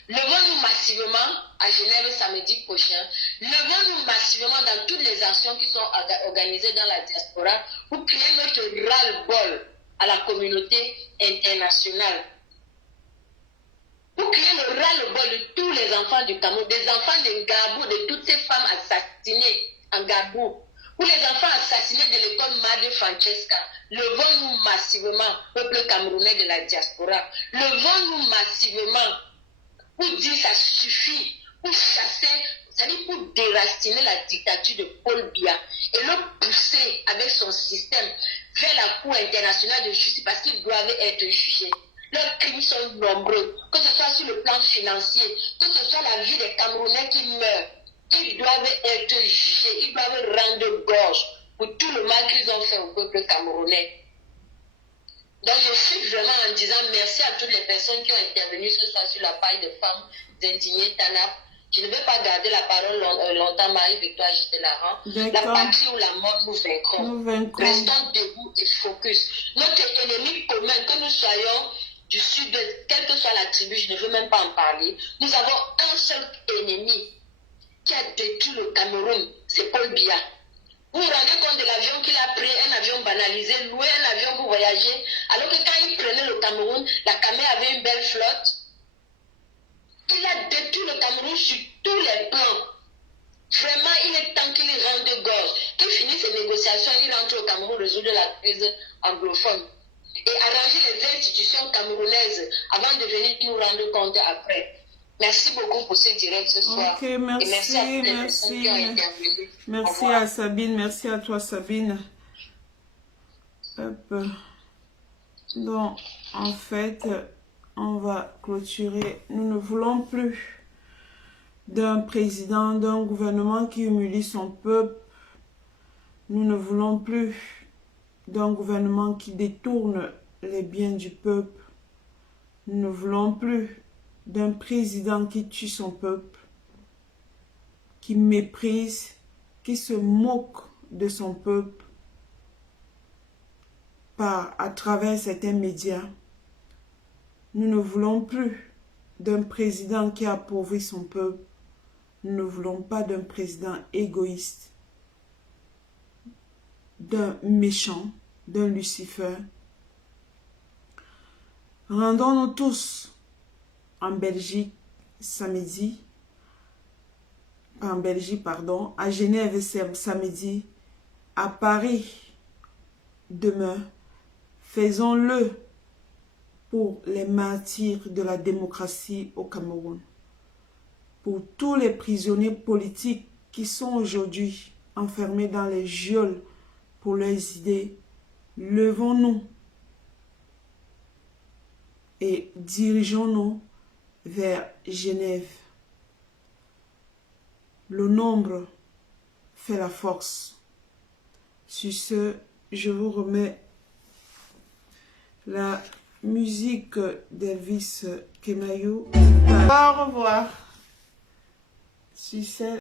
Levons-nous massivement à Genève samedi prochain. Levons-nous massivement dans toutes les actions qui sont organisées dans la diaspora pour créer notre ras-le-bol à la communauté internationale. Pour créer le ras-le-bol de tous les enfants du Cameroun, des enfants de Gabou, de toutes ces femmes assassinées en Gabou, pour les enfants assassinés de l'école Madre Francesca. Levons-nous massivement, peuple camerounais de la diaspora. Levons-nous massivement pour dire ça suffit, pour chasser, c'est-à-dire pour déraciner la dictature de Paul Biya et le pousser avec son système vers la Cour internationale de justice parce qu'ils doivent être jugés. Leurs crimes sont nombreux, que ce soit sur le plan financier, que ce soit la vie des Camerounais qui meurent. Ils doivent être jugés, ils doivent rendre gorge pour tout le mal qu'ils ont fait au peuple camerounais. Donc je suis vraiment en disant merci à toutes les personnes qui ont intervenu ce soir sur la page de femmes indignées TANAP. Je ne vais pas garder la parole longtemps, Marie-Victoire Gitelaran. La patrie ou la mort, nous vaincrons. Restons debout et focus. Notre ennemi commun, que nous soyons du sud, quelle que soit la tribu, je ne veux même pas en parler. Nous avons un seul ennemi qui a détruit le Cameroun, c'est Paul Biya. Vous vous rendez compte de l'avion qu'il a pris, un avion banalisé, loué un avion pour voyager, alors que quand il prenait le Cameroun, la Cameroun avait une belle flotte. Il a détruit le Cameroun sur tous les plans. Vraiment, il est temps qu'il rende gorge, qu'il finisse ses négociations, il rentre au Cameroun résoudre la crise anglophone et arranger les institutions camerounaises avant de venir nous rendre compte après. Merci beaucoup pour ce direct ce soir. Ok, merci, et merci à toutes les personnes qui ont intervenu. Merci à Sabine, merci à toi Sabine. Hop. Donc, en fait, on va clôturer. Nous ne voulons plus d'un président, d'un gouvernement qui humilie son peuple. Nous ne voulons plus d'un gouvernement qui détourne les biens du peuple. Nous ne voulons plus d'un président qui tue son peuple. qui méprise, qui se moque de son peuple à travers certains médias. Nous ne voulons plus d'un président qui appauvrit son peuple. Nous ne voulons pas d'un président égoïste, d'un méchant, d'un Lucifer. Rendons-nous tous en Belgique samedi, à Genève samedi, à Paris demain. Faisons-le pour les martyrs de la démocratie au Cameroun, pour tous les prisonniers politiques qui sont aujourd'hui enfermés dans les geôles pour leurs idées. Levons-nous et dirigeons-nous vers Genève. Le nombre fait la force. Sur ce, je vous remets la musique d'Elvis Kemayou. Au revoir. Sur ce,